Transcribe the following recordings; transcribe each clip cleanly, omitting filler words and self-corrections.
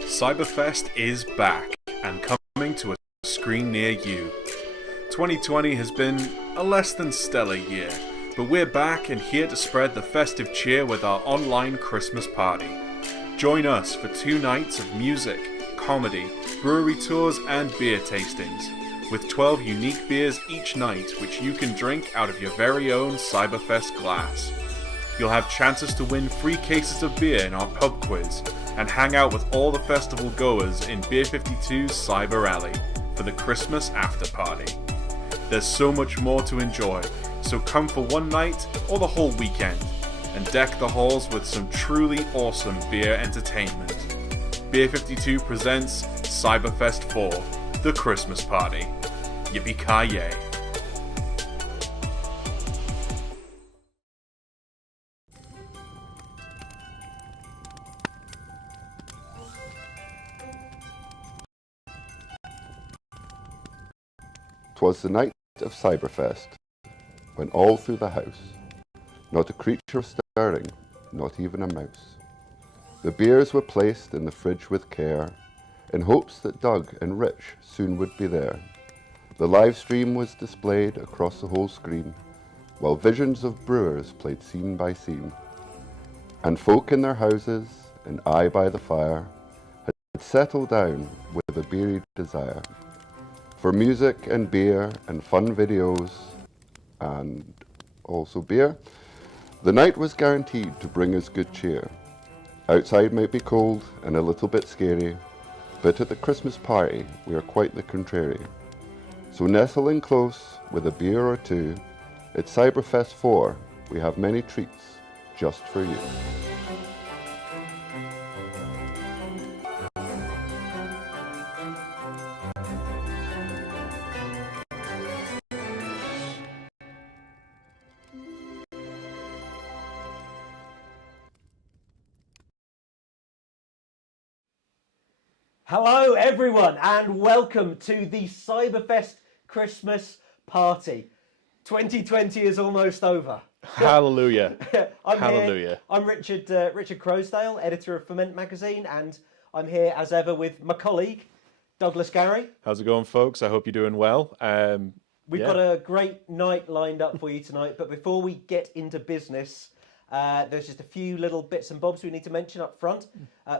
Cyberfest is back and coming to a screen near you. 2020 has been a less than stellar year, but we're back and here to spread the festive cheer with our online Christmas party. Join us for 2 nights of music, comedy, brewery tours and beer tastings, with 12 unique beers each night which you can drink out of your very own Cyberfest glass. You'll have chances to win free cases of beer in our pub quiz and hang out with all the festival goers in Beer 52's Cyber Alley for the Christmas after party. There's so much more to enjoy, so come for one night or the whole weekend and deck the halls with some truly awesome beer entertainment. Beer 52 presents Cyberfest 4, the Christmas party. Yippee-ki-yay. Twas the night of Cyberfest, when all through the house, not a creature stirring, not even a mouse. The beers were placed in the fridge with care, in hopes that Doug and Rich soon would be there. The live stream was displayed across the whole screen, while visions of brewers played scene by scene. And folk in their houses, and I by the fire, had settled down with a beery desire for music and beer and fun videos and also beer. The night was guaranteed to bring us good cheer. Outside might be cold and a little bit scary, but at the Christmas party we are quite the contrary. So nestle in close with a beer or two. It's Cyberfest 4, we have many treats just for you. Hello everyone and welcome to the Cyberfest Christmas party. 2020 is almost over. Hallelujah. Hallelujah. Here. I'm Richard Crosdale, editor of Ferment magazine, and I'm here as ever with my colleague, Douglas Gary. How's it going, folks? I hope you're doing well. We've got a great night lined up for you tonight, but before we get into business, there's just a few little bits and bobs we need to mention up front.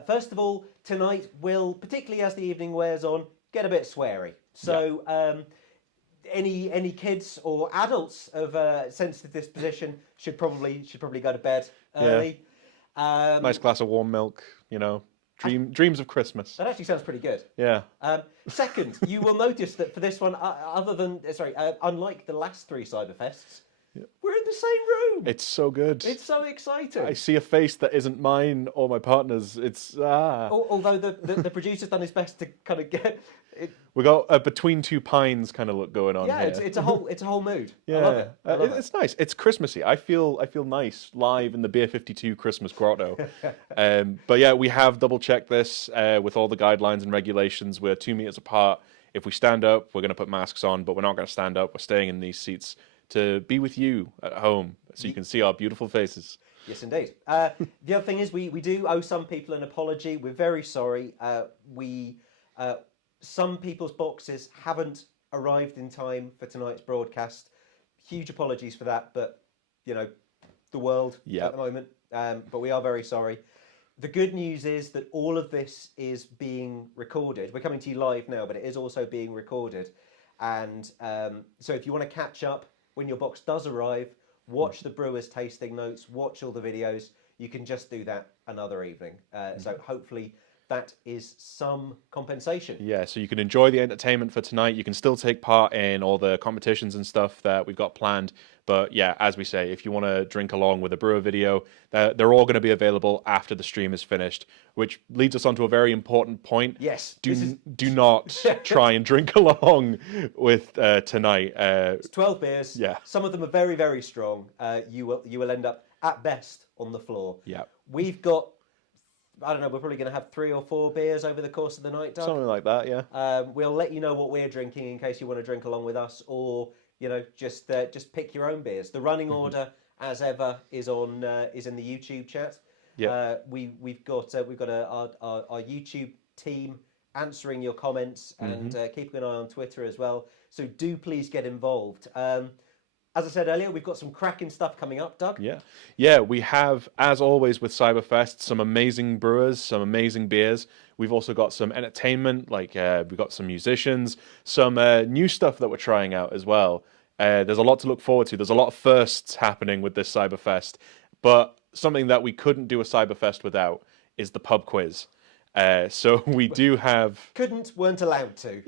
First of all, tonight will, particularly as the evening wears on, get a bit sweary. So any kids or adults of sensitive disposition should probably go to bed early. Nice glass of warm milk, you know. Dreams of Christmas. That actually sounds pretty good. Yeah. Second, you will notice that for this one, unlike the last 3 Cyberfests, we're in the same room. It's so good. It's so exciting. I see a face that isn't mine or my partner's. It's Although the producer's done his best to kind of get it. We got a between two pines kind of look going on. Yeah, here. it's a whole mood. Yeah, I love it. It's nice. It's Christmassy. I feel nice live in the Beer 52 Christmas grotto. But yeah, we have double checked this with all the guidelines and regulations. We're 2 meters apart. If we stand up, we're going to put masks on, but we're not going to stand up. We're staying in these seats to be with you at home, so you can see our beautiful faces. Yes, indeed. The other thing is we do owe some people an apology. We're very sorry. Some people's boxes haven't arrived in time for tonight's broadcast. Huge apologies for that, but, you know, the world at the moment. But we are very sorry. The good news is that all of this is being recorded. We're coming to you live now, but it is also being recorded. And so if you want to catch up when your box does arrive, watch the brewers' tasting notes, watch all the videos. You can just do that another evening. So hopefully that is some compensation. Yeah, so you can enjoy the entertainment for tonight. You can still take part in all the competitions and stuff that we've got planned. But yeah, as we say, if you want to drink along with a brewer video, they're all going to be available after the stream is finished, which leads us on to a very important point. Yes. Do not try and drink along with tonight. It's 12 beers. Yeah. Some of them are very, very strong. You will end up, at best, on the floor. Yeah. We've got, I don't know, we're probably going to have 3 or 4 beers over the course of the night, Doug. Something like that, yeah. We'll let you know what we're drinking in case you want to drink along with us, or you know, just pick your own beers. The running order, as ever, is in the YouTube chat. Yeah. We've got our YouTube team answering your comments and keeping an eye on Twitter as well. So do please get involved. As I said earlier, we've got some cracking stuff coming up, Doug. Yeah, we have, as always with Cyberfest, some amazing brewers, some amazing beers. We've also got some entertainment, like we've got some musicians, some new stuff that we're trying out as well. There's a lot to look forward to. There's a lot of firsts happening with this Cyberfest, but something that we couldn't do a Cyberfest without is the pub quiz. So we do have... weren't allowed to.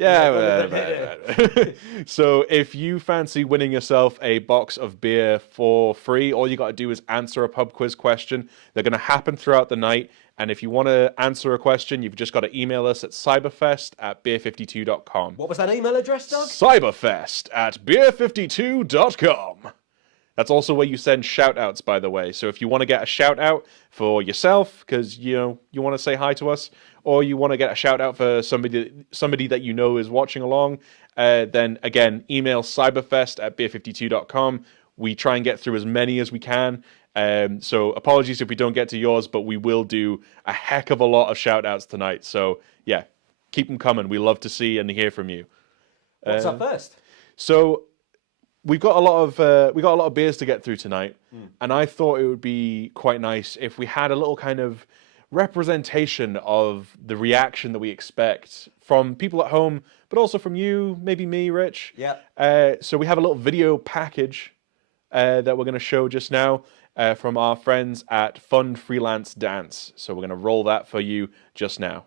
So if you fancy winning yourself a box of beer for free, all you got to do is answer a pub quiz question. They're going to happen throughout the night. And if you want to answer a question, you've just got to email us at cyberfest@beer52.com. What was that email address, Doug? cyberfest@beer52.com. That's also where you send shoutouts, by the way. So if you want to get a shout out for yourself, because you want to say hi to us, or you want to get a shout out for somebody that you know is watching along, then again, email cyberfest@beer52.com. We try and get through as many as we can. So apologies if we don't get to yours, but we will do a heck of a lot of shout outs tonight. So yeah, keep them coming. We love to see and hear from you. What's up first? So we've got a lot of beers to get through tonight, and I thought it would be quite nice if we had a little kind of representation of the reaction that we expect from people at home, but also from you, maybe me, Rich. Yeah. So we have a little video package that we're going to show just now from our friends at Fund Freelance Dance. So we're going to roll that for you just now.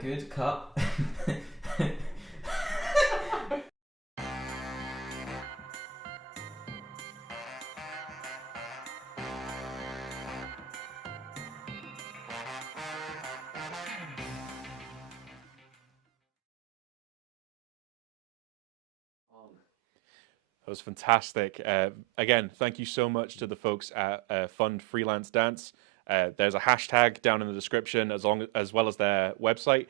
Good cut. That was fantastic. Again, thank you so much to the folks at Fund Freelance Dance. There's a hashtag down in the description as well as their website.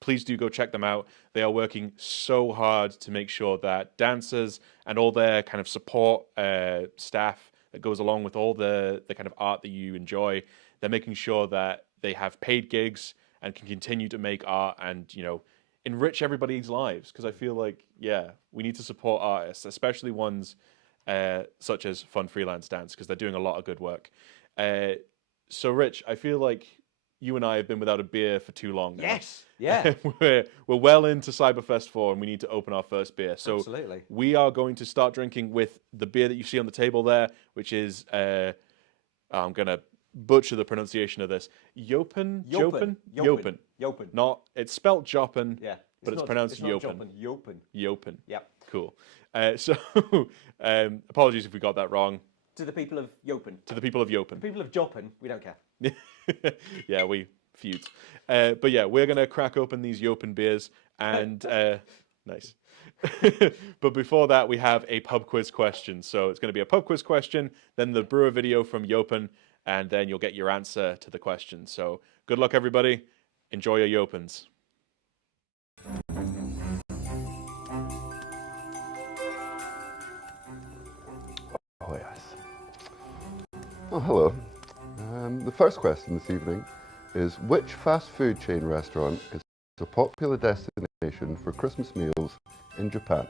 please do go check them out. They are working so hard to make sure that dancers and all their kind of support staff that goes along with all the kind of art that you enjoy, they're making sure that they have paid gigs and can continue to make art and, you know, enrich everybody's lives. Because I feel like, yeah, we need to support artists, especially ones such as Fun Freelance Dance, because they're doing a lot of good work. So, Rich, I feel like you and I have been without a beer for too long now. Yes, yeah. we're well into Cyberfest 4 and we need to open our first beer. So Absolutely. we are going to start drinking with the beer that you see on the table there, which is, I'm going to butcher the pronunciation of this. Jopen? Not, it's spelt Jopen, Yeah. but it's pronounced Jopen. Jopen. Yep. Cool. So apologies if we got that wrong. To the people of Jopen. To the people of Jopen. The people of Jopen, we don't care. Yeah, we feud. But yeah, we're going to crack open these Jopen beers and nice. But before that, we have a pub quiz question. So it's going to be a pub quiz question, then the brewer video from Jopen, and then you'll get your answer to the question. So good luck, everybody. Enjoy your Jopens. Oh, yes. Oh, hello. The first question this evening is, which fast food chain restaurant is a popular destination for Christmas meals in Japan?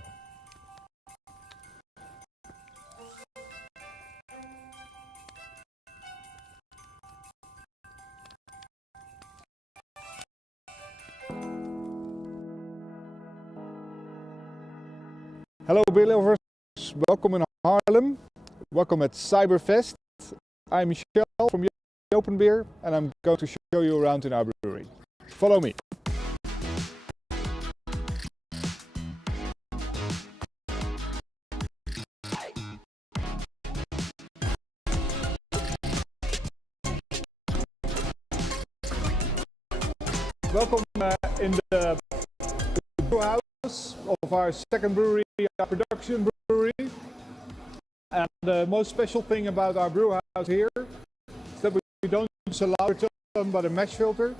Hello beer lovers, welcome in Haarlem, welcome at Cyberfest. I'm Michel from Jopen Beer and I'm going to show you around in our brewery. Follow me. Welcome in the brew house of our second brewery, our production brewery. And the most special thing about our brew house here is that we don't use a louder tone but a mash filter,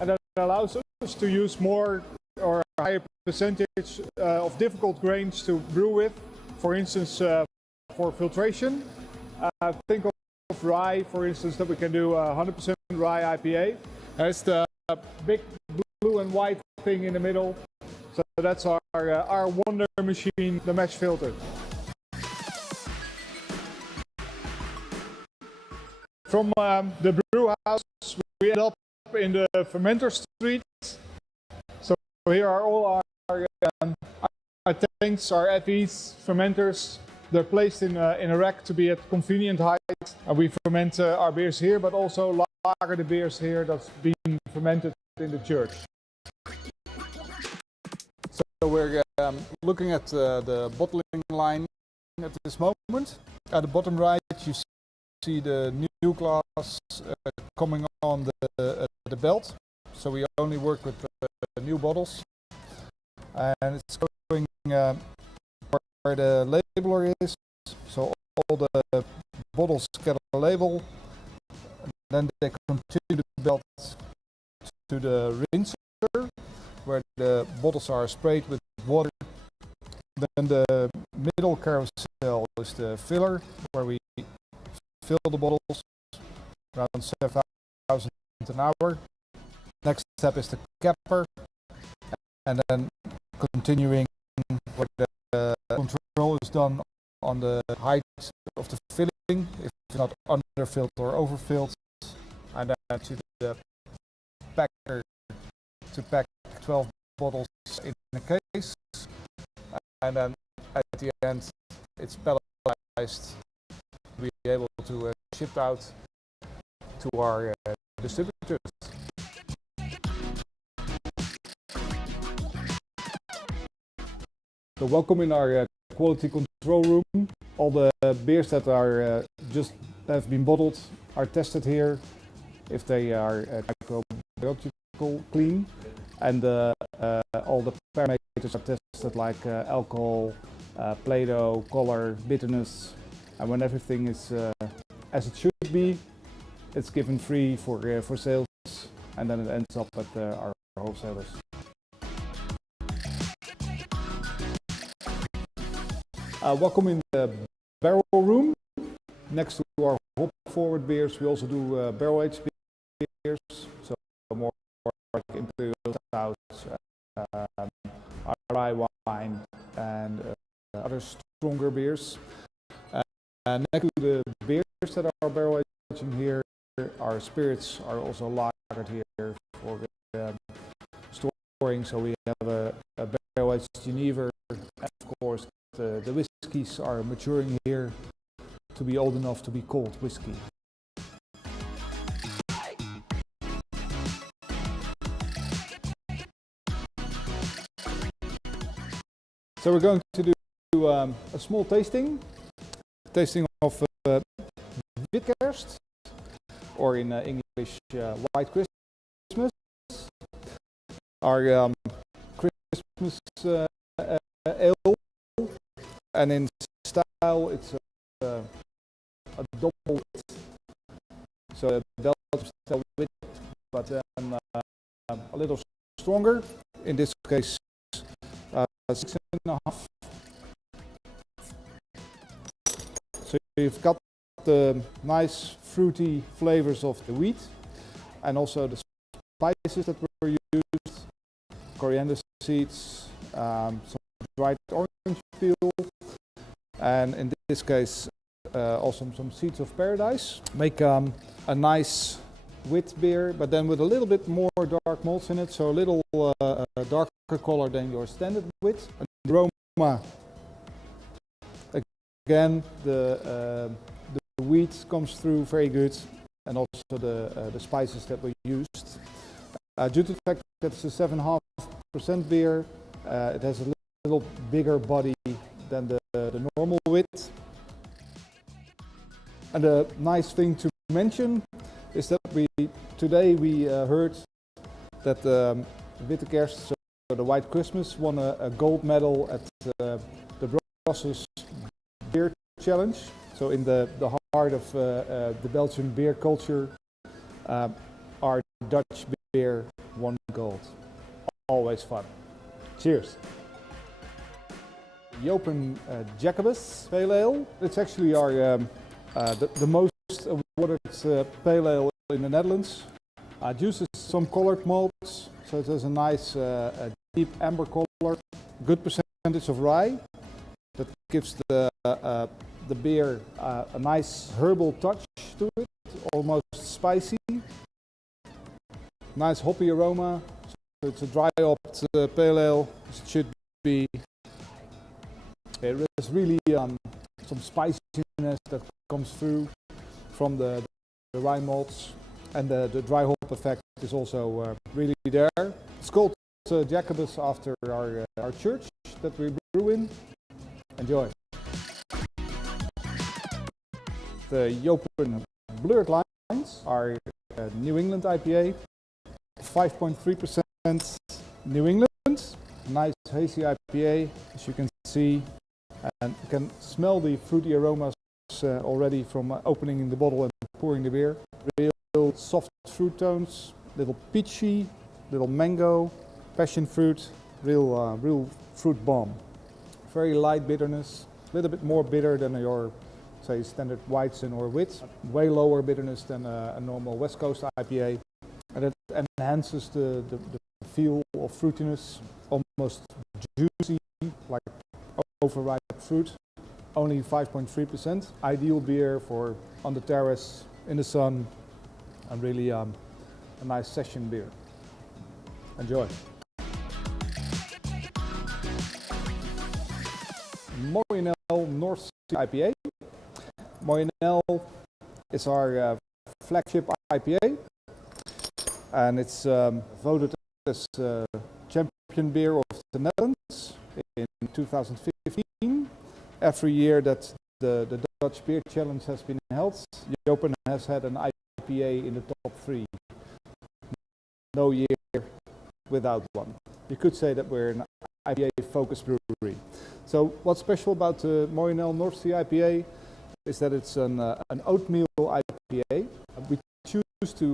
and that allows us to use more or a higher percentage of difficult grains to brew with. For instance, for filtration, think of rye, for instance, that we can do 100% rye IPA. There's the big blue and white thing in the middle. So that's our wonder machine, the mash filter. From the brew house, we end up in the fermenter street. So here are all our tanks, our FEs, fermenters. They're placed in a rack to be at convenient height. And we ferment our beers here, but also lager the beers here that's being fermented in the church. So we're looking at the bottling line at this moment. At the bottom right, you see the new glass coming on the belt. So we only work with new bottles, and it's going where the labeler is. So all the bottles get a label, and then they continue the belt to the rinser, where the bottles are sprayed with water. Then the middle carousel is the filler, where we fill the bottles around 7,000 an hour. Next step is the capper, and then continuing where the control is done on the height of the filling, if it's not underfilled or overfilled, and then to the packer to pack 12 bottles in a case, and then at the end it's palletized to be able to ship out to our distributors. So welcome in our quality control room. All the beers that are just have been bottled are tested here if they are microbiological clean, and all the parameters are tested like alcohol, Play-Doh, color, bitterness, and when everything is as it should be, it's given free for sales, and then it ends up at our wholesalers. Welcome in the barrel room. Next to our hop forward beers, we also do barrel aged beers, so more like Imperial Stouts, rye wine, and other stronger beers. Next to the beers that are barrel aging here, our spirits are also lagered here for storing. So we have a barrel aged Genever, and of course the whiskies are maturing here to be old enough to be called whiskey. So we're going to do a small tasting of Witkerst, or in English White Christmas. Our Christmas ale, and in style it's a double wit, so a Belgian style wit, but then a little stronger. In this case, 6.5. So you've got the nice fruity flavors of the wheat, and also the spices that were used: coriander seeds, some dried orange peel, and in this case also some seeds of paradise. Make a nice wheat beer, but then with a little bit more dark malts in it, so a little darker color than your standard wheat. And the aroma, again, the wheat comes through very good, and also the spices that were used. Due to the fact that it's a 7.5% beer, it has a little bigger body than the normal wheat. And the nice thing to mention is that today we heard that Witkerst, so the White Christmas, won a gold medal at the Brussels Beer Challenge. So in the heart of the Belgian beer culture, our Dutch beer won gold. Always fun. Cheers. Jopen Jacobus Pale Ale. It's actually our the most awarded pale ale in the Netherlands. It uses some colored malts, so it has a nice deep amber color, good percentage of rye that gives the beer a nice herbal touch to it, almost spicy. Nice hoppy aroma, so it's a dry hopped pale ale, as it should be. There is really some spiciness that comes through from the rye malts, and the dry hop effect is also really there. It's called Jacobus after our church that we brew in. Enjoy. The Jopen Blurred Lines are New England IPA, 5.3% New England, nice hazy IPA, as you can see, and you can smell the fruity aromas already from opening the bottle and pouring the beer. Real soft fruit tones, little peachy, little mango, passion fruit, real fruit bomb. Very light bitterness, a little bit more bitter than your, say, standard Weizen or wit. Way lower bitterness than a normal West Coast IPA, and it enhances the feel of fruitiness, almost juicy, like overripe fruit. Only 5.3%. Ideal beer for on the terrace, in the sun, and really a nice session beer. Enjoy. Morinel North Sea IPA. Morinel is our flagship IPA, and it's voted as champion beer of the Netherlands in 2015. Every year that the Dutch Beer Challenge has been held, Jopen has had an IPA in the top 3. No year without one. You could say that we're an IPA-focused brewery. So what's special about the Morinel North Sea IPA is that it's an oatmeal IPA. We choose to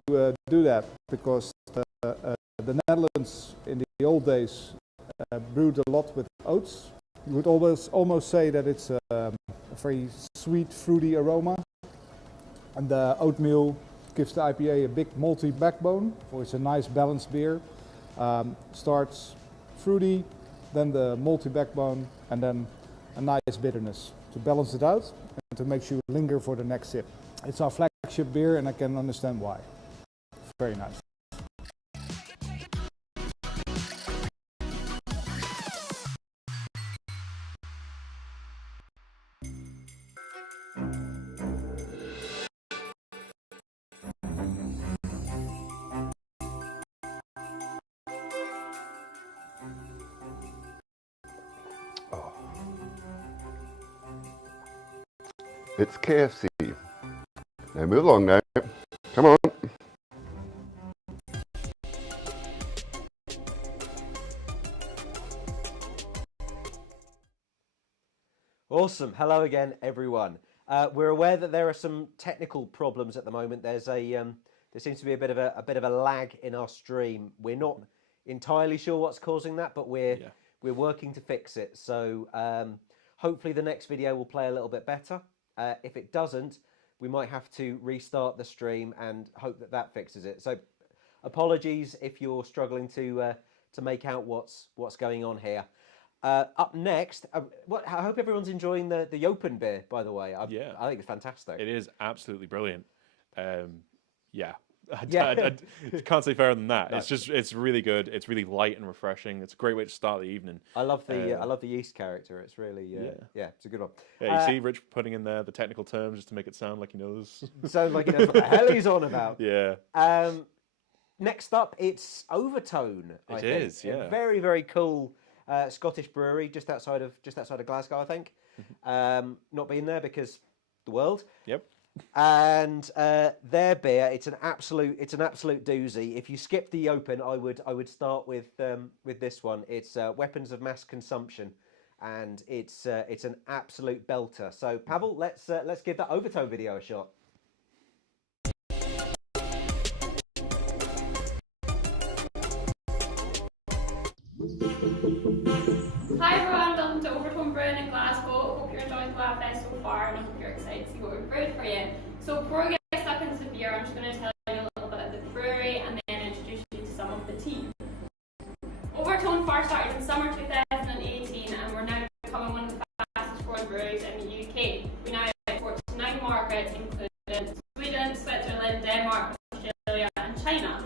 do that because the Netherlands in the old days brewed a lot with oats, You would almost say that it's a very sweet, fruity aroma. And the oatmeal gives the IPA a big malty backbone, so it's a nice balanced beer. Starts fruity, then the malty backbone, and then a nice bitterness to balance it out and to make you linger for the next sip. It's our flagship beer, and I can understand why. Very nice. It's KFC. Now move along now. Come on. Awesome. Hello again, everyone. We're aware that there are some technical problems at the moment. There's there seems to be a bit of a lag in our stream. We're not entirely sure what's causing that, but we're working to fix it. So hopefully the next video will play a little bit better. If it doesn't, we might have to restart the stream and hope that that fixes it. So apologies if you're struggling to make out what's going on here. Up next, I hope everyone's enjoying the Jopen beer, by the way. I think it's fantastic. It is absolutely brilliant. I can't say fairer than that. No. It's really good. It's really light and refreshing. It's a great way to start the evening. I love the yeast character. It's really it's a good one. Yeah, you see Rich putting in there the technical terms just to make it sound like he knows. Sounds like he knows what the hell he's on about. Yeah. Next up, it's Overtone. I think. Is, yeah. A very, very cool Scottish brewery just outside of Glasgow, I think. Not been there because the world. Yep. And their beer, it's an absolute doozy. If you skip the Jopen, I would start with this one. It's Weapons of Mass Consumption, and it's an absolute belter. So Pavel, let's give that Overtone video a shot. Hi everyone, welcome to Overtone Brewing in Glasgow. Hope you're enjoying Glasfest so far, and I hope you're excited to see what we've brewed for you. So before we get stuck into the beer, I'm just going to tell you a little bit about the brewery and then introduce you to some of the team. Overtone first started in summer 2018, and we're now becoming one of the fastest growing breweries in the UK. We now export to 9 markets, including Sweden, Switzerland, Denmark, Australia and China.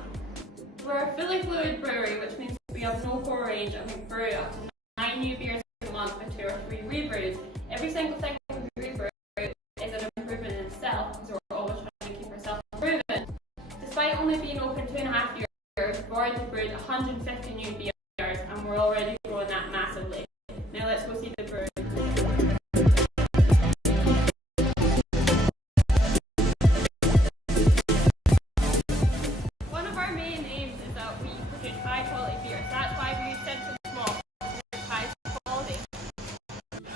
We're a fully fluid brewery, which means we have no core range, and we brew up to 9 new beers a month with 2 or 3 rebrews. Every single thing we rebrew is an improvement in itself, because we're always trying to keep ourselves improving. Despite only being open 2.5 years, we've already brewed 150 new beers, and we're already growing that massively. Now let's go see the brewery. One of our main aims is that we produce high quality beers. That's why we use sensible small high quality.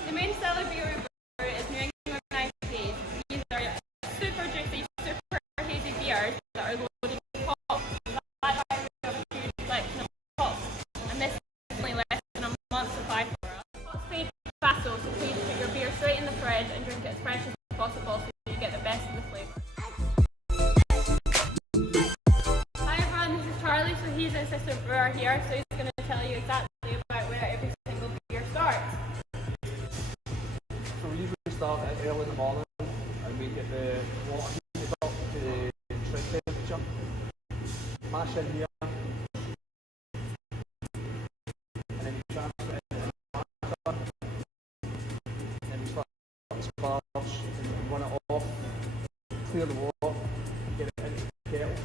The main seller beer we brew is New England IPAs. These are super juicy, super hazy beers that are loaded with hops. That's why we have a huge selection of hops. And this is only less than a month's supply for us. Hops fade fast though, so please put your beer straight in the fridge and drink it as fresh as possible so you get the best of the flavour. Hi everyone, this is Charlie, so he's an assistant brewer here, so he's going to tell you exactly about where every single beer starts. So we usually start early in the morning and we get the water heated up to shrink temperature. Mash in here. And then you transfer it into the master. Then we start the sparge and run it off. Clear the water, get it into the kettle.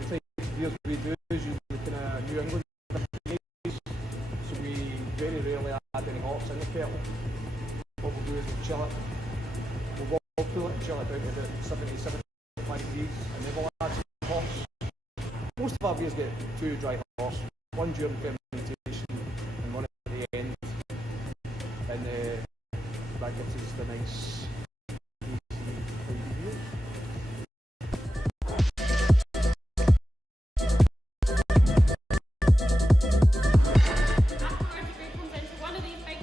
The type of beers we do is usually kind of New England IPAs. So we very rarely add any hops in the kettle. What we'll do is we'll chill it. We'll pull it and chill it down to about 77.5 degrees, and then we'll add some hops. Most of our beers get 2 dry hops, 1 during fermentation and 1 at the end. And that gives us the nice beer. Afterwards, the brew comes into one of these big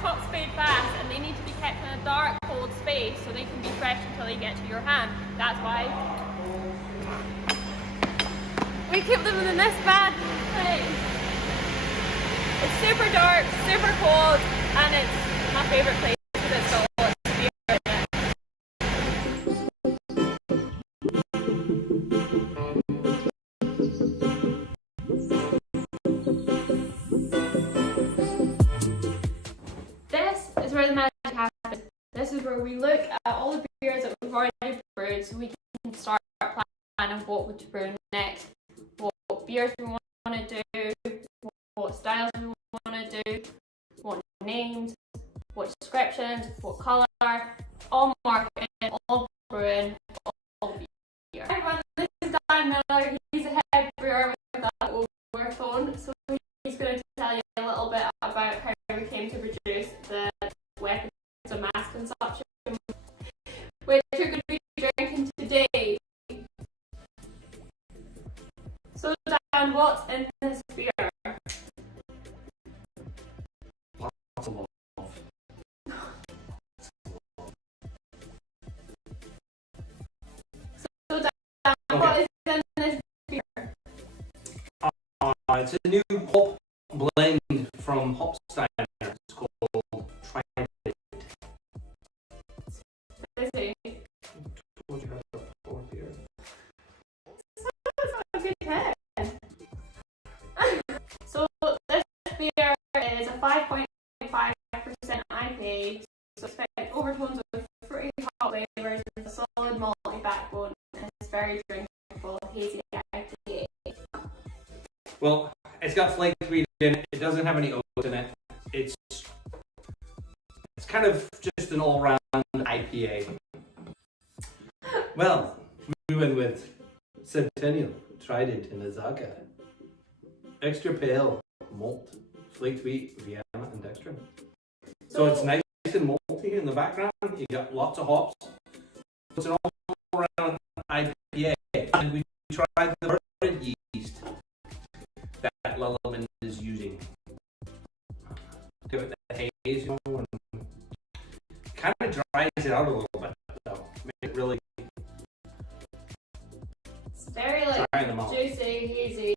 top speed fast, and they need to be kept in a dark, cold space so they can be fresh until they get to your hand. That's why we keep them in this bad place. It's super dark, super cold, and it's my favourite place because it's got lots of beer in it. This is where the magic happens. This is where we look at all the beers that we've already brewed so we can start planning what to brew next, what beers we want to do, what styles we want to do, what names, what descriptions, what colour, all marketing, all brewing, all beer. Hi everyone, this is Dan Miller. He's a head brewer with Overtone, so he's going to tell you a little bit about how we came to produce the weapons of mass consumption, which you're going to be drinking today. So Dan, what's in this beer? Lots of love. So Dan, what is in this beer? It's a new hop blend from Hopsteiner. It's called Try It. Busy. Told you how to pour beer. That's a good test. So this beer is a 5.5% IPA, so it's got overtones of fruity hot flavours with a solid malty backbone, and it's very drinkable, hazy IPA. Well, it's got flake wheat in it. It doesn't have any oats in it. It's kind of just an all-round IPA. Well, we went with Centennial, Trident, and Azaka. Extra pale, malt, flaked wheat, Vienna, and dextrin. So it's nice and malty in the background. You got lots of hops. It's an all-around IPA. And we tried the ferment yeast that Lillman is using. Give it the haze, you know, and kind of dries it out a little bit. So make it really It's very like dry in the mouth. juicy, hazy.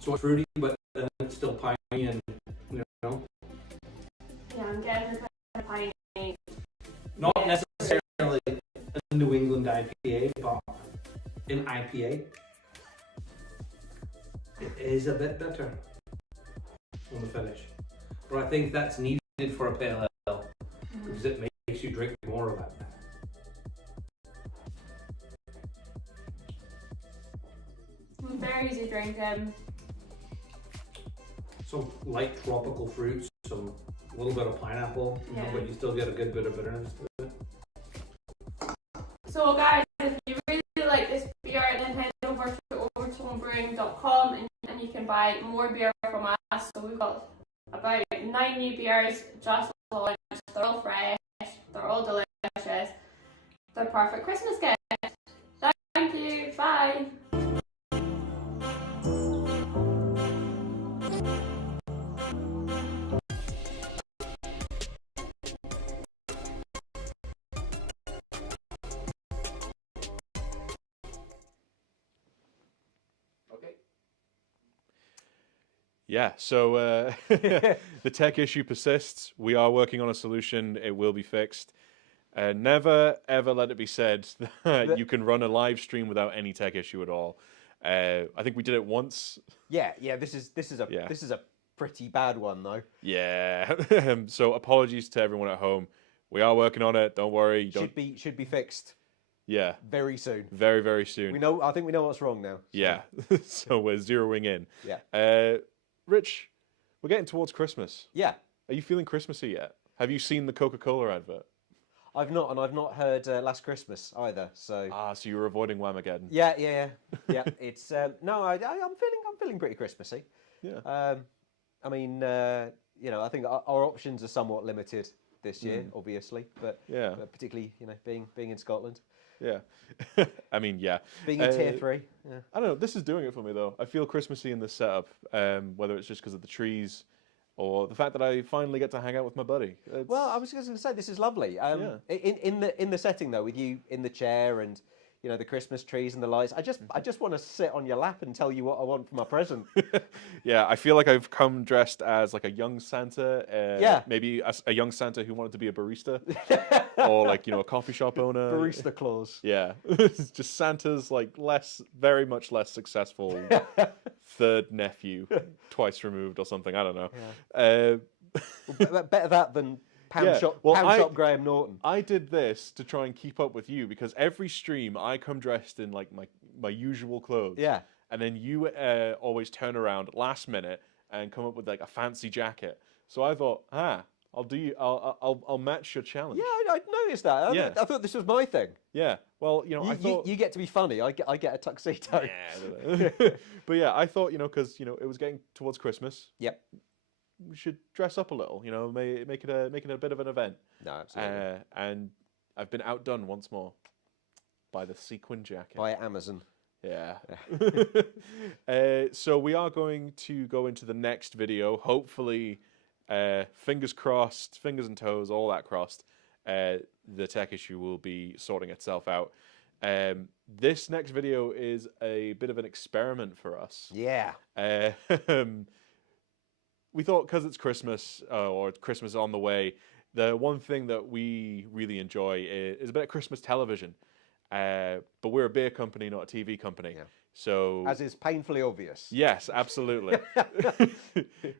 So it's fruity, but then it's still piney and, you know, Yeah, I'm getting kind of piney. not necessarily a New England IPA, but an IPA. It is a bit bitter on the finish. But I think that's needed for a pale ale because it makes you drink more of it. Very easy drinking. Some light tropical fruits, some little bit of pineapple, you know, Yeah. but you still get a good bit of bitterness to it. So guys, if you really like this beer, then head over to overtonebrewing.com and you can buy more beer from us. So we've got about 9 new beers just launched. They're all fresh, they're all delicious. They're perfect Christmas gifts. Thank you, bye. Yeah, so the tech issue persists. We are working on a solution. It will be fixed. Never, ever let it be said that you can run a live stream without any tech issue at all. I think we did it once. Yeah. This is a pretty bad one though. Yeah. So apologies to everyone at home. We are working on it. Don't worry. Should be fixed. Yeah. Very soon. Very, very soon. I think we know what's wrong now. So. Yeah. So we're zeroing in. Yeah. Rich, we're getting towards Christmas. Yeah. Are you feeling Christmassy yet? Have you seen the Coca-Cola advert? I've not, and I've not heard Last Christmas either. So. So you're avoiding Whamageddon. Yeah. It's no, I'm feeling pretty Christmassy. Yeah. I mean, I think our options are somewhat limited this year, obviously, but yeah, particularly being in Scotland. Yeah. I mean, yeah. Being in tier 3. Yeah. I don't know. This is doing it for me, though. I feel Christmassy in this setup, whether it's just because of the trees or the fact that I finally get to hang out with my buddy. Well, I was just going to say, this is lovely. In the setting, though, with you in the chair and, you know, the Christmas trees and the lights, I just want to sit on your lap and tell you what I want for my present. Yeah, I feel like I've come dressed as like a young Santa. Maybe a young Santa who wanted to be a barista. Or like, you know, a coffee shop owner. Barista Claus. Yeah. Just Santa's like very much less successful third nephew, twice removed or something. I don't know. Yeah. Well, better that than Pound Shop Graham Norton. I did this to try and keep up with you because every stream I come dressed in like my usual clothes. Yeah. And then you always turn around last minute and come up with like a fancy jacket. So I thought, I'll match your challenge. Yeah, I noticed that. I thought this was my thing. Yeah. Well, you know, I thought you get to be funny. I get a tuxedo. Yeah. But yeah, I thought, you know, because you know it was getting towards Christmas. Yep. We should dress up a little. You know, make it a bit of an event. No, absolutely. And I've been outdone once more by the sequin jacket. By Amazon. Yeah. So we are going to go into the next video. Hopefully, fingers crossed, fingers and toes, all that crossed. The tech issue will be sorting itself out. This next video is a bit of an experiment for us. Yeah. We thought because it's Christmas or Christmas on the way, the one thing that we really enjoy is a bit of Christmas television. But we're a beer company, not a TV company. Yeah. So, as is painfully obvious. Yes, absolutely.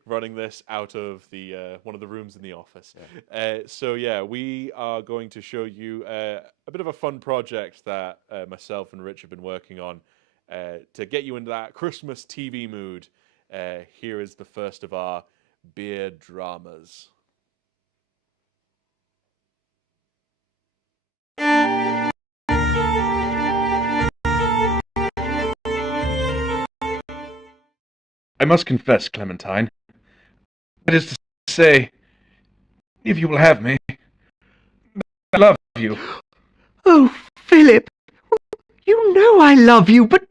Running this out of the one of the rooms in the office. Yeah. So yeah, we are going to show you a bit of a fun project that myself and Rich have been working on to get you into that Christmas TV mood. Here is the first of our beer dramas. I must confess, Clementine, that is to say, if you will have me, I love you. Oh, Philip, you know I love you, but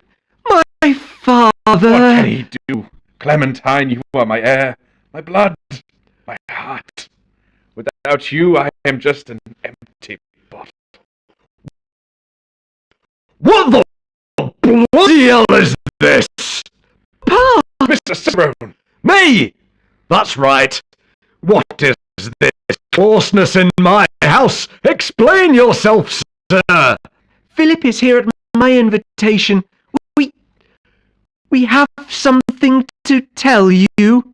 my father... What can he do? Clementine, you are my air, my blood, my heart. Without you, I am just an empty bottle. What the bloody hell is this? Pa! Mr. Cicerone! Me! That's right. What is this closeness in my house? Explain yourself, sir! Philip is here at my invitation. We have something to tell you.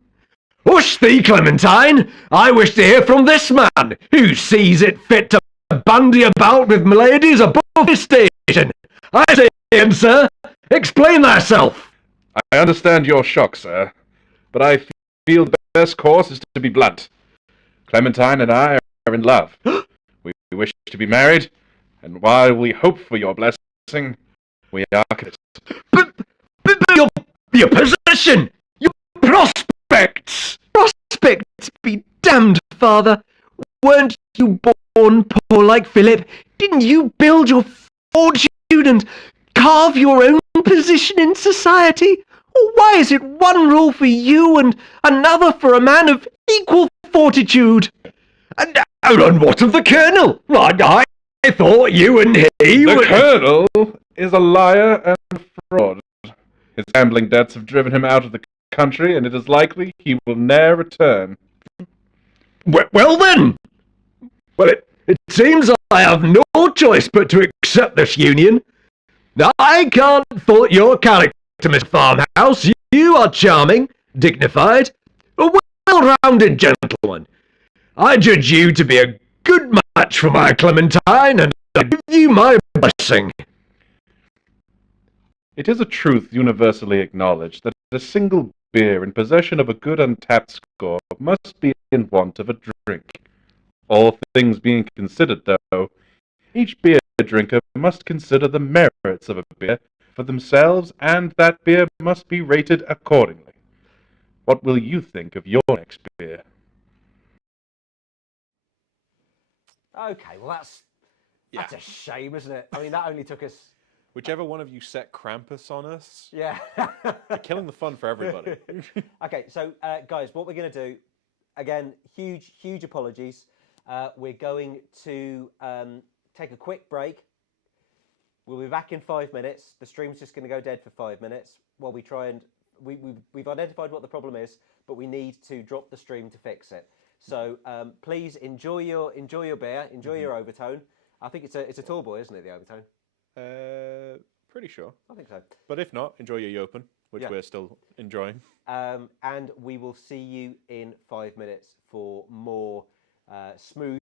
Hush thee, Clementine! I wish to hear from this man, who sees it fit to bandy about with ladies above his station. I say, sir, explain thyself. I understand your shock, sir, but I feel the best course is to be blunt. Clementine and I are in love. We wish to be married, and while we hope for your blessing, we are committed. But your position, your prospects be damned, father. Weren't you born poor like Philip? Didn't you build your fortune and carve your own position in society? Or why is it one rule for you and another for a man of equal fortitude? And what of the Colonel? I thought you and he were... The Colonel is a liar and a fraud. His gambling debts have driven him out of the country, and it is likely he will ne'er return. Well then! Well, it seems I have no choice but to accept this union. I can't fault your character, Mr. Farmhouse. You are charming, dignified, a well-rounded gentleman. I judge you to be a good match for my Clementine, and I give you my blessing. It is a truth universally acknowledged that a single beer in possession of a good Untappd score must be in want of a drink. All things being considered, though, each beer drinker must consider the merits of a beer for themselves, and that beer must be rated accordingly. What will you think of your next beer? Okay, well Yeah. That's a shame, isn't it? I mean, that only took us. Whichever one of you set Krampus on us, Yeah. you're killing the fun for everybody. Okay, so guys, what we're going to do, again, huge apologies. We're going to take a quick break. We'll be back in 5 minutes. The stream's just going to go dead for 5 minutes while we try and we've identified what the problem is, but we need to drop the stream to fix it. So please enjoy your beer, enjoy your Overtone. I think it's a tall boy, isn't it? The Overtone. Pretty sure. I think so. But if not, enjoy your Jopen, which we're still enjoying. And we will see you in 5 minutes for more smooth.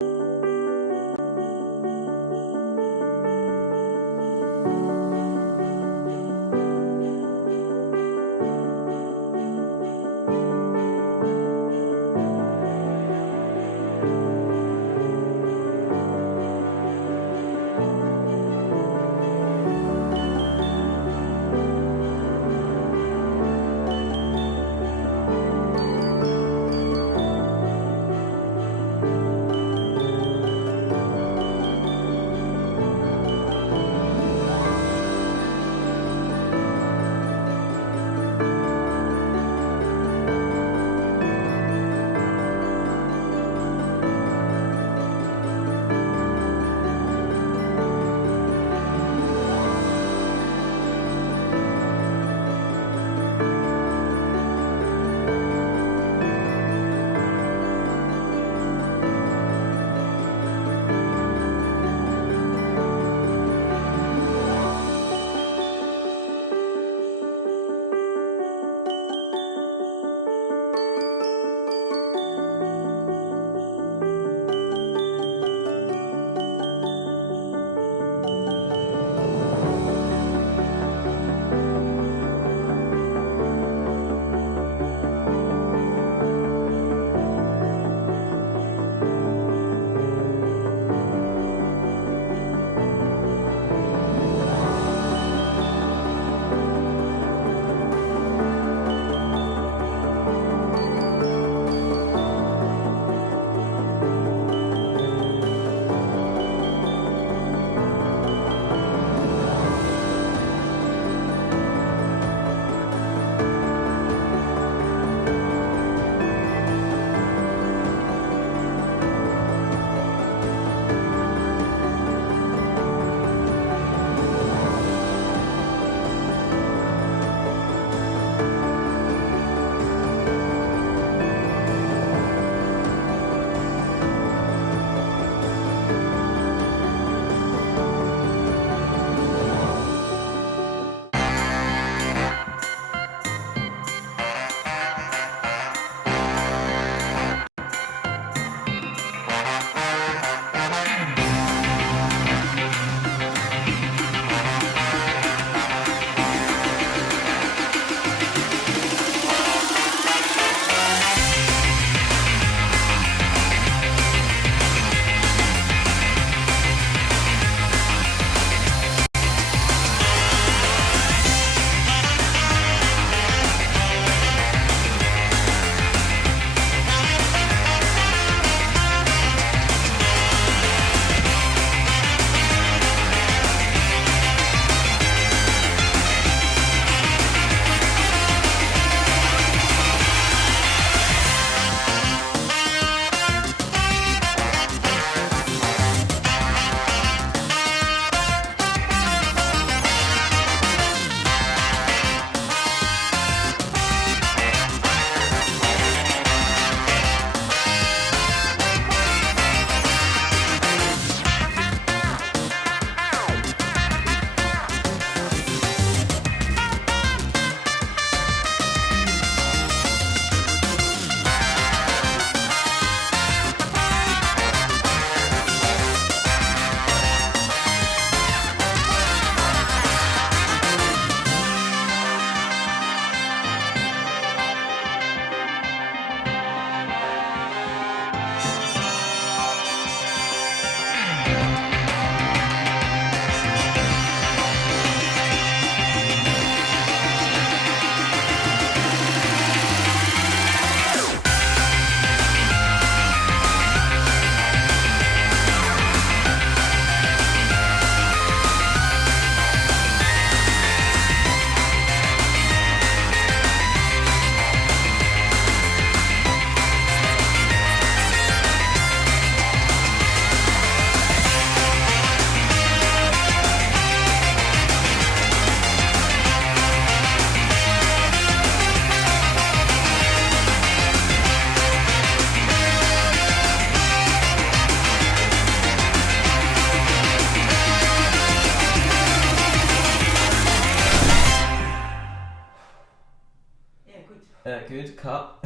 Good. Cut.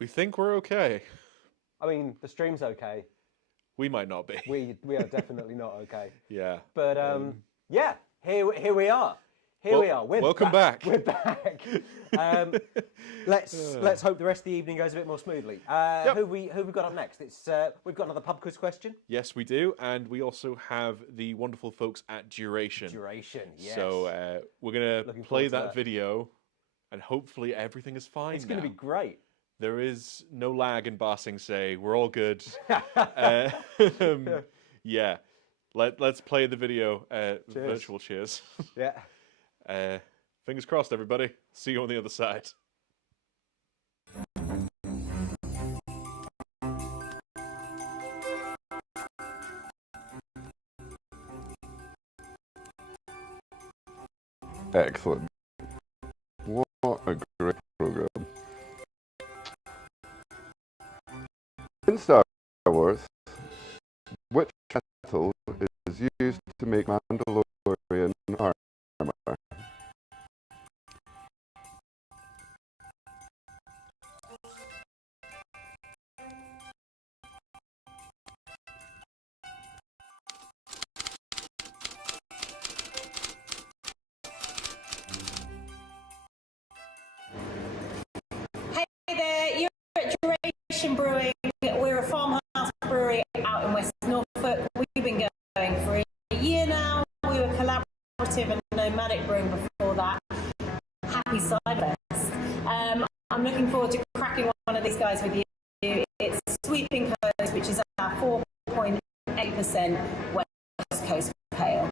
We think we're okay. I mean, the stream's okay. We might not be. We are definitely not okay. Yeah. But yeah, here we are. We are. Welcome back. We're back. Let's hope the rest of the evening goes a bit more smoothly. Who we got up next? We've got another pub quiz question. Yes, we do, and we also have the wonderful folks at Duration. Duration, yes. So we're gonna play that video, and hopefully everything is fine. It's going to be great. There is no lag in Ba Sing Se. We're all good. Yeah, let's play the video. Cheers. Virtual cheers. Yeah. Fingers crossed, everybody. See you on the other side. Excellent. What a great program. In Star Wars, which metal is used to make Mandalorian armor? Hey there, you're at Duration Brewing. We're a farmhouse brewery out in West Norfolk. We've been going for a year now. We were collaborative and nomadic brewing before that. Happy Cyberfest. I'm looking forward to cracking one of these guys with you. It's Sweeping Coast, which is our 4.8% West Coast Pale.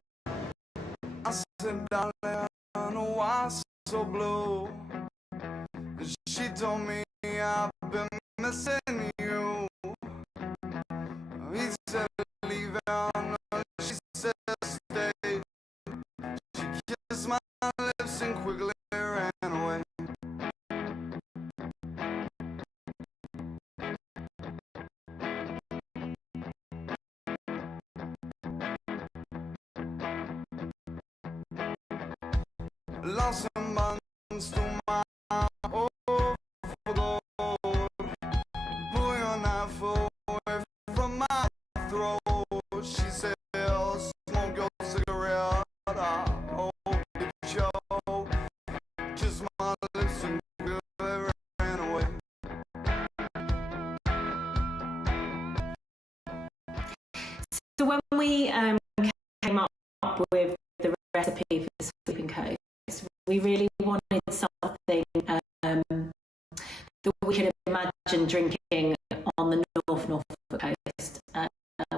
I said, darling, why so blue? She told me I've been missing you. He said leave on, she said stay. She kissed my lips and quickly ran away. Lost some bonds to my overload. Pull your knife away from my throat. She said, smoke your cigarette. I hope it show. Kiss my lips and quickly ran away. So when we came up with the recipe for Sweeping Coast, we really wanted something that we could imagine drinking on the Norfolk coast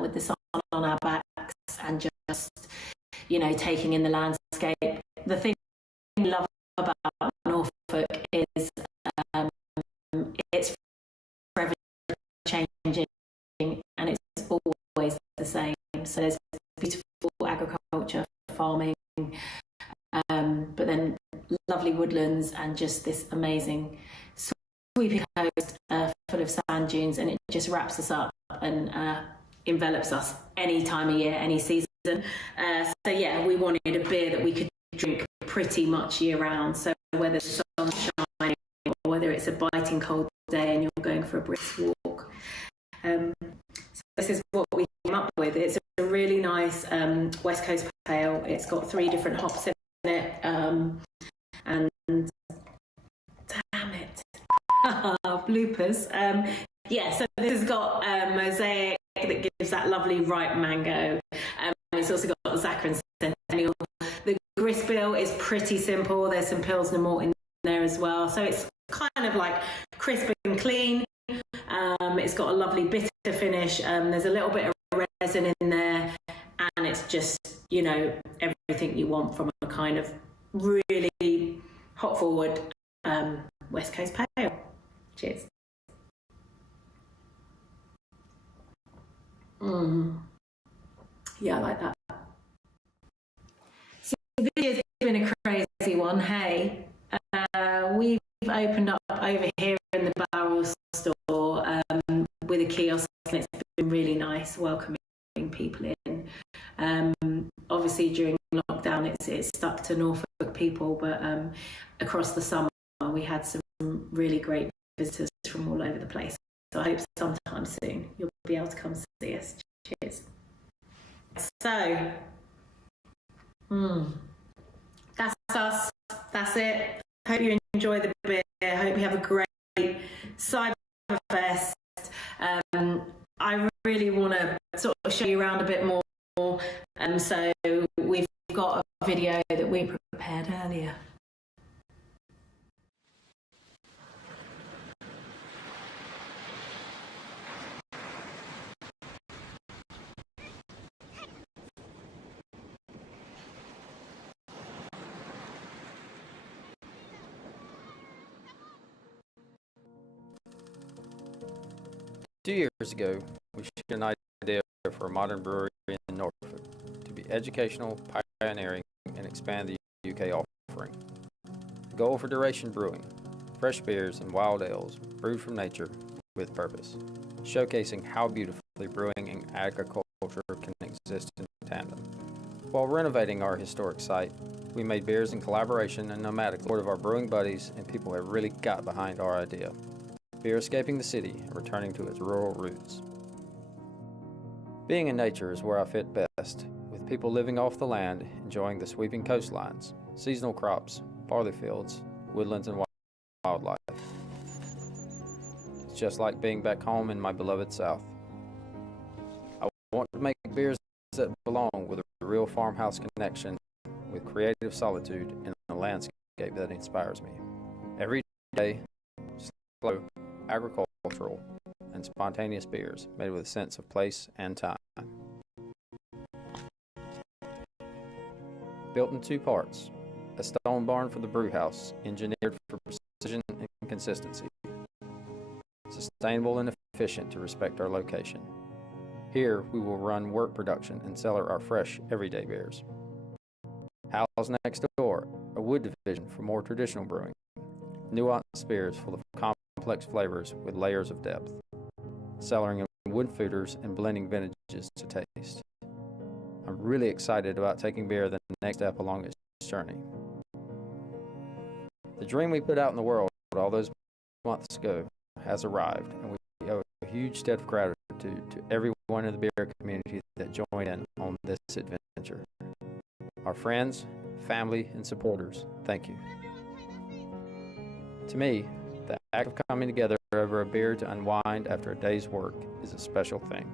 with the sun on our backs and just, taking in the landscape. The thing we love about Norfolk is it's forever changing and it's always the same. So there's beautiful agriculture, farming, but then lovely woodlands and just this amazing sweeping coast full of sand dunes, and it just wraps us up and envelops us any time of year, any season. So yeah, we wanted a beer that we could drink pretty much year round. So whether the sun's shining or whether it's a biting cold day and you're going for a brisk walk. So this is what we came up with. It's a really nice West Coast Pale. It's got 3 different hops in it, and damn it, bloopers. So this has got mosaic that gives that lovely ripe mango. It's also got Zaccharin and Centennial. The grist bill is pretty simple. There's some Pilsner malt in there as well, so it's kind of like crisp and clean. It's got a lovely bitter finish. There's a little bit of resin in there, and it's just, everything you want from a kind of really hot forward West Coast Pale. Cheers. Yeah, I like that. So the video is been a crazy one. Hey, we've opened up over here in the barrel store with a kiosk, and it's been really nice welcoming people in. Obviously during lockdown it's stuck to Norfolk people, but across the summer we had some really great visitors from all over the place. So I hope sometime soon you'll be able to come see us. Cheers. So, that's us. That's it. Hope you enjoy the beer. Hope you have a great Cyberfest. I really want to sort of show you around a bit more. So we've got a video that we prepared earlier. 2 years ago, we shared an idea for a modern brewery in Norfolk to be educational, pioneering, and expand the UK offering. The goal for Duration Brewing: fresh beers and wild ales brewed from nature with purpose, showcasing how beautifully brewing and agriculture can exist in tandem. While renovating our historic site, we made beers in collaboration and nomadic with our brewing buddies, and people have really got behind our idea. Beer escaping the city and returning to its rural roots. Being in nature is where I fit best, with people living off the land, enjoying the sweeping coastlines, seasonal crops, barley fields, woodlands, and wildlife. It's just like being back home in my beloved South. I want to make beers that belong with a real farmhouse connection, with creative solitude and a landscape that inspires me. Every day, slow, agricultural, and spontaneous beers made with a sense of place and time. Built in 2 parts, a stone barn for the brew house, engineered for precision and consistency. Sustainable and efficient to respect our location. Here we will run work production and cellar our fresh, everyday beers. House next door, a wood division for more traditional brewing. Nuanced beers full of complex flavors with layers of depth. Cellaring in wood foeders and blending vintages to taste. I'm really excited about taking beer the next step along its journey. The dream we put out in the world all those months ago has arrived, and we owe a huge debt of gratitude to everyone in the beer community that joined in on this adventure. Our friends, family, and supporters, thank you. To me, the act of coming together over a beer to unwind after a day's work is a special thing.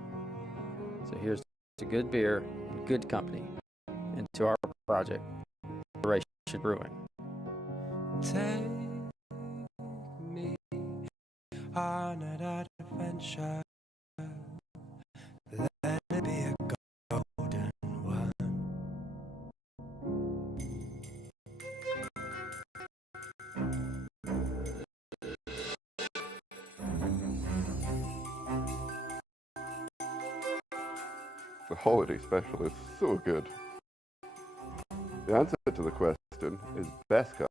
So here's to good beer and good company, and to our project, Duration Brewing. Take me on an adventure. Let it be a golden one. The holiday special is so good. The answer to the question is best color.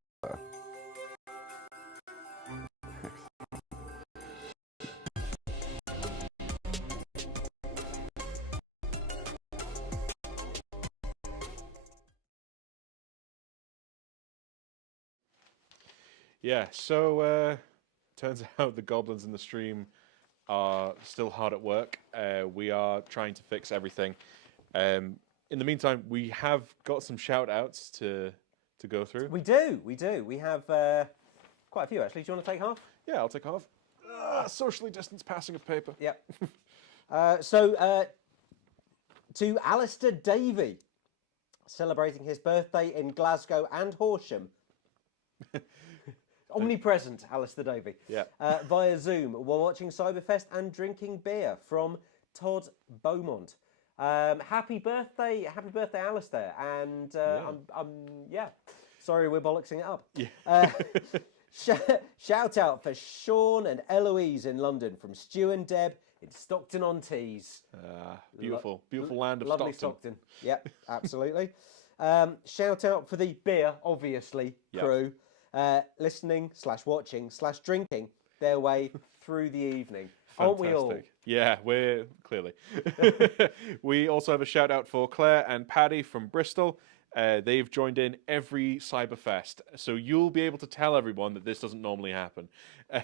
Yeah, so turns out the goblins in the stream are still hard at work. We are trying to fix everything. In the meantime, we have got some shout-outs to go through. We do. We have quite a few, actually. Do you want to take half? Yeah, I'll take half. Socially distanced passing of paper. Yep. So, to Alistair Davey, celebrating his birthday in Glasgow and Horsham. Omnipresent, Alistair Davey. Yeah. Via Zoom while watching Cyberfest and drinking beer from Todd Beaumont. Happy birthday, Alistair. And I'm sorry we're bollocksing it up. Yeah. Shout out for Sean and Eloise in London from Stu and Deb in Stockton-on-Tees. Beautiful land of lovely Stockton. Yep, absolutely. Shout out for the beer, obviously, crew, listening / watching / drinking their way through the evening. Aren't we all? Yeah, we're clearly. We also have a shout out for Claire and Paddy from Bristol. They've joined in every Cyberfest, so you'll be able to tell everyone that this doesn't normally happen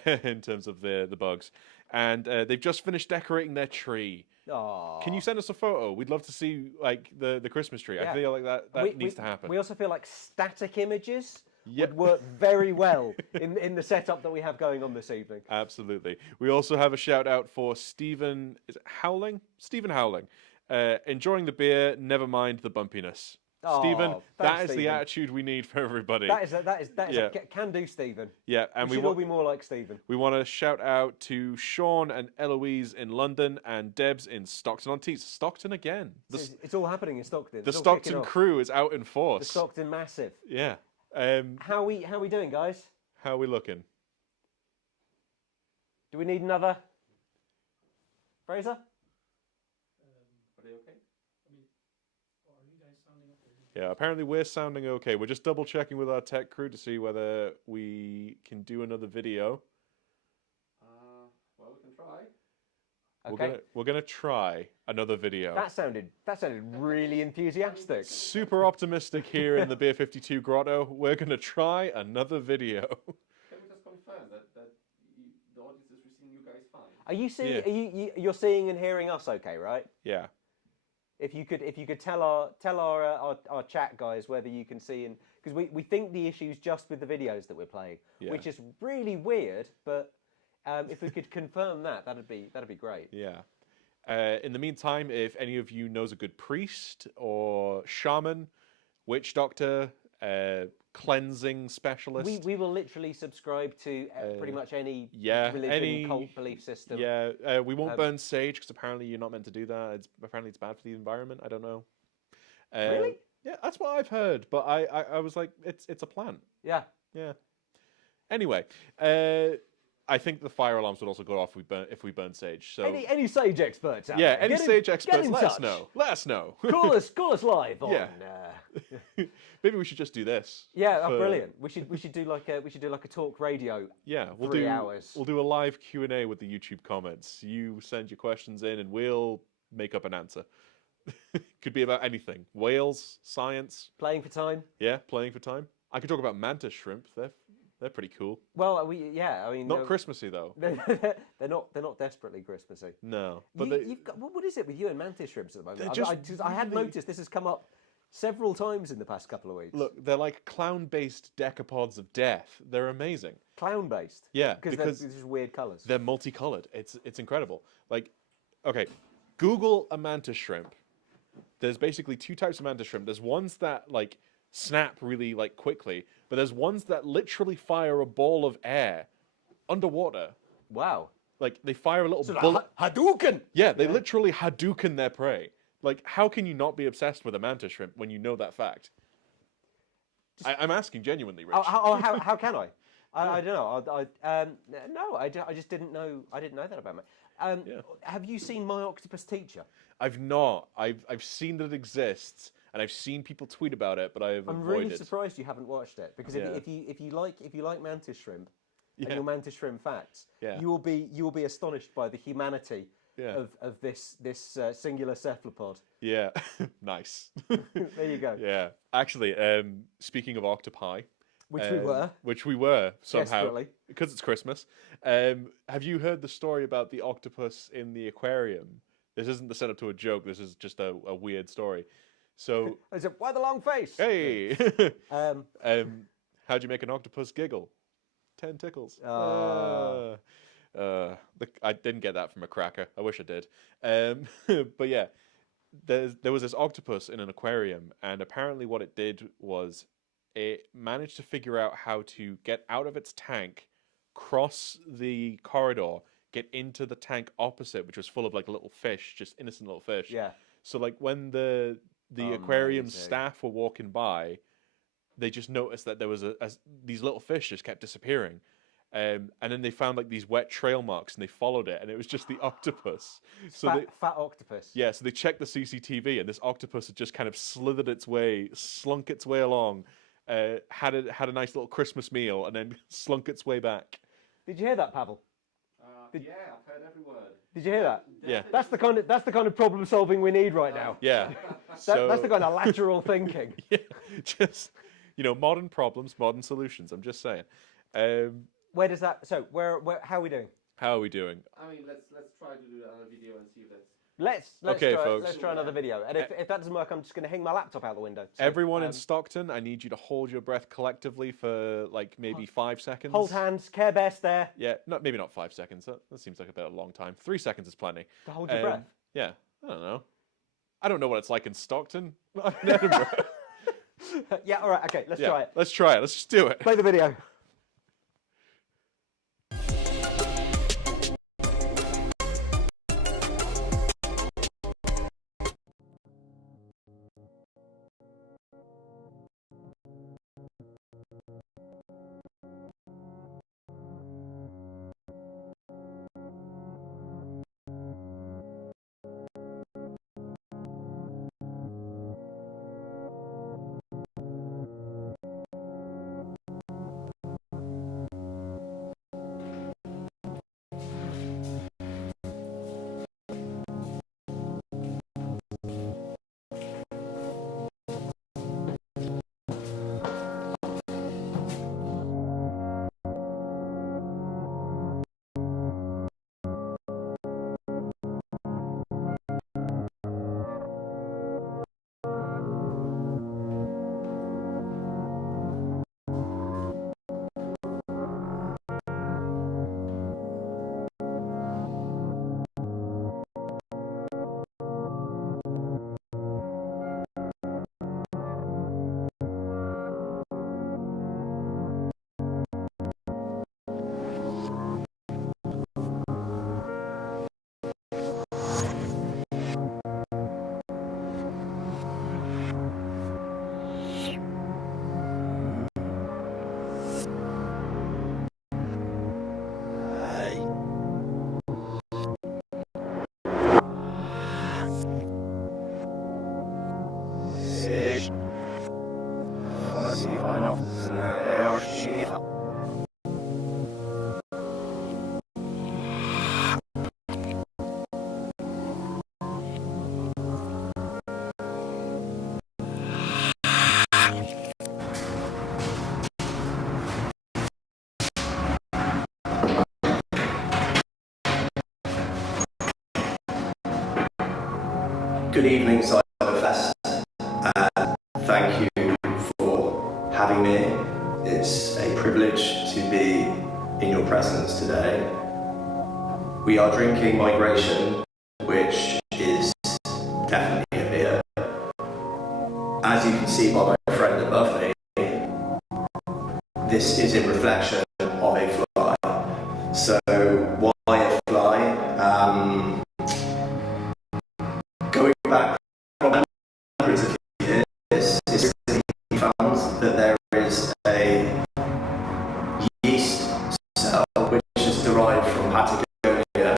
in terms of the bugs. And they've just finished decorating their tree. Aww. Can you send us a photo? We'd love to see like the Christmas tree. I feel like that needs to happen. We also feel like static images would work very well in the setup that we have going on this evening. Absolutely. We also have a shout out for Stephen. Is it Howling? Stephen Howling. Enjoying the beer. Never mind the bumpiness. Stephen, that is the attitude we need for everybody. That is a can do, Stephen. Yeah, and we should all be more like Stephen. We want to shout out to Sean and Eloise in London and Debs in Stockton-on-Tees. Stockton again. It's all happening in Stockton. The Stockton crew is out in force. The Stockton massive. Yeah. How are we doing, guys? How are we looking? Do we need another? Fraser? Are they okay? Yeah, apparently we're sounding okay. We're just double checking with our tech crew to see whether we can do another video. Well, we can try. Okay. We're gonna try another video. That sounded really enthusiastic. Super optimistic here in the Beer 52 Grotto. We're gonna try another video. Can we just confirm that the audience is receiving you guys fine? Are you seeing? You're seeing and hearing us okay, right? Yeah. If you could tell our chat guys whether you can see, and because we think the issue's just with the videos that we're playing, which is really weird, but. If we could confirm that'd be great. Yeah. In the meantime, if any of you knows a good priest or shaman, witch doctor, cleansing specialist, we will literally subscribe to pretty much any religion, cult belief system. Yeah. We won't burn sage because apparently you're not meant to do that. Apparently it's bad for the environment. I don't know. Really? Yeah, that's what I've heard. But I was like, it's a plant. Yeah. Yeah. Anyway. I think the fire alarms would also go off if we burn sage. So any sage experts out yeah, there? any sage experts, let us know. Let us know. Call us live on. Yeah. Maybe we should just do this. Yeah, brilliant. We should do like a talk radio. Yeah, we'll 3 do hours. We'll do a live Q&A with the YouTube comments. You send your questions in, and we'll make up an answer. Could be about anything: whales, science, playing for time. Yeah, playing for time. I could talk about mantis shrimp. They're pretty cool. Well, I mean, not Christmassy though. They're not desperately Christmassy. No, but you've got, what is it with you and mantis shrimps at the moment? I had noticed this has come up several times in the past couple of weeks. Look, they're like clown-based decapods of death. They're amazing. Clown-based? Yeah, because they're just weird colours. They're multicolored. It's incredible. Like, okay, Google a mantis shrimp. There's basically 2 types of mantis shrimp. There's ones that like snap really like quickly, but there's ones that literally fire a ball of air underwater. Wow. Like they fire a little bullet. Hadouken! Yeah, they literally Hadouken their prey. Like, how can you not be obsessed with a mantis shrimp when you know that fact? I'm asking genuinely, Rich. How can I? I don't know. No, I just didn't know. I didn't know that about me. Have you seen My Octopus Teacher? I've not. I've seen that it exists, and I've seen people tweet about it, but I've avoided. I'm really surprised you haven't watched it because if you like mantis shrimp and your mantis shrimp facts, you will be astonished by the humanity of this singular cephalopod. Yeah, nice. There you go. Yeah, actually, speaking of octopi. Which we were somehow desperately. Because it's Christmas. Have you heard the story about the octopus in the aquarium? This isn't the setup to a joke. This is just a weird story. So I said, why the long face? Hey, how'd you make an octopus giggle? 10 tickles. I didn't get that from a cracker. I wish I did. But yeah, there was this octopus in an aquarium, and apparently what it did was it managed to figure out how to get out of its tank, cross the corridor, get into the tank opposite, which was full of like little fish, just innocent little fish. Yeah. So like when the aquarium staff were walking by, they just noticed that there was these little fish just kept disappearing. And then they found like these wet trail marks, and they followed it, and it was just the octopus. So fat octopus. Yeah, so they checked the CCTV, and this octopus had just kind of slithered its way, slunk its way along, had a nice little Christmas meal, and then slunk its way back. Did you hear that, Pavel? Yeah, I've heard every word. Did you hear that? Yeah. That's the kind of problem solving we need right now. Yeah. That's the kind of lateral thinking. Yeah, just modern problems, modern solutions. I'm just saying. Where does that? So how are we doing? How are we doing? I mean, let's try to do another video and see if that's... Let's try another video. And if that doesn't work, I'm just going to hang my laptop out the window. So, everyone in Stockton, I need you to hold your breath collectively for like maybe 5 seconds. Hold hands. Care Bear stare. Yeah, maybe not 5 seconds. That seems like a bit of a long time. 3 seconds is plenty. To hold your breath? Yeah, I don't know. I don't know what it's like in Stockton. In Edinburgh. Yeah, all right, okay, let's try it. Let's try it. Let's just do it. Play the video. Good evening, Cyberfest. Thank you for having me. It's a privilege to be in your presence today. We are drinking Migration, which is definitely a beer. As you can see by my friend above me, this is in reflection of a fly. So why a fly? Going back from hundreds of years, it's found that there is a yeast cell which is derived from Patagonia,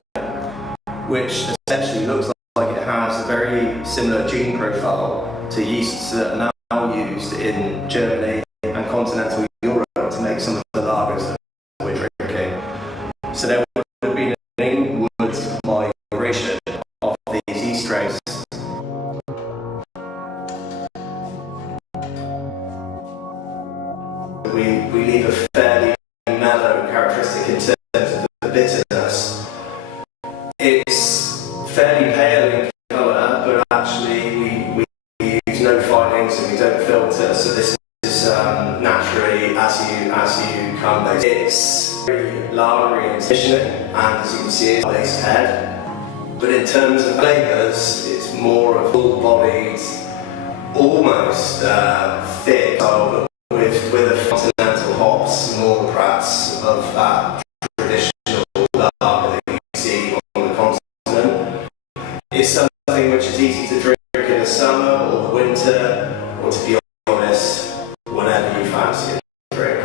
which essentially looks like it has a very similar gene profile to yeasts that are now used in Germany and continental Europe to make some of the lagers that we're drinking. So there would have been an inward migration of these yeast strains. We leave a fairly mellow characteristic in terms of the bitterness. It's fairly pale in colour, but actually we use no finings and we don't filter, so this is naturally as you come. It's very lagery and conditioning, and as you can see, it's based head. But in terms of flavours, it's more of full-bodied, almost thick, but with a continental hops, more perhaps of that traditional lager that you see on the continent. It's something which is easy to drink in the summer or the winter, or to be honest, whenever you fancy a drink.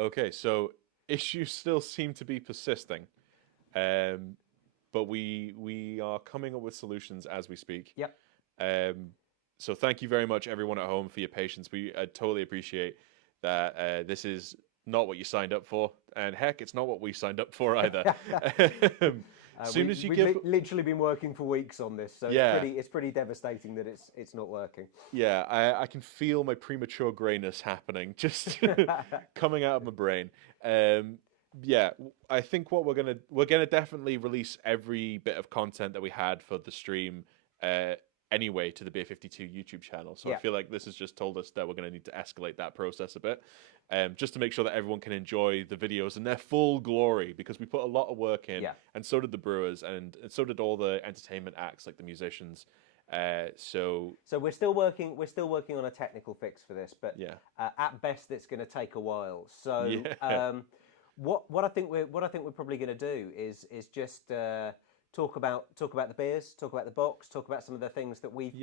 Okay, so issues still seem to be persisting, but we are coming up with solutions as we speak. Yep. So thank you very much, everyone at home, for your patience. We totally appreciate that. This is not what you signed up for, and heck, it's not what we signed up for either. Soon as you give, literally been working for weeks on this, so Yeah. it's pretty devastating that it's not working. yeah, I can feel my premature grayness happening, just coming out of my brain. Yeah, I think what we're gonna definitely release every bit of content that we had for the stream anyway to the Beer 52 YouTube channel. So Yeah. I feel like this has just told us that we're gonna need to escalate that process a bit, just to make sure that everyone can enjoy the videos in their full glory, because we put a lot of work in, Yeah. and so did the brewers, and so did all the entertainment acts like the musicians. So we're still working on a technical fix for this, but yeah. At best it's going to take a while. So Yeah. what I think we're probably going to do is just talk about the beers, talk about the box, talk about some of the things that we've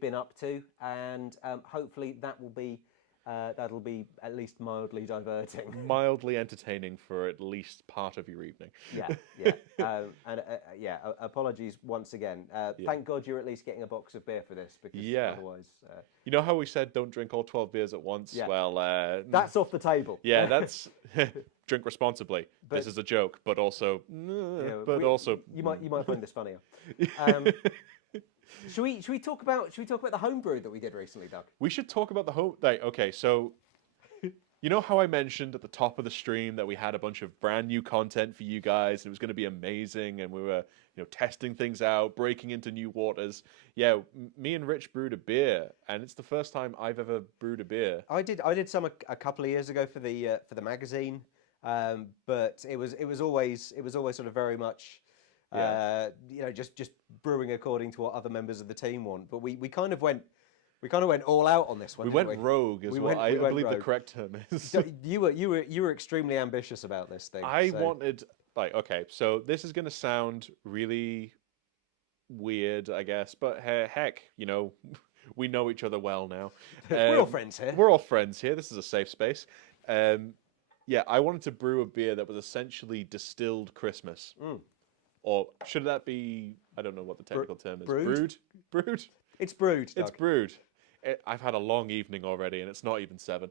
been up to, and hopefully that'll be at least mildly diverting. Mildly entertaining for at least part of your evening. Apologies once again. Thank God you're at least getting a box of beer for this, because otherwise... you know how we said don't drink all 12 beers at once? Yeah. Well... that's off the table. Yeah, that's... drink responsibly. But- this is a joke, but also... You might find this funnier. Should we talk about the homebrew that we did recently, Doug? We should talk about the home... Like, okay, so... You know how I mentioned at the top of the stream that we had a bunch of brand new content for you guys, and it was going to be amazing, and we were, testing things out, breaking into new waters. Yeah, me and Rich brewed a beer, and it's the first time I've ever brewed a beer. I did some a couple of years ago for the magazine, but it was always sort of very much just brewing according to what other members of the team want. But we kind of went all out on this one. We went rogue, is what I believe the correct term is. So you were extremely ambitious about this thing. I wanted, okay, so this is going to sound really weird, I guess, but heck, we know each other well now. We're all friends here. We're all friends here. This is a safe space. I wanted to brew a beer that was essentially distilled Christmas. Or should that be, I don't know what the technical term is. Brewed? Brewed? It's brewed, Doug. It's brewed. I've had a long evening already, and it's not even 7.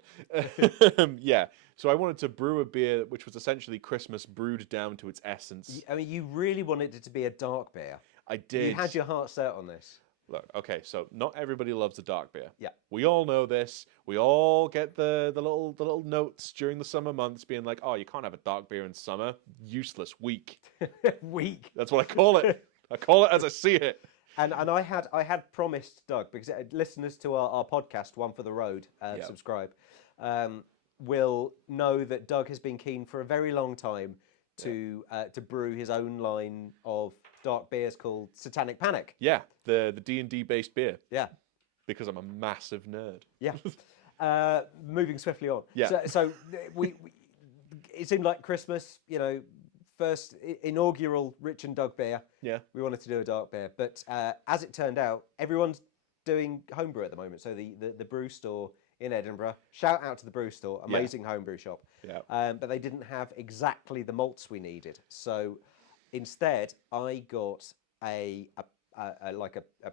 So I wanted to brew a beer which was essentially Christmas brewed down to its essence. I mean, you really wanted it to be a dark beer. I did. You had your heart set on this. Look, okay, so not everybody loves a dark beer. Yeah. We all know this. We all get the little notes during the summer months being like, oh, you can't have a dark beer in summer. Useless. Weak. Weak. That's what I call it. I call it as I see it. And I had promised Doug, because listeners to our podcast, One for the Road, subscribe, will know that Doug has been keen for a very long time to brew his own line of dark beers called Satanic Panic. Yeah, the D&D based beer. Yeah. Because I'm a massive nerd. Yeah. Moving swiftly on. Yeah. So we it seemed like Christmas, first inaugural Rich and Doug beer. Yeah. We wanted to do a dark beer, but as it turned out, everyone's doing homebrew at the moment. So the brew store in Edinburgh, shout out to the brew store, amazing homebrew shop. Yeah. But they didn't have exactly the malts we needed. So instead, I got a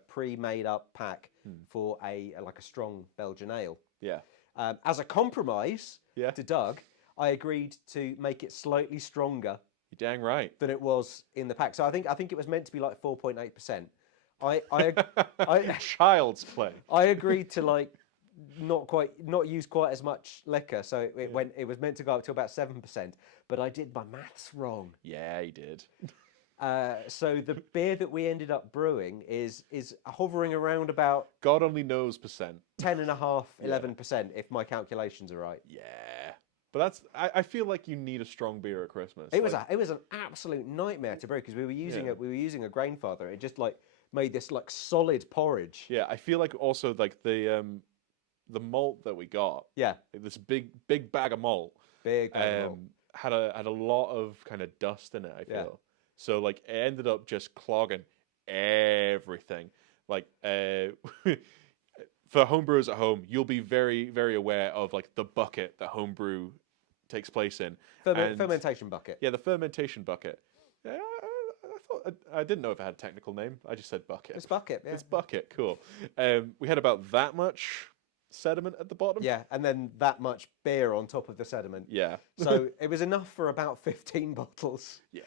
pre-made up pack for a strong Belgian ale. Yeah. As a compromise to Doug, I agreed to make it slightly stronger. You're dang right. Than it was in the pack. So I think it was meant to be like 4.8%. I child's play. I agreed to not use quite as much liquor, so it was meant to go up to about 7%. But I did my maths wrong. Yeah, you did. So the beer that we ended up brewing is hovering around about God only knows percent. 10.5%, 11%, if my calculations are right. Yeah. But I feel like you need a strong beer at Christmas. It was an absolute nightmare to brew, because we were using a grain father. It just made this solid porridge. Yeah, I feel like also the malt that we got. Yeah. This big bag of malt. Big bag of malt. Had a lot of kind of dust in it, I feel. Yeah. So it ended up just clogging everything. For homebrewers at home, you'll be very, very aware of the bucket that homebrew takes place in. Fermentation bucket. Yeah, the fermentation bucket. Yeah, I thought I didn't know if it had a technical name. I just said bucket. It's bucket. Yeah. It's bucket. Cool. We had about that much sediment at the bottom. Yeah, and then that much beer on top of the sediment. Yeah. So it was enough for about 15 bottles. Yeah.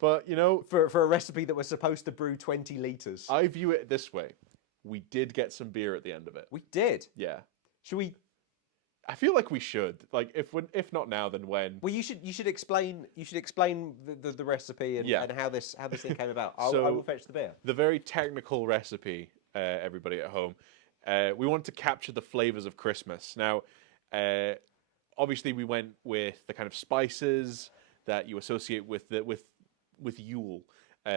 But, you know... For a recipe that was supposed to brew 20 litres. I view it this way. We did get some beer at the end of it. We did? Yeah. Should we... I feel like we should. Like, if not now, then when? Well, you should explain the recipe and how this thing came about. I will fetch the beer. The very technical recipe, everybody at home. We wanted to capture the flavors of Christmas. Now, obviously, we went with the kind of spices that you associate with Yule.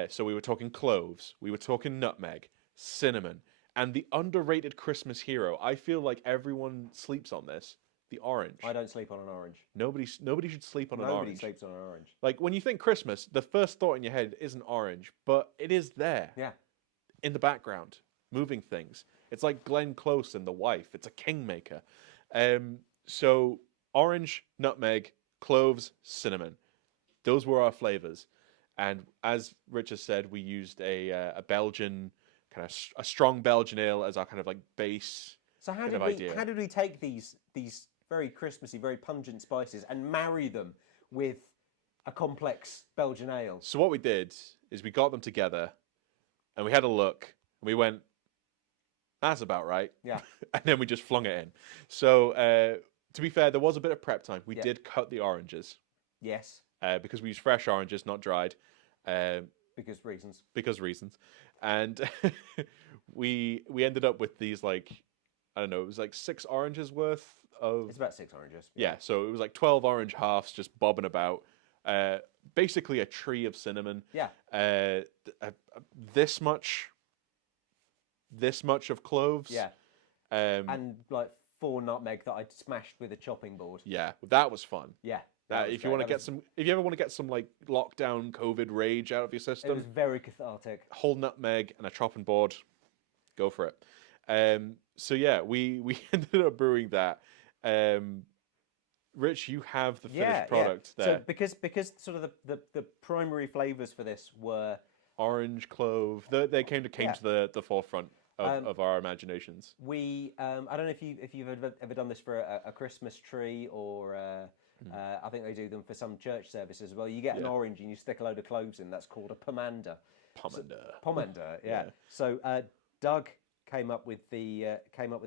So we were talking cloves, we were talking nutmeg, cinnamon, and the underrated Christmas hero. I feel like everyone sleeps on this. The orange. I don't sleep on an orange. Nobody should sleep on an orange. Nobody sleeps on an orange. Like, when you think Christmas, the first thought in your head isn't orange, but it is there. Yeah. In the background, moving things. It's like Glenn Close and The Wife. It's a kingmaker. So, orange, nutmeg, cloves, cinnamon. Those were our flavors. And as Richard said, we used a Belgian, kind of a strong Belgian ale as our kind of like base. So how did we take these very Christmassy, very pungent spices and marry them with a complex Belgian ale? So what we did is we got them together, and we had a look, and we went, "That's about right." Yeah. And then we just flung it in. So to be fair, there was a bit of prep time. We did cut the oranges. Yes. Because we used fresh oranges, not dried. Because reasons. Because reasons. And we ended up with these, like, I don't know, it was like 6 oranges worth of... It's about 6 oranges. Yeah, so it was like 12 orange halves just bobbing about. Basically a tree of cinnamon. Yeah. This much of cloves. Yeah. And like 4 nutmeg that I smashed with a chopping board. Yeah, that was fun. Yeah. If you ever want to get some like lockdown COVID rage out of your system, it was very cathartic. Whole nutmeg and a chopping board, go for it. So yeah, we ended up brewing that. Rich, you have the finished product there. So because sort of the primary flavors for this were orange, clove, they came to the forefront of our imaginations. We I don't know if you've ever done this for a Christmas tree or. I think they do them for some church services as well. You get an orange and you stick a load of cloves in. That's called a pomander. Pomander, yeah. So Doug came up with a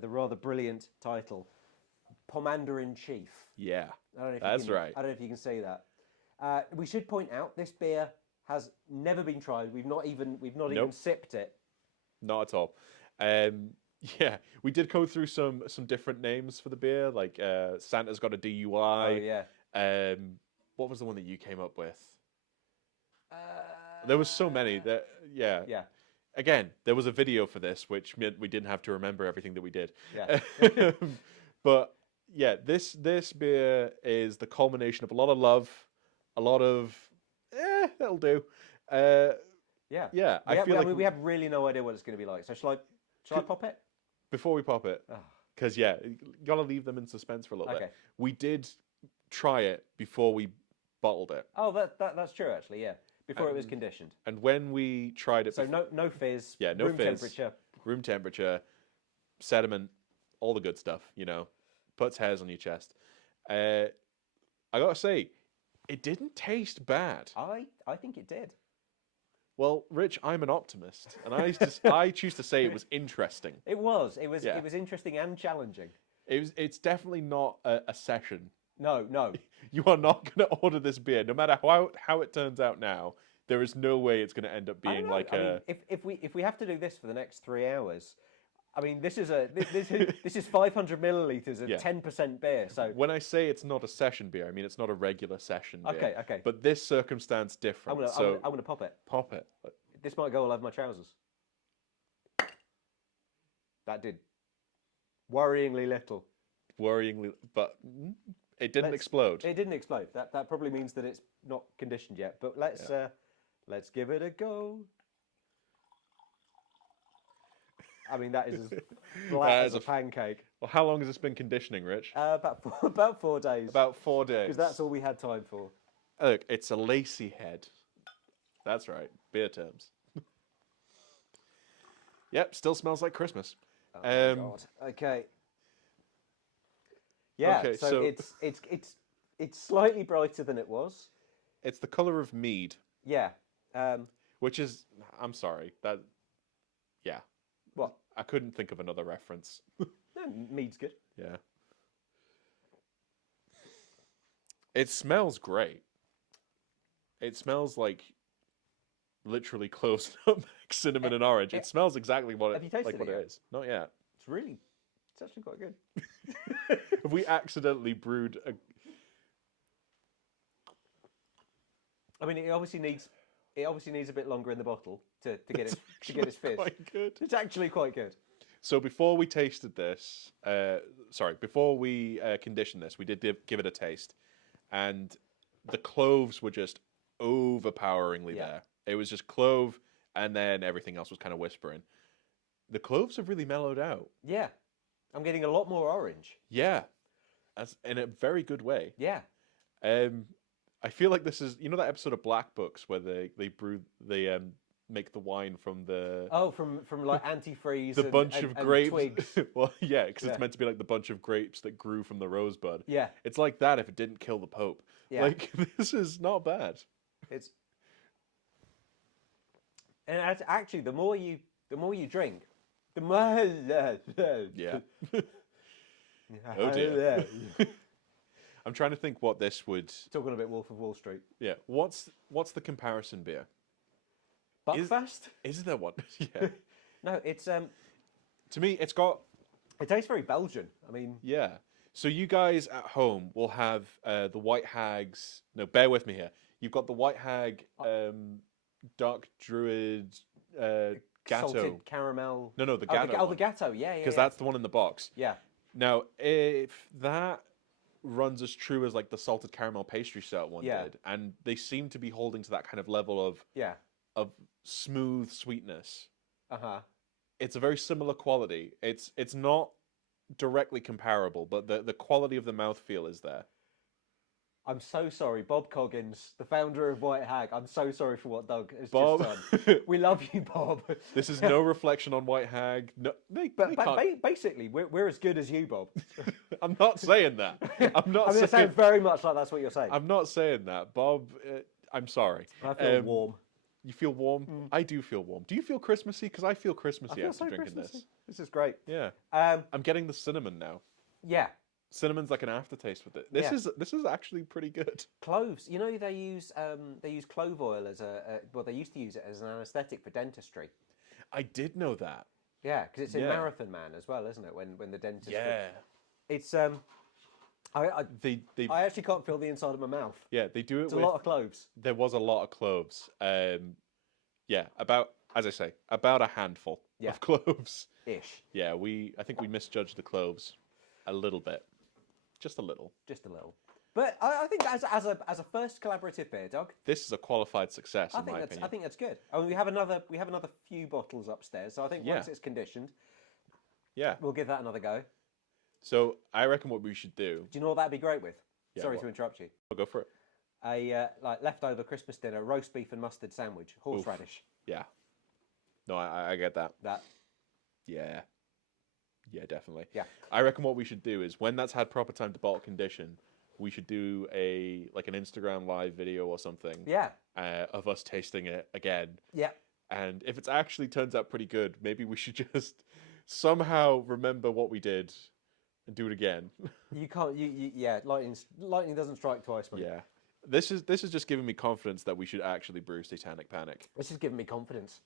rather brilliant title, Pomander in Chief. Yeah, that's right. I don't know if you can say that. We should point out this beer has never been tried. We've not even sipped it. Not at all. Yeah, we did go through some different names for the beer, like Santa's Got a DUI. Oh, yeah. What was the one that you came up with? There was so many. Yeah. Again, there was a video for this, which meant we didn't have to remember everything that we did. Yeah. But yeah, this beer is the culmination of a lot of love, a lot of that'll do. Yeah. I feel like we have really no idea what it's going to be like. So shall I pop it? Before we pop it, because you gotta leave them in suspense for a little bit. We did try it before we bottled it. Oh, that's true actually. Yeah, before it was conditioned. And when we tried it, so no fizz. Yeah, no fizz. Room temperature, sediment, all the good stuff. You know, puts hairs on your chest. I gotta say, it didn't taste bad. I think it did. Well, Rich, I'm an optimist, and I choose to say it was interesting. It was interesting and challenging. It's definitely not a session. No. You are not going to order this beer, no matter how it turns out now. There is no way it's going to end up being like a. If we have to do this for the next 3 hours, I mean, this is 500 milliliters of 10% beer. So when I say it's not a session beer, I mean it's not a regular session beer. Okay. But this circumstance different. I'm gonna pop it. Pop it. This might go all over my trousers. That did worryingly little. But it didn't explode. It didn't explode. That probably means that it's not conditioned yet. But let's give it a go. I mean, that is as flat as a pancake. Well, how long has this been conditioning, Rich? About 4 days. About 4 days. Because that's all we had time for. Look, it's a lacy head. That's right, beer terms. Yep, still smells like Christmas. Oh my God. Okay. Yeah. Okay, so it's slightly brighter than it was. It's the color of mead. Yeah. Which is, I'm sorry, that, yeah. What? I couldn't think of another reference. No, mead's good. Yeah. It smells great. It smells like literally clove, nutmeg, cinnamon, and orange. It smells exactly what Have you tasted like what it yet? it is. Not yet. It's actually quite good. Have we accidentally brewed a... I mean, it obviously needs a bit longer in the bottle to get its fizz. Quite good. It's actually quite good. So before we tasted this, before we conditioned this, we did give it a taste, and the cloves were just overpoweringly there. It was just clove, and then everything else was kind of whispering. The cloves have really mellowed out. Yeah, I'm getting a lot more orange. Yeah, in a very good way. Yeah. I feel like this is, you know, that episode of Black Books where they make the wine from the from like antifreeze, the bunch of grapes. Twigs. Well, yeah, because it's meant to be like the bunch of grapes that grew from the rosebud. Yeah, it's like that if it didn't kill the Pope. Yeah. Like, this is not bad. And actually, the more you drink, the more. Yeah. Oh dear. I'm trying to think what this would. Talking a bit Wolf of Wall Street. Yeah. What's the comparison beer? Buckfast? Is there one? Yeah. No, it's To me, it tastes very Belgian. I mean. Yeah. So you guys at home will have the White Hag's. No, bear with me here. You've got the White Hag, Dark Druid, Gateux. Salted caramel. No, the Gateux. The Gateux. Yeah. Because that's the one in the box. Yeah. Now, if that runs as true as like the salted caramel pastry stout one did, and they seem to be holding to that kind of level of smooth sweetness. It's a very similar quality. It's not directly comparable, but the quality of the mouthfeel is there. I'm so sorry, Bob Coggins, the founder of White Hag. I'm so sorry for what Doug has Bob, just done. We love you, Bob. This is no reflection on White Hag. No, basically, we're as good as you, Bob. I'm not saying that. I'm not. I mean, it sounds very much like that's what you're saying. I'm not saying that, Bob. I'm sorry. I feel warm. You feel warm? I do feel warm. Do you feel Christmassy? Because I feel Christmassy after drinking this. This is great. Yeah. I'm getting the cinnamon now. Yeah. Cinnamon's like an aftertaste with it. This is actually pretty good. Cloves. You know, they use clove oil as they used to use it as an anaesthetic for dentistry. I did know that. Yeah, because it's in Marathon Man as well, isn't it? When the dentist. Yeah. It's I actually can't feel the inside of my mouth. Yeah, they do it. It's a lot of cloves. There was a lot of cloves. About, as I say, about a handful of cloves. Ish. Yeah, I think we misjudged the cloves a little bit. Just a little. Just a little. But I think as a first collaborative beer, Doug, this is a qualified success in my opinion. I think that's good. I mean, we have another few bottles upstairs, so I think once it's conditioned, we'll give that another go. So I reckon what we should do. Do you know what that'd be great with? Yeah, Sorry what? to interrupt you. I'll go for it. A like leftover Christmas dinner, roast beef and mustard sandwich, horseradish. Yeah. No, I get that. That. Yeah. Yeah, definitely. Yeah. I reckon what we should do is when that's had proper time to bottle condition, we should do an Instagram live video or something. Yeah. Of us tasting it again. Yeah. And if it actually turns out pretty good, maybe we should just somehow remember what we did and do it again. You can't. Lightning doesn't strike twice, mate. Yeah. This is just giving me confidence that we should actually brew Satanic Panic. This is giving me confidence.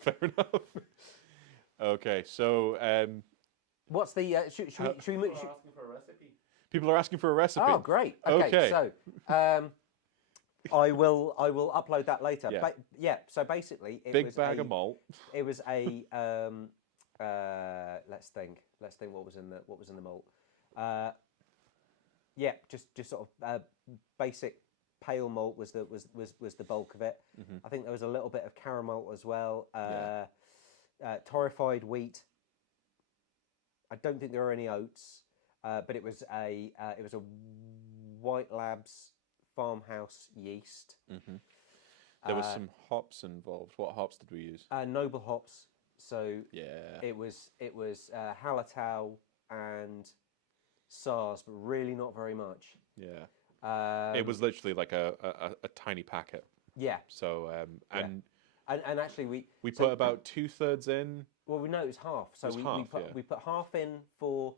Fair enough. Okay, so what's the should we move? Asking for a recipe. People are asking for a recipe. Oh, great. Okay. So I will upload that later. Yeah. So basically, it big was bag of malt. It was a let's think what was in the malt. Just sort of basic pale malt was the bulk of it. Mm-hmm. I think there was a little bit of caramel as well. torrefied wheat. I don't think there are any oats, but it was a White Labs farmhouse yeast. Mm-hmm. There was some hops involved. What hops did we use? Noble hops. So yeah, it was Hallertau and SARS, but really not very much. Yeah, it was literally like a tiny packet. Yeah. So and actually we put about 2/3 in. Well, we know it was half. So we put half in for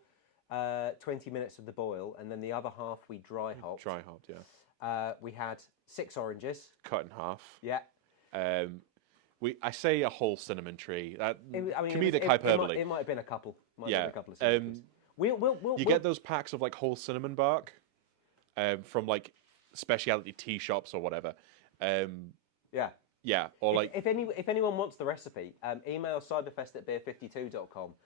20 minutes of the boil, and then the other half we dry hopped. Dry hopped, yeah. We had 6 oranges. Cut in half. Yeah. I say a whole cinnamon tree. That I mean, comedic hyperbole. It might have been a couple. Yeah. We'll get those packs of like whole cinnamon bark from like specialty tea shops or whatever. Yeah. Yeah, or like if anyone wants the recipe, email cyberfest@beer52.com,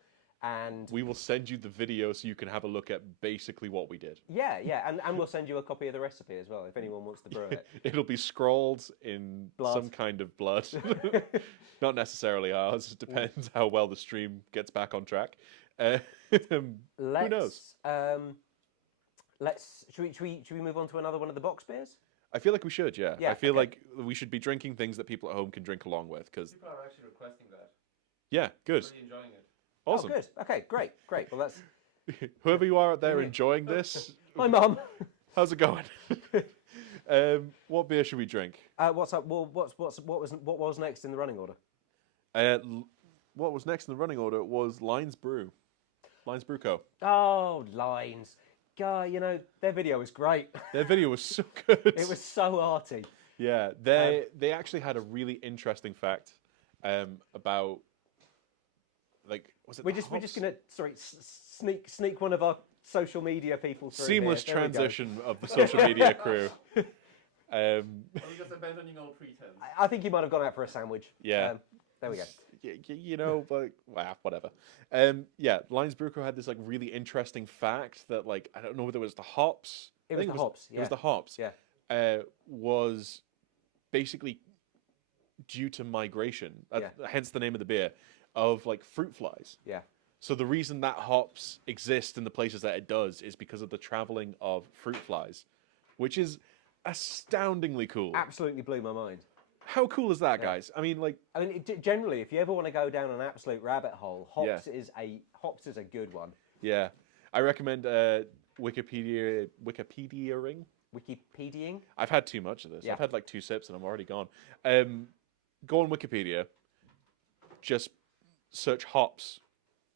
and we will send you the video so you can have a look at basically what we did. Yeah, and we'll send you a copy of the recipe as well if anyone wants to brew it. It'll be scrawled in some kind of blood, not necessarily ours. It depends how well the stream gets back on track. Who knows? Should we move on to another one of the box beers? I feel like we should, yeah. I feel okay. like we should be drinking things that people at home can drink along with. Cause people are actually requesting that. Yeah, good. I'm really enjoying it. Awesome. Oh, good. Okay, great. Well, that's... Whoever you are out there enjoying this... Hi, Mum. How's it going? What beer should we drink? What's up? Well, what was next in the running order? What was next in the running order was Lines Brew. Lines Brew Co. Oh, Lines. God, you know, their video was great. Their video was so good. It was so arty. Yeah, they actually had a really interesting fact about, like, was it We're just gonna sneak one of our social media people through. Seamless transition of the social media crew. You just abandoning all pretense. I think you might have gone out for a sandwich. Yeah. There we go. You know, like, well, whatever. Yeah, Lines Brew Co had this like really interesting fact that, like, I don't know whether it was the hops. It was the hops. It was the hops. Yeah. Was basically due to migration. Hence the name of the beer, of like fruit flies. Yeah. So the reason that hops exist in the places that it does is because of the traveling of fruit flies, which is astoundingly cool. Absolutely blew my mind. How cool is that, guys? I mean, generally, if you ever want to go down an absolute rabbit hole, hops is a good one. Yeah, I recommend Wikipediaing. Wikipediaing? I've had too much of this. Yeah. I've had like 2 sips and I'm already gone. Go on Wikipedia. Just search hops.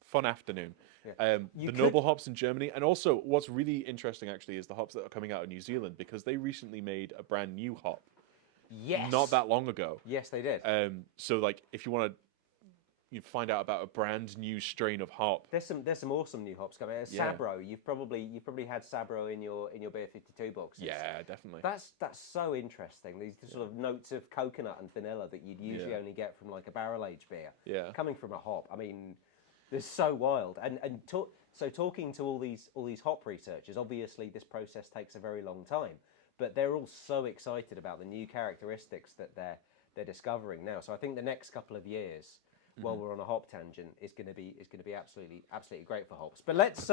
Fun afternoon. Yeah. The noble hops in Germany, and also what's really interesting actually is the hops that are coming out of New Zealand, because they recently made a brand new hop. Yes. Not that long ago. Yes, they did. So like, if you want to, you find out about a brand new strain of hop. There's some awesome new hops coming. Sabro. You've probably had Sabro in your Beer 52 boxes. Yeah, definitely. That's so interesting. These sort of notes of coconut and vanilla that you'd usually only get from like a barrel aged beer. Yeah. Coming from a hop. I mean, they're so wild. So talking to all these hop researchers, obviously this process takes a very long time. But they're all so excited about the new characteristics that they're discovering now. So I think the next couple of years, while we're on a hop tangent, is going to be absolutely great for hops. But let's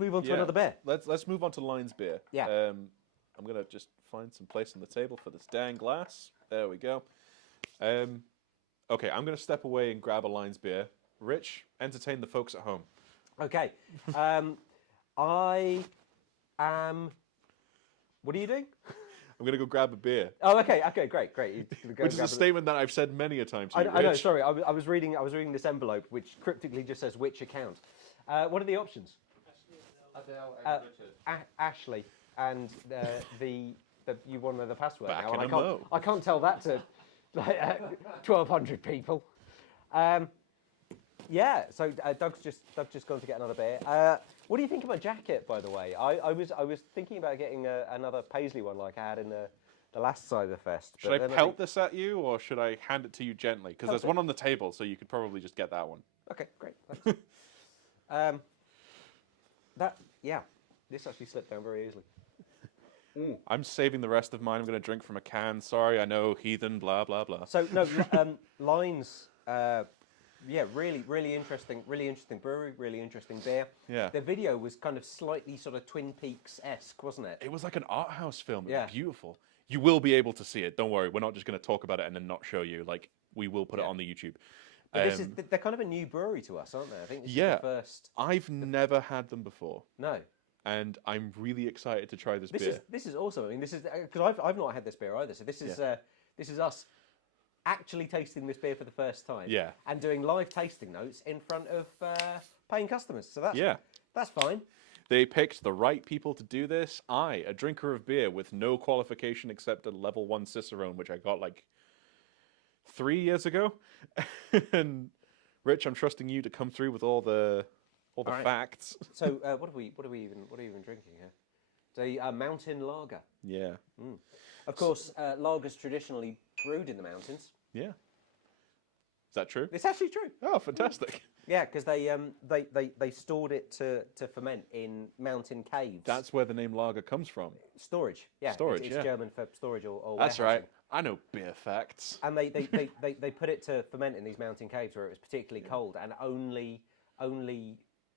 move on to another beer. Let's move on to Lines beer. Yeah. I'm gonna just find some place on the table for this dang glass. There we go. Okay, I'm gonna step away and grab a Lines beer. Rich, entertain the folks at home. Okay. I am. What are you doing? I'm gonna go grab a beer. Oh, okay, great. Which is a statement that I've said many a time to you, I know. Rich. Sorry, I was reading this envelope, which cryptically just says which account. What are the options? Ashley and you want to know the password Back now. in a mo. I can't tell that to 1,200 people. Yeah, so Doug's just gone to get another beer. What do you think of my jacket, by the way? I was thinking about getting another paisley one like I had in the last Cyberfest. Should I pelt this at you, or should I hand it to you gently? Because there's one on the table, so you could probably just get that one. Okay, great. This actually slipped down very easily. I'm saving the rest of mine. I'm going to drink from a can. Sorry, I know, heathen, blah, blah, blah. So, no, Lines... Yeah, really interesting brewery, really interesting beer. Yeah. The video was kind of slightly sort of Twin Peaks-esque, wasn't it? It was like an art house film. It Yeah. was beautiful. You will be able to see it. Don't worry. We're not just going to talk about it and then not show you. Like, we will put it on the YouTube. But they're kind of a new brewery to us, aren't they? I think this is Yeah. the first. I've never had them before. No. And I'm really excited to try this beer. This is awesome. I mean, this is because I've not had this beer either. So this is us actually tasting this beer for the first time. Yeah. And doing live tasting notes in front of paying customers. So that's fine. They picked the right people to do this. I, a drinker of beer with no qualification except a level 1 Cicerone, which I got like 3 years ago. And Rich, I'm trusting you to come through with all the Right. facts. So what are we even drinking here? So mountain lager. Yeah. Mm. Of course, lager's traditionally brewed in the mountains. Yeah. Is that true? It's actually true. Oh, fantastic. Yeah, because they stored it to ferment in mountain caves. That's where the name lager comes from. Storage. Yeah. Storage. It's yeah. German for storage or That's warehousing. right. I know beer facts. And they put it to ferment in these mountain caves where it was particularly cold, and only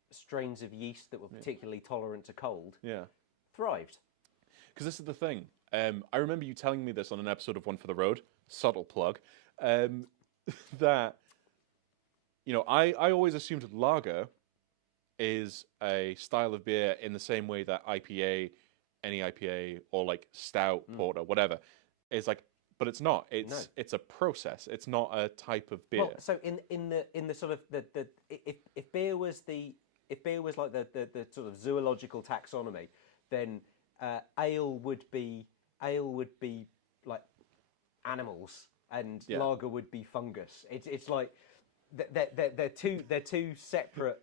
strains of yeast that were particularly tolerant to cold thrived. Because this is the thing. I remember you telling me this on an episode of One for the Road, subtle plug, that, you know, I always assumed lager is a style of beer in the same way that IPA, NEIPA, or like stout, porter, whatever, is like, but it's not. It's a process. It's not a type of beer. Well, so in the sort of if beer was like the sort of zoological taxonomy, then ale would be like animals, and lager would be fungus. It's like they're two separate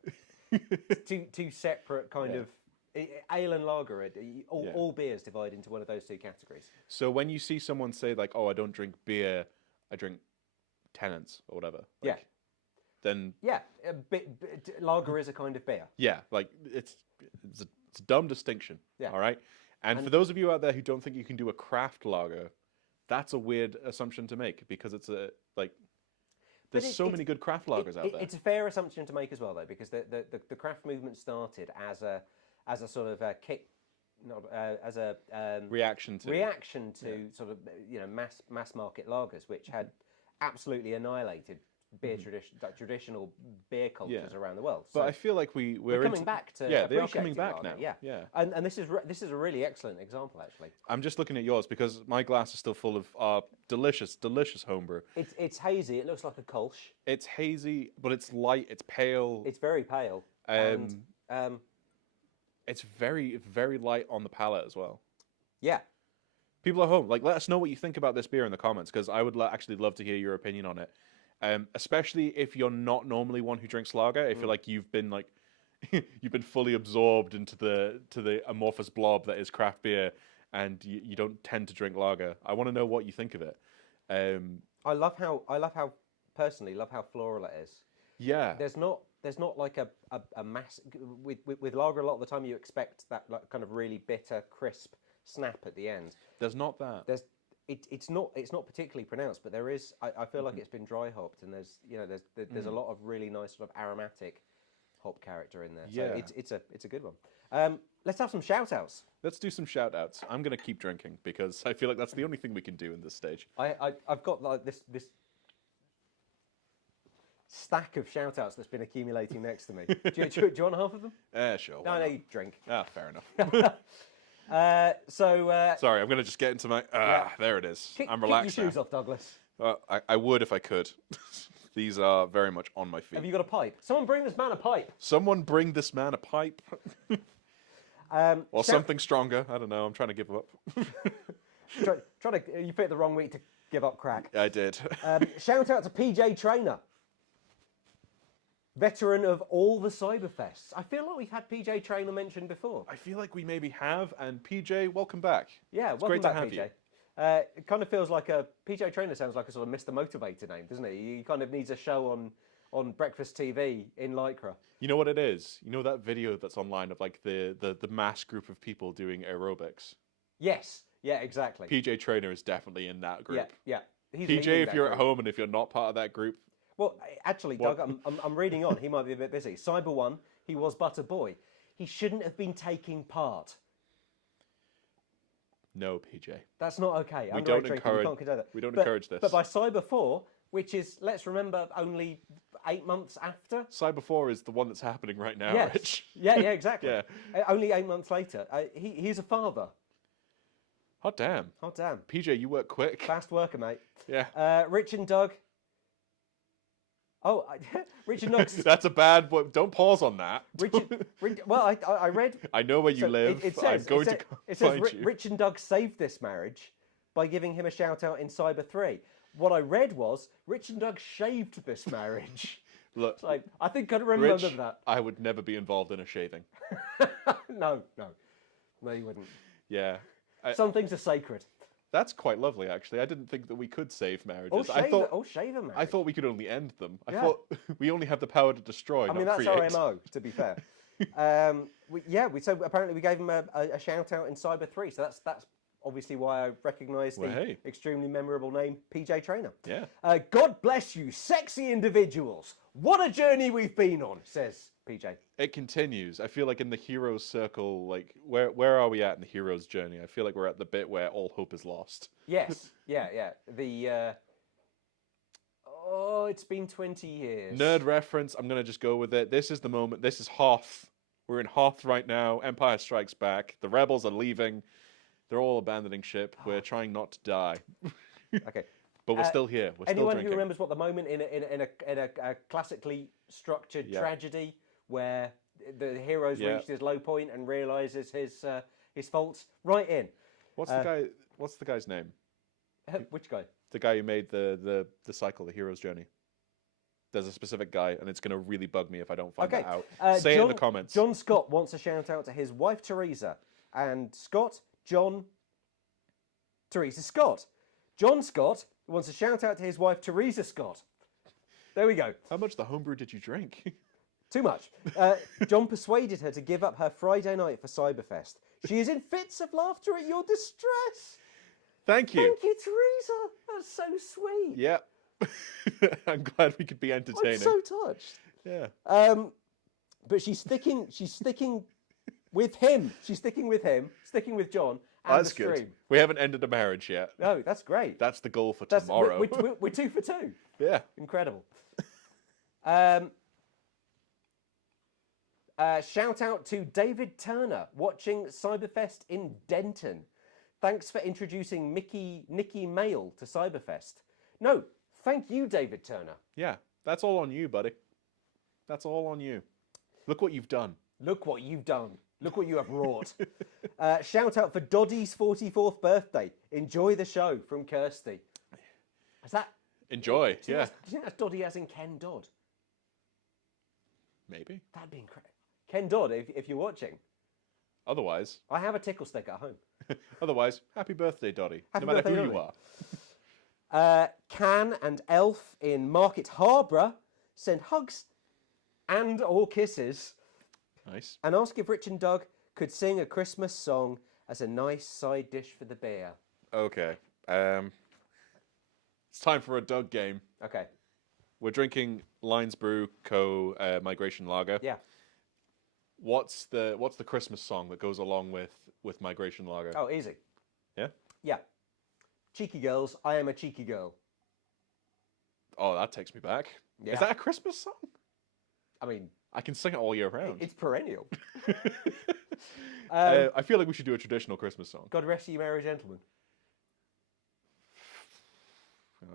two separate kind of ale and lager. All beers divide into one of those two categories. So when you see someone say like, "Oh, I don't drink beer, I drink Tennent's or whatever," like, then lager is a kind of beer. Yeah, like it's a dumb distinction. Yeah. All right. And for those of you out there who don't think you can do a craft lager, that's a weird assumption to make, because it's a like. There's so many good craft lagers out there. It's a fair assumption to make as well, though, because the craft movement started as a sort of a kick, not as a reaction to sort of mass market lagers, which had absolutely annihilated beer traditional beer cultures around the world. But I feel like we're coming back to they are coming back lager, now. Yeah. And this is a really excellent example, actually. I'm just looking at yours because my glass is still full of delicious homebrew. It's hazy. It looks like a Kolsch. It's hazy, but it's light. It's pale. It's very pale. It's very, very light on the palate as well. Yeah. People at home, like, let us know what you think about this beer in the comments, because I would actually love to hear your opinion on it. Especially if you're not normally one who drinks lager, if you're like you've been fully absorbed into the amorphous blob that is craft beer, and you don't tend to drink lager. I want to know what you think of it. I love how personally love how floral it is. Yeah. There's not like a mass with lager. A lot of the time you expect that like kind of really bitter, crisp snap at the end. There's not that. It's not particularly pronounced, but there is. I feel like it's been dry hopped, and there's a lot of really nice sort of aromatic hop character in there. So it's a good one. Let's have some shout outs. Let's do some shout outs. I'm gonna keep drinking because I feel like that's the only thing we can do in this stage. I've got like this stack of shout outs that's been accumulating next to me. Do you want half of them? Sure. No, you drink. Ah, fair enough. Sorry, I'm gonna just get into my. There it is. I'm relaxed. Kick your shoes off, Douglas. I would if I could. These are very much on my feet. Have you got a pipe? Someone bring this man a pipe. Someone bring this man a pipe. Or something stronger. I don't know. I'm trying to give up. You picked the wrong week to give up crack. I did. Shout out to PJ Trainer, veteran of all the Cyberfests. I feel like we've had PJ Trainer mentioned before. I feel like we maybe have. And PJ, welcome back. Yeah, it's welcome great back, to have PJ. you. It kind of feels like PJ Trainer sounds like a sort of Mr. Motivator name, doesn't he? He kind of needs a show on breakfast TV in Lycra. You know what it is? You know that video that's online of like the mass group of people doing aerobics? Yes. Yeah, exactly. PJ Trainer is definitely in that group. Yeah. PJ, if you're at home and if you're not part of that group, Well, actually, Doug, I'm reading on. He might be a bit busy. Cyber 1, he was but a boy. He shouldn't have been taking part. No, PJ. That's not okay. We Underage don't drinking, encourage. you can't condone that. We don't But- encourage this. But by Cyber 4, which is, let's remember, only 8 months after. Cyber 4 is the one that's happening right now, Yes. Rich. Yeah, exactly. Yeah. Only 8 months later. He's a father. Hot damn. Hot damn. PJ, you work quick. Fast worker, mate. Yeah. Rich and Doug. Oh, Rich and Doug. That's a bad one. Don't pause on that. Well, I read. I know where you live. It says, I'm going to it says find you. Rich and Doug saved this marriage by giving him a shout out in Cyber 3. What I read was Rich and Doug shaved this marriage. Look, Like, I think I remember Rich, that. I would never be involved in a shaving. No, you wouldn't. Yeah. Some things are sacred. That's quite lovely, actually. I didn't think that we could save marriages. Shave a marriage. I thought we could only end them. I Yeah. thought we only have the power to destroy, I not mean, that's create. our MO, to be fair. So apparently we gave him a shout out in Cyber 3. So that's obviously why I recognise the Well, hey. extremely memorable name PJ Trainer. Yeah. God bless you, sexy individuals. What a journey we've been on, says PJ. It continues. I feel like in the heroes circle, like where are we at in the hero's journey? I feel like we're at the bit where all hope is lost. Yes, yeah. It's been 20 years. Nerd reference. I'm gonna just go with it. This is the moment. This is Hoth. We're in Hoth right now. Empire Strikes Back. The rebels are leaving. They're all abandoning ship. We're trying not to die. Okay. But we're still here. We're still Anyone drinking. who remembers what the moment in a classically structured tragedy where the hero's reached his low point and realizes his faults, right in. What's the guy? What's the guy's name? Which guy? The guy who made the cycle, the hero's journey. There's a specific guy, and it's going to really bug me if I don't find that out. Say it in the comments. John Scott wants a shout out to his wife Teresa, and John Scott wants a shout out to his wife Teresa Scott. There we go. How much the homebrew did you drink? Too much. John persuaded her to give up her Friday night for Cyberfest. She is in fits of laughter at your distress. Thank you. Thank you, Teresa. That's so sweet. Yeah. I'm glad we could be entertaining. I'm so touched. Yeah. But she's sticking with him. She's sticking with John and That's the stream. good. We haven't ended a marriage yet. No, that's great. That's the goal for tomorrow. We're 2 for 2. Yeah. Incredible. Shout out to David Turner watching Cyberfest in Denton. Thanks for introducing Nikki Mail to Cyberfest. No, thank you, David Turner. Yeah, that's all on you, buddy. That's all on you. Look what you've done. Look what you've done. Look what you have wrought. Shout out for Doddy's 44th birthday. Enjoy the show from Kirsty. Is that? Enjoy, Do you yeah. think that's Doddy as in Ken Dodd? Maybe. That'd be incredible. Ken Dodd, if you're watching. Otherwise. I have a tickle stick at home. Otherwise, happy birthday, Doddy. Happy no matter birthday, who Doddy. you are. Can and Elf in Market Harbour send hugs and or kisses. Nice. And ask if Rich and Doug could sing a Christmas song as a nice side dish for the beer. Okay. It's time for a Doug game. Okay. We're drinking Lions Brew Co. Migration Lager. Yeah. What's the Christmas song that goes along with Migration Lager? Oh, easy. Yeah? Yeah. Cheeky girls, I am a cheeky girl. Oh, that takes me back. Yeah. Is that a Christmas song? I mean, I can sing it all year round. it's perennial. I feel like we should do a traditional Christmas song. God rest you, merry gentlemen.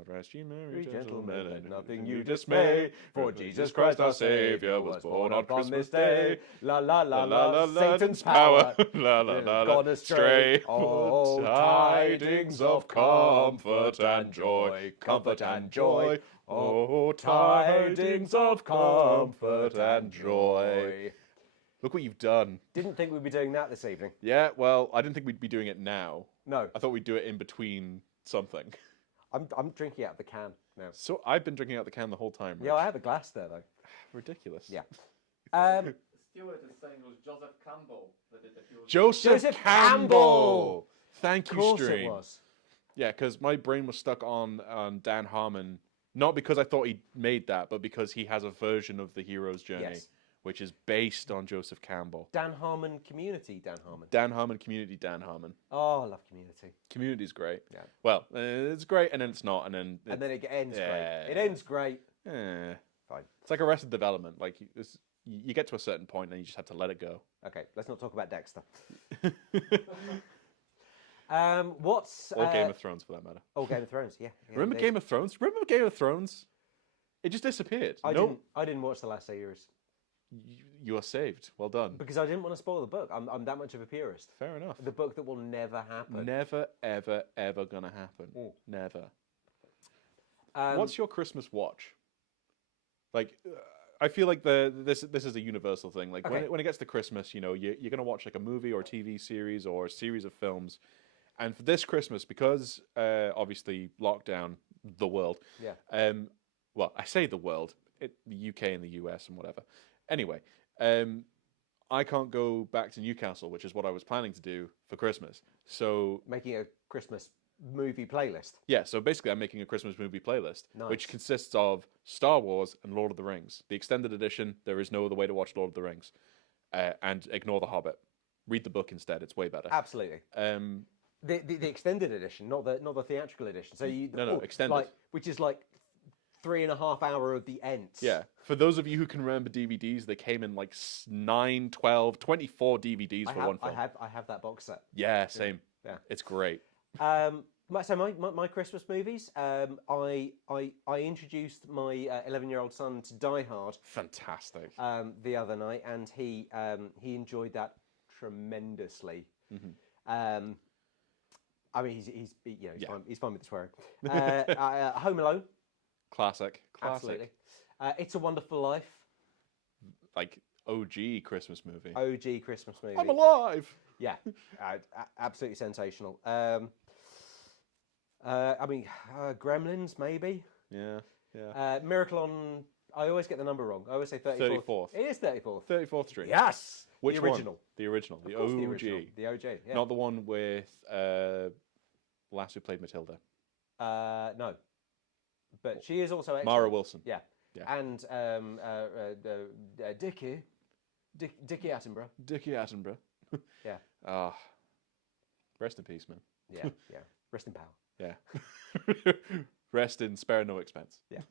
God rest you, merry Merry gentlemen, gentlemen, and nothing you you dismay, dismay, for Jesus Christ our Saviour was born on Christmas Day. La la la la, Satan's Satan's power, power, la la la gone la, astray. stray. Oh, tidings of comfort and joy, comfort and joy. Oh, tidings of comfort and joy. Look what you've done. Didn't think we'd be doing that this evening. Yeah, well, I didn't think we'd be doing it now. No. I thought we'd do it in between something. I'm drinking out of the can now. So I've been drinking out the can the whole time. Yeah, I have a glass there though. Ridiculous. Yeah. Stuart is saying it was Joseph Campbell that did the fuel. Joseph Campbell. Thank Of you, course stream. it was. Yeah, because my brain was stuck on Dan Harmon Not because I thought he made that, but because he has a version of the hero's journey, Yes. which is based on Joseph Campbell. Dan Harmon Community, Dan Harmon. Dan Harmon Community, Dan Harmon. Oh, I love Community. Community's great. Yeah. Well, it's great, and then it's not, and then It ends yeah. great. It ends great. Fine. It's like Arrested Development. Like you get to a certain point, and you just have to let it go. Okay, let's not talk about Dexter. What's or Game of Thrones, for that matter. Oh, Game of Thrones, yeah. Remember Game of Thrones? Remember Game of Thrones? It just disappeared. I didn't watch the last series. You are saved. Well done. Because I didn't want to spoil the book. I'm that much of a purist. Fair enough. The book that will never happen. Never, ever, ever gonna happen. Never. What's your Christmas watch? Like, I feel like this is a universal thing. Like when it gets to Christmas, you know, you're gonna watch like a movie or a TV series or a series of films. And for this Christmas, because obviously lockdown, the world. Yeah. Well, I say the world, the UK and the US and whatever. Anyway, I can't go back to Newcastle, which is what I was planning to do for Christmas. So making a Christmas movie playlist. Yeah, so basically I'm making a Christmas movie playlist, Nice. which consists of Star Wars and Lord of the Rings. The extended edition, there is no other way to watch Lord of the Rings. And ignore The Hobbit. Read the book instead, it's way better. Absolutely. The extended edition, not the theatrical edition. So extended. Which is like 3.5 hours of the Ents. Yeah. For those of you who can remember DVDs, they came in like 9, 12, 24 DVDs for one film. I have that box set. Yeah, same. Yeah. It's great. So my Christmas movies, I introduced my 11-year-old son to Die Hard. Fantastic. The other night, and he enjoyed that tremendously. Mm-hmm. I mean, he's fine with the swearing. Home Alone. Classic. Absolutely. It's a Wonderful Life. Like OG Christmas movie. OG Christmas movie. I'm alive. Yeah, absolutely sensational. I mean, Gremlins maybe. Yeah. Miracle on. I always get the number wrong. I always say 34th. 34th. It is 34th. 34th Street. Yes. Which the original. One? The original. The Of course OG. The original. The OG. Yeah. Not the one with lass who played Matilda. No. But she is also excellent. Mara Wilson. Yeah. And Dickie Attenborough. Dickie Attenborough. Yeah. Ah. Rest in peace, man. Yeah. Yeah. Rest in power. Yeah. Rest in spare no expense. Yeah.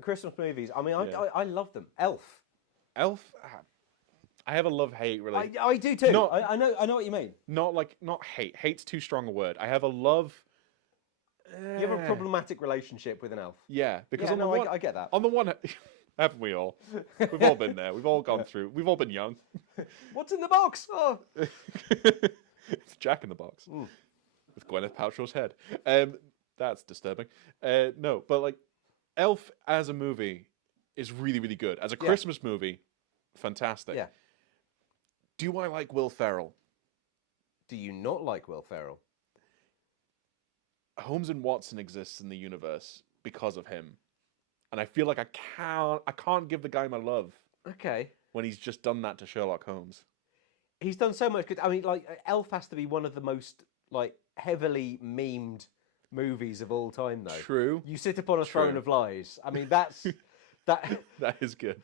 Christmas movies. I mean, I love them. Elf. I have a love-hate relationship. I do too. I know what you mean. Not hate. Hate's too strong a word. I have a love. You have a problematic relationship with an elf. Yeah, because I get that. On the one, haven't we all? We've all been there. We've all gone through. We've all been young. What's in the box? Oh, it's Jack in the Box with Gwyneth Paltrow's head. That's disturbing. No, but like, Elf as a movie is really, really good. As a Christmas movie, fantastic. Yeah. Do I like Will Ferrell? Do you not like Will Ferrell? Holmes and Watson exists in the universe because of him, and I feel like I can't give the guy my love. Okay. When he's just done that to Sherlock Holmes. He's done so much good. I mean, like Elf has to be one of the most like heavily memed movies of all time, though. True. You sit upon a throne of lies. I mean, that's that. That is good.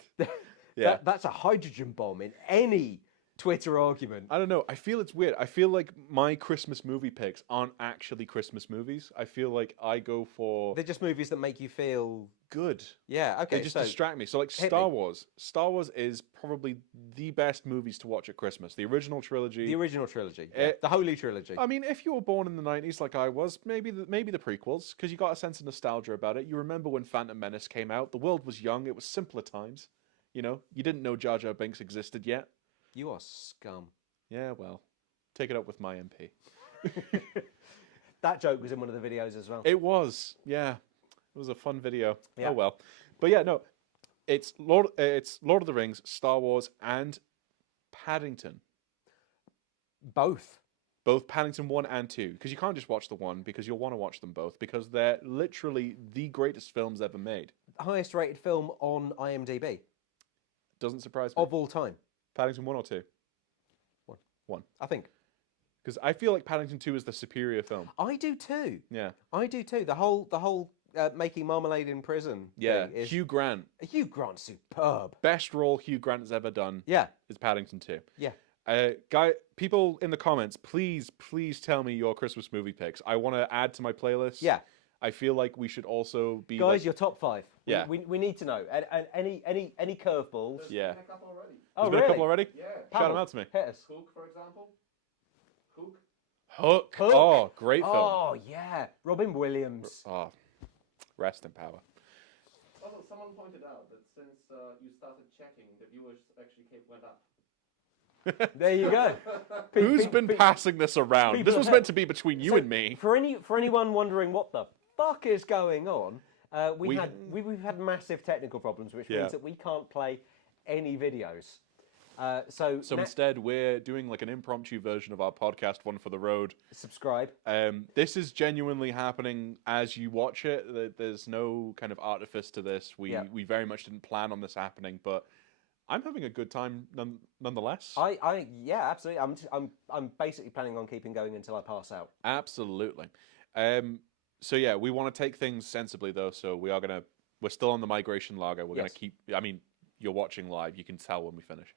That's a hydrogen bomb in any Twitter argument. I don't know. I feel it's weird. I feel like my Christmas movie picks aren't actually Christmas movies. I feel like I go for... They're just movies that make you feel... good. Yeah, okay. They just distract me. So like Star Wars. Star Wars is probably the best movies to watch at Christmas. The original trilogy. The original trilogy. The Holy Trilogy. I mean, if you were born in the 90s like I was, maybe the prequels, because you got a sense of nostalgia about it. You remember when Phantom Menace came out. The world was young. It was simpler times. You know? You didn't know Jar Jar Binks existed yet. You are scum. Yeah, well, take it up with my MP. That joke was in one of the videos as well. It was, yeah. It was a fun video. Yeah. Oh well. But yeah, no. It's Lord of the Rings, Star Wars, and Paddington. Both Paddington 1 and 2. Because you can't just watch the one, because you'll want to watch them both, because they're literally the greatest films ever made. Highest rated film on IMDb. Doesn't surprise me. Of all time. Paddington 1 or 2? One. One. I think. Because I feel like Paddington 2 is the superior film. I do too. Yeah. I do too. The whole making marmalade in prison. Yeah. thing is, Hugh Grant. Hugh Grant's superb. Best role Hugh Grant has ever done. Yeah. Is Paddington 2. Yeah. People in the comments, please tell me your Christmas movie picks. I want to add to my playlist. Yeah. I feel like we should also be Guys, your top 5. Yeah. We need to know. And any curveballs. Yeah. There's been a couple already. Oh, There's been a couple already? Yeah. Shout them out to me. Hit us. Hook, for example. Hook. Hook. Oh, great film. Oh, yeah. Robin Williams. Oh, rest in power. Also, someone pointed out that since you started checking, the viewers actually went up. There you go. Who's been passing this around? This was have- meant to be between you and me. For anyone wondering what the fuck is going on, we've had massive technical problems, which means that we can't play any videos. So Instead, we're doing like an impromptu version of our podcast, One for the Road. Subscribe. This is genuinely happening as you watch it. There's no kind of artifice to this. We very much didn't plan on this happening, but I'm having a good time nonetheless. Yeah, absolutely. I'm basically planning on keeping going until I pass out. Absolutely. So yeah, we want to take things sensibly though. So we're still on the migration lager. We're going to keep. I mean, you're watching live. You can tell when we finish.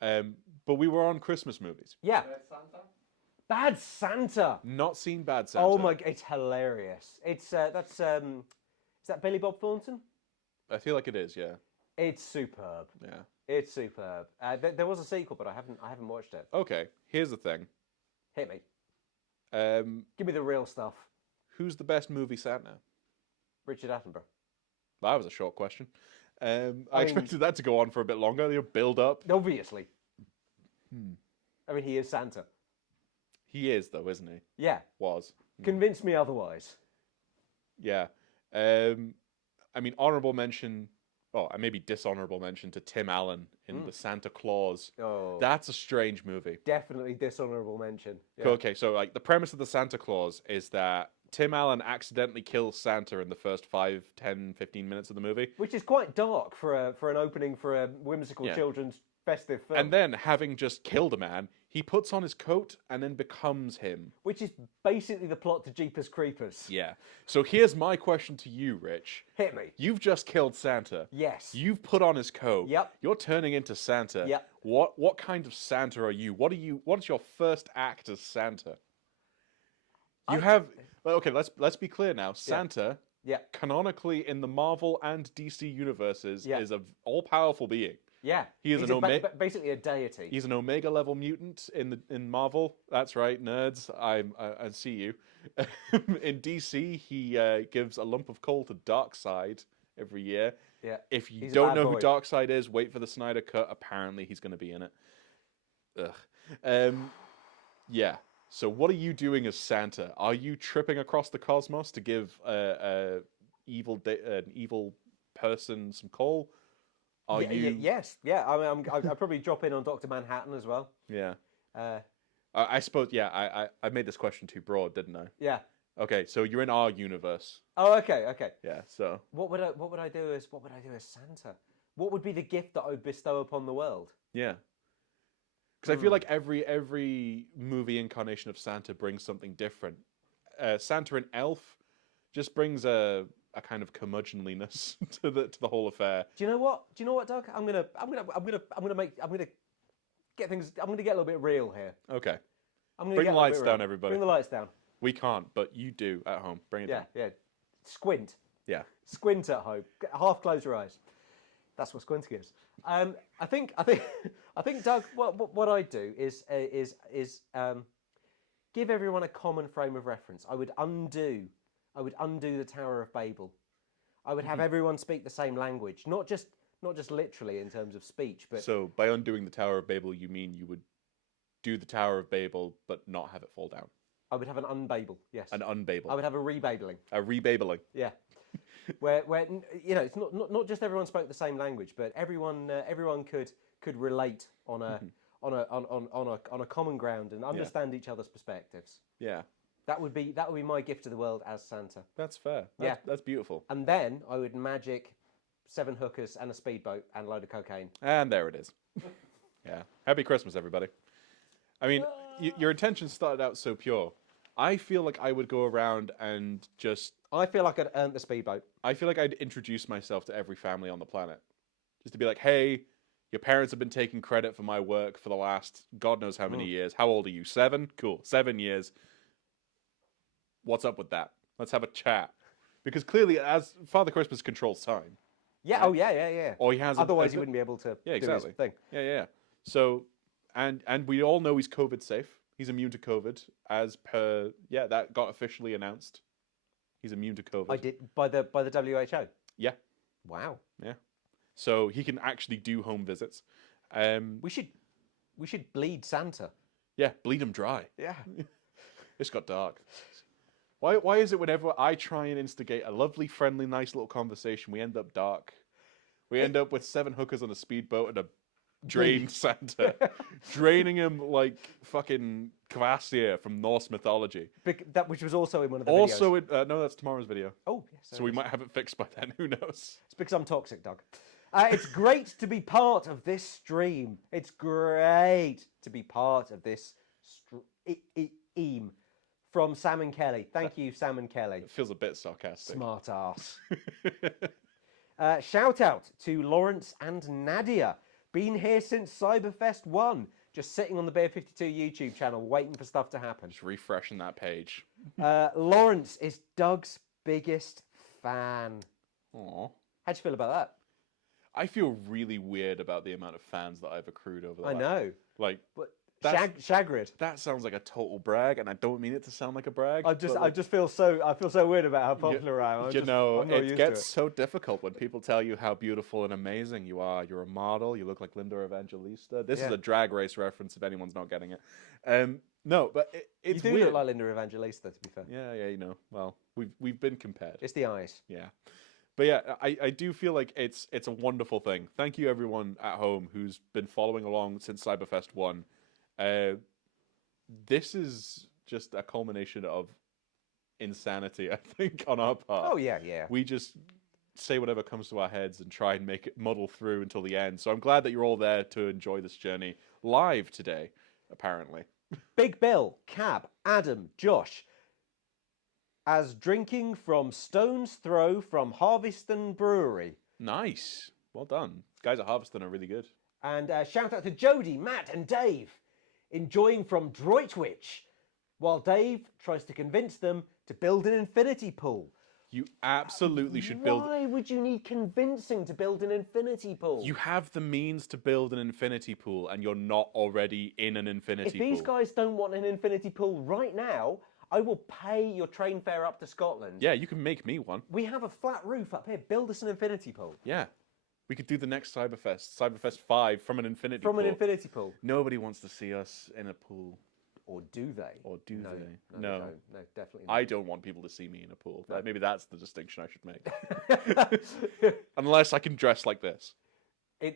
But we were on Christmas movies. Yeah. Bad Santa? Bad Santa. Not seen Bad Santa. Oh my! It's hilarious. It's is that Billy Bob Thornton? I feel like it is. Yeah. It's superb. Yeah. It's superb. There was a sequel, but I haven't watched it. Okay. Here's the thing. Hit me. Give me the real stuff. Who's the best movie Santa? Richard Attenborough. That was a short question. I expected that to go on for a bit longer. They'll build up. Obviously. I mean, he is Santa. He is, though, isn't he? Yeah. Was. Convince me otherwise. Yeah. I mean, honourable mention, maybe dishonourable mention to Tim Allen in The Santa Claus. Oh. That's a strange movie. Definitely dishonourable mention. Yeah. Okay, so like the premise of the Santa Claus is that Tim Allen accidentally kills Santa in the first 5, 10, 15 minutes of the movie. Which is quite dark for an opening for a whimsical children's festive film. And then, having just killed a man, he puts on his coat and then becomes him. Which is basically the plot to Jeepers Creepers. Yeah. So here's my question to you, Rich. Hit me. You've just killed Santa. Yes. You've put on his coat. Yep. You're turning into Santa. Yep. What kind of Santa are you? What is your first act as Santa? Okay, let's be clear now. Santa, canonically in the Marvel and DC universes, is an all-powerful being. Yeah, he's basically a deity. He's an Omega level mutant in Marvel. That's right, nerds. I see you. In DC, he gives a lump of coal to Darkseid every year. Yeah. If you don't know who Darkseid is, wait for the Snyder Cut. Apparently, he's going to be in it. Ugh. Yeah. So what are you doing as Santa? Are you tripping across the cosmos to give an evil person some coal? Are you? Yes. Yeah. I mean, I'd probably drop in on Dr. Manhattan as well. Yeah. I suppose. Yeah. I made this question too broad, didn't I? Yeah. Okay. So you're in our universe. Oh, okay. Okay. Yeah. So what would I do as Santa? What would be the gift that I would bestow upon the world? Yeah. Because I feel like every movie incarnation of Santa brings something different. Santa and Elf just brings a kind of curmudgeonliness to the whole affair. Do you know what, Doug? I'm gonna get a little bit real here. Okay. Bring the lights down, everybody. Bring the lights down. We can't, but you do at home. Bring it down. Yeah. Squint. Yeah. Squint at home. Half close your eyes. That's what squinting is. I think, Doug. What I do is give everyone a common frame of reference. I would undo the Tower of Babel. I would have everyone speak the same language, not just literally in terms of speech, but so by undoing the Tower of Babel, you mean you would do the Tower of Babel but not have it fall down? I would have an unbabel. Yes. An unbabel. I would have a rebabeling. A rebabeling. Yeah. where it's not just everyone spoke the same language, but everyone could relate on a common ground and understand each other's perspectives. Yeah. That would be my gift to the world as Santa. That's fair. That's beautiful. And then I would magic 7 hookers and a speedboat and a load of cocaine. And there it is. Yeah. Happy Christmas, everybody. I mean, your intention started out so pure. I feel like I would go around and just. I feel like I'd earned the speedboat. I feel like I'd introduce myself to every family on the planet, just to be like, hey, your parents have been taking credit for my work for the last God knows how many years. How old are you? 7? Cool, 7 years. What's up with that? Let's have a chat. Because clearly, as Father Christmas controls time. Yeah. Right? Oh yeah. Or he has. Otherwise, he wouldn't be able to. Yeah, do exactly. his thing. Yeah. So, and we all know he's COVID safe. He's immune to COVID, as per that got officially announced. He's immune to COVID. I did by the WHO. Yeah. Wow. Yeah. So he can actually do home visits. We should bleed Santa. Yeah, bleed him dry. Yeah. It's got dark. Why is it whenever I try and instigate a lovely, friendly, nice little conversation, we end up dark? We end up with 7 hookers on a speedboat and a drained Santa, draining him like fucking Kvasir from Norse mythology. That which was also in one of the also videos. no, that's tomorrow's video. Oh, yes. So we might have it fixed by then. Who knows? It's because I'm toxic, Doug. It's great to be part of this stream. It's great to be part of this stream. From Sam and Kelly. Thank you, Sam and Kelly. It feels a bit sarcastic. Smart ass. Shout out to Lawrence and Nadia. Been here since Cyberfest 1. Just sitting on the Beer 52 YouTube channel waiting for stuff to happen. Just refreshing that page. Lawrence is Doug's biggest fan. Aww. How'd you feel about that? I feel really weird about the amount of fans that I've accrued over the I know. Like, Shagrid. That sounds like a total brag, and I don't mean it to sound like a brag. I just feel so weird about how popular I am. It gets so difficult when people tell you how beautiful and amazing you are. You're a model. You look like Linda Evangelista. This is a Drag Race reference if anyone's not getting it. No, but it's you do weird. look like Linda Evangelista, to be fair. Yeah, you know. Well, we've been compared. It's the eyes. Yeah. But yeah, I do feel like it's a wonderful thing. Thank you everyone at home who's been following along since Cyberfest 1. This is just a culmination of insanity, I think, on our part. Oh yeah. We just say whatever comes to our heads and try and make it muddle through until the end. So I'm glad that you're all there to enjoy this journey live today, apparently. Big Bill, Cab, Adam, Josh, as drinking from Stone's Throw from Harveston Brewery. Nice. Well done. Guys at Harveston are really good. And shout out to Jody, Matt and Dave, enjoying from Droitwich, while Dave tries to convince them to build an infinity pool. You absolutely should build... Why would you need convincing to build an infinity pool? You have the means to build an infinity pool and you're not already in an infinity pool. If these guys don't want an infinity pool right now, I will pay your train fare up to Scotland. Yeah, you can make me one. We have a flat roof up here. Build us an infinity pool. Yeah. We could do the next Cyberfest 5 from an infinity pool. From an infinity pool. Nobody wants to see us in a pool. Or do they? Or do No, they? no, definitely not. I don't want people to see me in a pool. No. Maybe that's the distinction I should make. Unless I can dress like this. I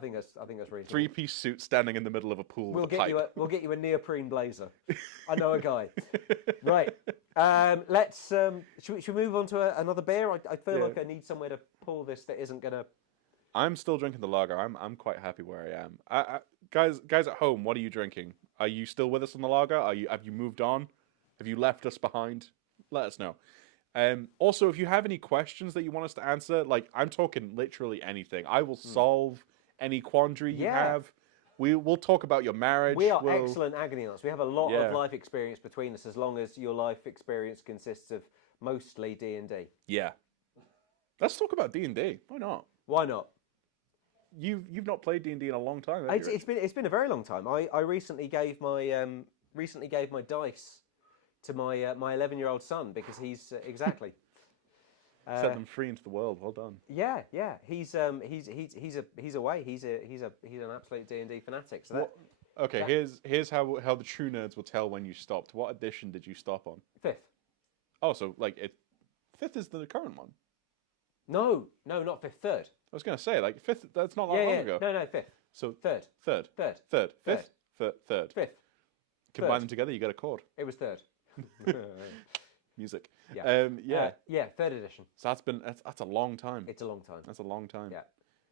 think that's reasonable. 3-piece suit standing in the middle of a pool We'll with a pipe. we'll get you a neoprene blazer. I know a guy. Right. Should we move on to another beer? I feel like I need somewhere to pour this that isn't gonna. I'm still drinking the lager. I'm quite happy where I am. Guys at home, what are you drinking? Are you still with us on the lager? Have you moved on? Have you left us behind? Let us know. Also, if you have any questions that you want us to answer, like I'm talking literally anything. I will solve any quandary you have. We'll talk about your marriage. We are excellent Agony-ons. We have a lot Yeah. of life experience between us, as long as your life experience consists of mostly D&D. Yeah. Let's talk about D&D. Why not? Why not? You've not played D&D in a long time, have you? It's been a very long time. I recently gave my dice to my 11-year-old son because he's exactly set them free into the world. Well done. Yeah. He's away. He's an absolute D&D fanatic. So here's how the true nerds will tell when you stopped. What edition did you stop on? 5th. Oh, so like 5th is the current one. No, not 5th. 3rd. I was going to say, like, 5th, that's not long ago. No, 5th. So 3rd. 3rd. 5th. 3rd. 5th. Combine them together, you get a chord. It was 3rd. Music. Yeah. 3rd edition. So that's a long time. It's a long time. That's a long time. Yeah.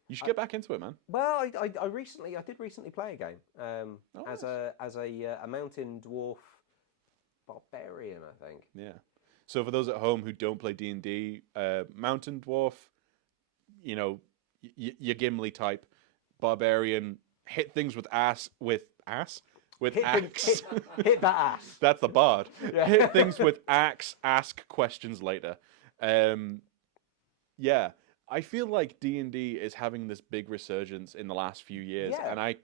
You should get back into it, man. Well, I did recently play a game as a mountain dwarf barbarian, I think. Yeah. So for those at home who don't play D&D, mountain dwarf, you know, your Gimli type, barbarian, hit things with axe. Hit that ass. That's the bard. Yeah. Hit things with axe, ask questions later. Yeah, I feel like D&D is having this big resurgence in the last few years, Yeah. and I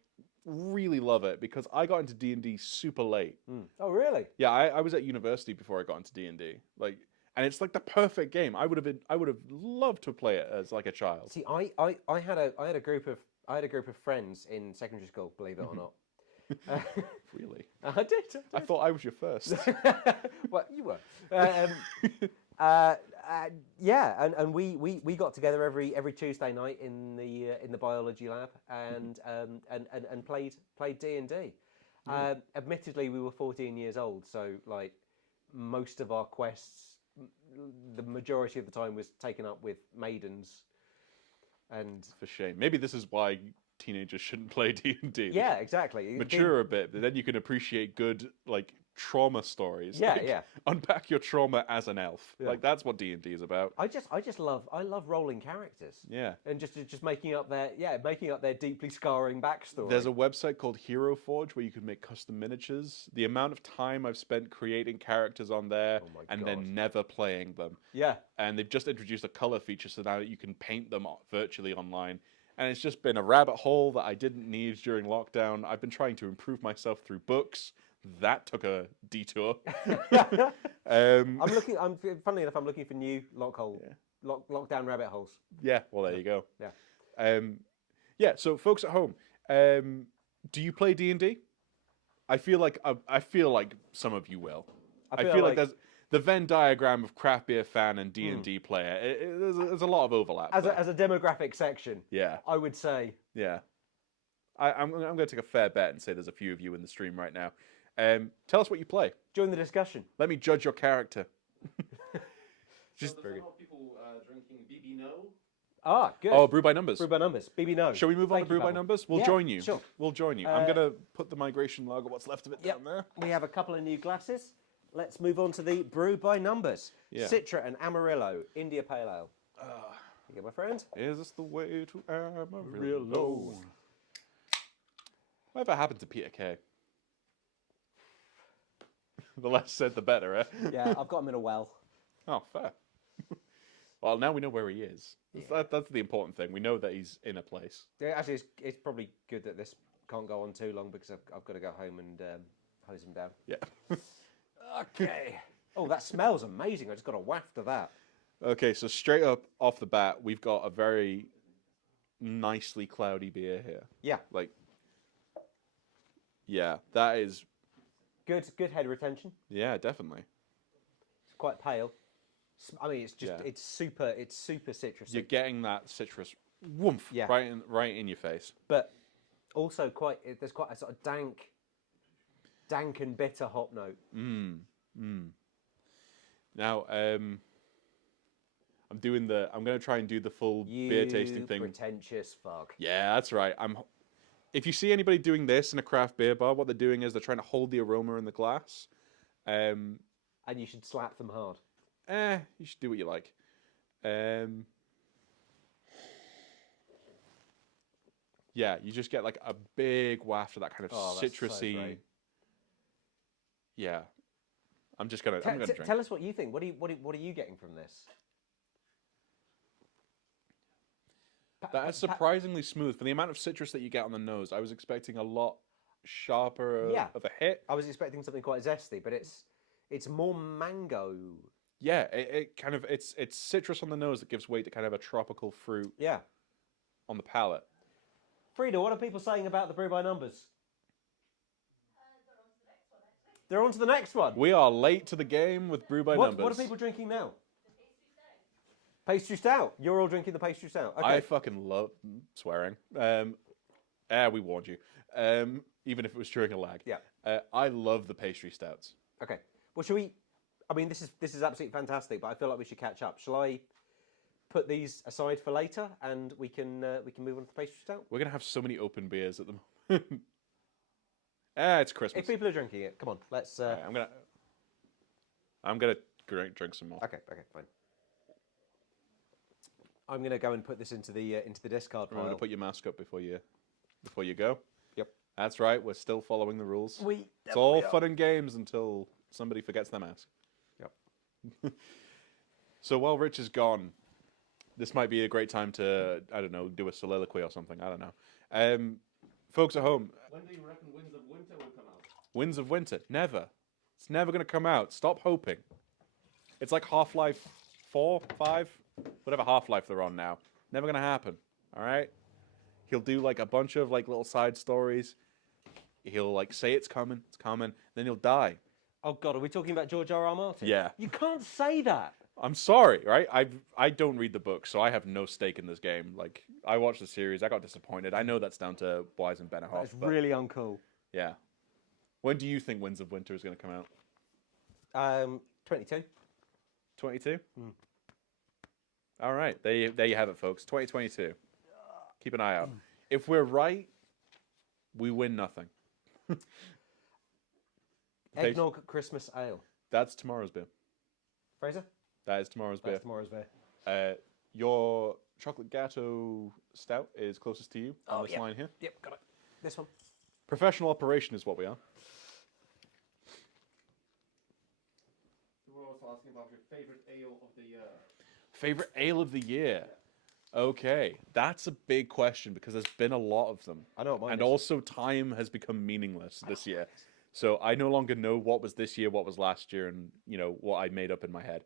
really love it because I got into D&D super late. Oh, really? Yeah, I was at university before I got into D&D. Like, and it's like the perfect game. I would have loved to play it as like a child. See, I had a group of friends in secondary school, believe it or not. Really? I did. I thought I was your first. Well, you were. Yeah, and we got together every Tuesday night in the biology lab and played D&D. Admittedly, we were 14 years old, so like most of our quests, the majority of the time was taken up with maidens. And for shame. Maybe this is why teenagers shouldn't play D&D. Yeah, exactly. Mature a bit, but then you can appreciate good like trauma stories. Yeah, like, yeah. Unpack your trauma as an elf. Yeah. Like that's what D&D is about. I love rolling characters. Yeah. And just making up their deeply scarring backstory. There's a website called Hero Forge where you can make custom miniatures. The amount of time I've spent creating characters on there and then never playing them. Yeah. And they've just introduced a color feature so now you can paint them virtually online. And it's just been a rabbit hole that I didn't need during lockdown. I've been trying to improve myself through books. That took a detour. Funnily enough, I'm looking for new lockdown rabbit holes. Yeah, well, there you go. Yeah. Yeah, so folks at home, do you play D&D? I feel like some of you will. I feel like there's the Venn diagram of craft beer fan and D&D player. There's a lot of overlap. As a demographic section, yeah, I would say. Yeah, I'm going to take a fair bet and say there's a few of you in the stream right now. Tell us what you play. Join the discussion. Let me judge your character. Just there's a lot of people drinking BB No. Ah, good. Oh, Brew by Numbers. Brew by Numbers. BB No. Shall we move on to Brew by Numbers? We'll join you. Sure. We'll join you. I'm going to put the migration log of what's left of it down there. We have a couple of new glasses. Let's move on to the Brew by Numbers. Yeah. Citra and Amarillo, India Pale Ale. You get my friend? Is this the way to Amarillo? Whatever happened to Peter Kay? The less said, the better, eh? Yeah, I've got him in a well. Oh, fair. Well, now we know where he is. Yeah. That's the important thing. We know that he's in a place. Yeah, actually, it's probably good that this can't go on too long because I've got to go home and hose him down. Yeah. Okay. Oh, that smells amazing. I just got a waft of that. Okay, so straight up off the bat, we've got a very nicely cloudy beer here. Yeah. Like, yeah, that is... Good head retention. Yeah, definitely. It's quite pale. I mean, it's just it's super citrusy. You're getting that citrus woomph right in your face. But also there's quite a sort of dank and bitter hop note. Now, I'm going to try and do the full beer tasting thing. Pretentious fuck. Yeah, that's right. If you see anybody doing this in a craft beer bar, what they're doing is they're trying to hold the aroma in the glass. And you should slap them hard. You should do what you like. Yeah, you just get like a big waft of that kind of citrusy. So yeah, I'm gonna drink. Tell us what you think. What are you getting from this? That is surprisingly smooth for the amount of citrus that you get on the nose. I was expecting a lot sharper of a hit. I was expecting something quite zesty, but it's more mango. Yeah, it's citrus on the nose that gives way to kind of a tropical fruit. Yeah. On the palate. Frida, what are people saying about the Brew by Numbers? They're on to the next one. We are late to the game with Brew by Numbers. What are people drinking now? Pastry Stout. You're all drinking the Pastry Stout. Okay. I fucking love swearing. We warned you. Even if it was during a lag. Yeah. I love the Pastry Stouts. Okay. Well, should we? I mean, this is absolutely fantastic, but I feel like we should catch up. Shall I put these aside for later, and we can move on to the pastry stout. We're gonna have so many open beers at the moment. It's Christmas. If people are drinking it, come on, let's. Right, I'm gonna drink some more. Okay, fine. I'm gonna go and put this into the discard pile. I'm gonna put your mask up before you go. Yep. That's right. We're still following the rules. We It's all definitely fun and games until somebody forgets their mask. Yep. So while Rich is gone, this might be a great time to, I don't know, do a soliloquy or something. I don't know. Folks at home. When do you reckon Winds of Winter will come out? Winds of Winter. Never. It's never going to come out. Stop hoping. It's like Half-Life 4, 5, whatever Half-Life they're on now. Never going to happen. All right? He'll do like a bunch of like little side stories. He'll like say it's coming, then he'll die. Oh God, are we talking about George R.R. Martin? Yeah. You can't say that. I'm sorry, right? I don't read the book, so I have no stake in this game. Like, I watched the series, I got disappointed. I know that's down to Wise and Benioff. That's really uncool. Yeah. When do you think Winds of Winter is going to come out? 22. 22? All right, there you have it, folks. 2022. Keep an eye out. If we're right, we win nothing. Eggnog Christmas Ale. That's tomorrow's beer. Fraser? That is tomorrow's beer. That's tomorrow's beer. Your chocolate Gateux stout is closest to you on this yep. line here. Yep, got it. This one. Professional operation is what we are. We're also asking about your favorite ale of the year. Favorite ale of the year? Okay, that's a big question because there's been a lot of them. I know what mine And is. also time has become meaningless this year. So I no longer know what was this year, what was last year, and what I made up in my head.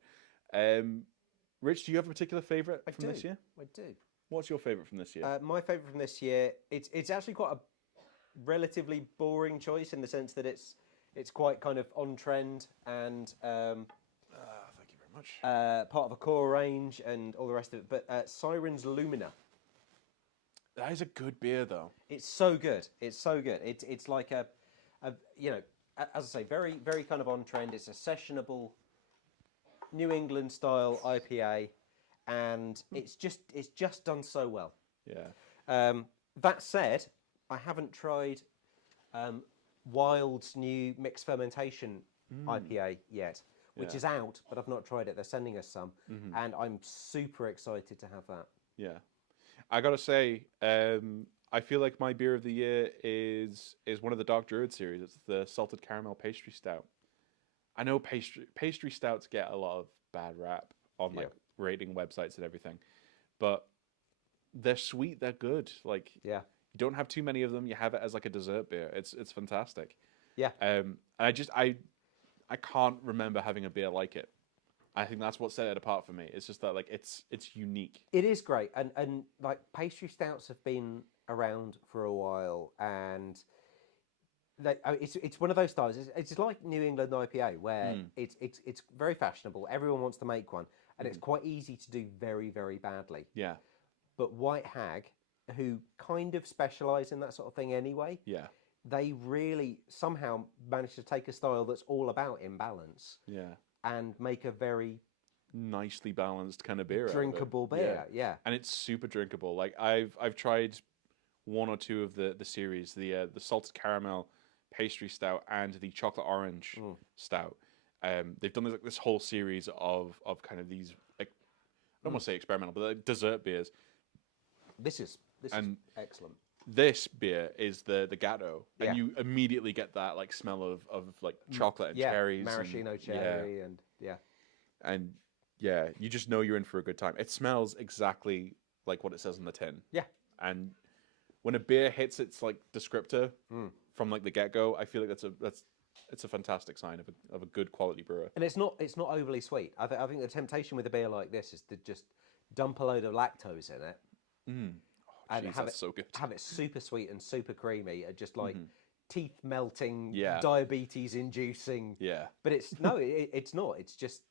Rich, do you have a particular favorite from this year? I do. What's your favorite from this year? My favorite from this year, it's actually quite a relatively boring choice in the sense that it's quite kind of on trend and thank you very much. Part of a core range and all the rest of it. But Siren's Lumina. That is a good beer, though. It's so good. It's so good. It's like a as I say, very very kind of on trend. It's a sessionable New England style IPA, and it's just done so well. Yeah. That said, I haven't tried Wild's new mixed fermentation IPA yet, which is out, but I've not tried it. They're sending us some, and I'm super excited to have that. Yeah. I gotta say, I feel like my beer of the year is one of the Dark Druid series. It's the Salted Caramel Pastry Stout. I know pastry stouts get a lot of bad rap on like rating websites and everything, but they're sweet, they're good. Like, yeah, you don't have too many of them. You have it as like a dessert beer. It's fantastic. Yeah. And I can't remember having a beer like it. I think that's what set it apart for me. It's just that like it's unique. It is great, and like pastry stouts have been around for a while, and it's one of those styles. It's like New England IPA, where it's very fashionable. Everyone wants to make one, and it's quite easy to do very very badly. Yeah. But White Hag, who kind of specialise in that sort of thing anyway, they really somehow managed to take a style that's all about imbalance, and make a very nicely balanced kind of beer, drinkable beer. Yeah. And it's super drinkable. Like I've tried one or two of the series, the salted caramel pastry stout and the chocolate orange stout. They've done this whole series of kind of these, like, I don't want to say experimental, but like dessert beers. This is excellent. This beer is the Gateux, and you immediately get that like smell of like chocolate and cherries, maraschino cherry, and and you just know you're in for a good time. It smells exactly like what it says on the tin. Yeah, and when a beer hits its like descriptor from like the get go, I feel like it's a fantastic sign of a good quality brewer. And it's not overly sweet. I think the temptation with a beer like this is to just dump a load of lactose in it. And Jeez, that's so good. Have it super sweet and super creamy, and just like teeth melting, Yeah. diabetes inducing. Yeah. But it's it's not. It's just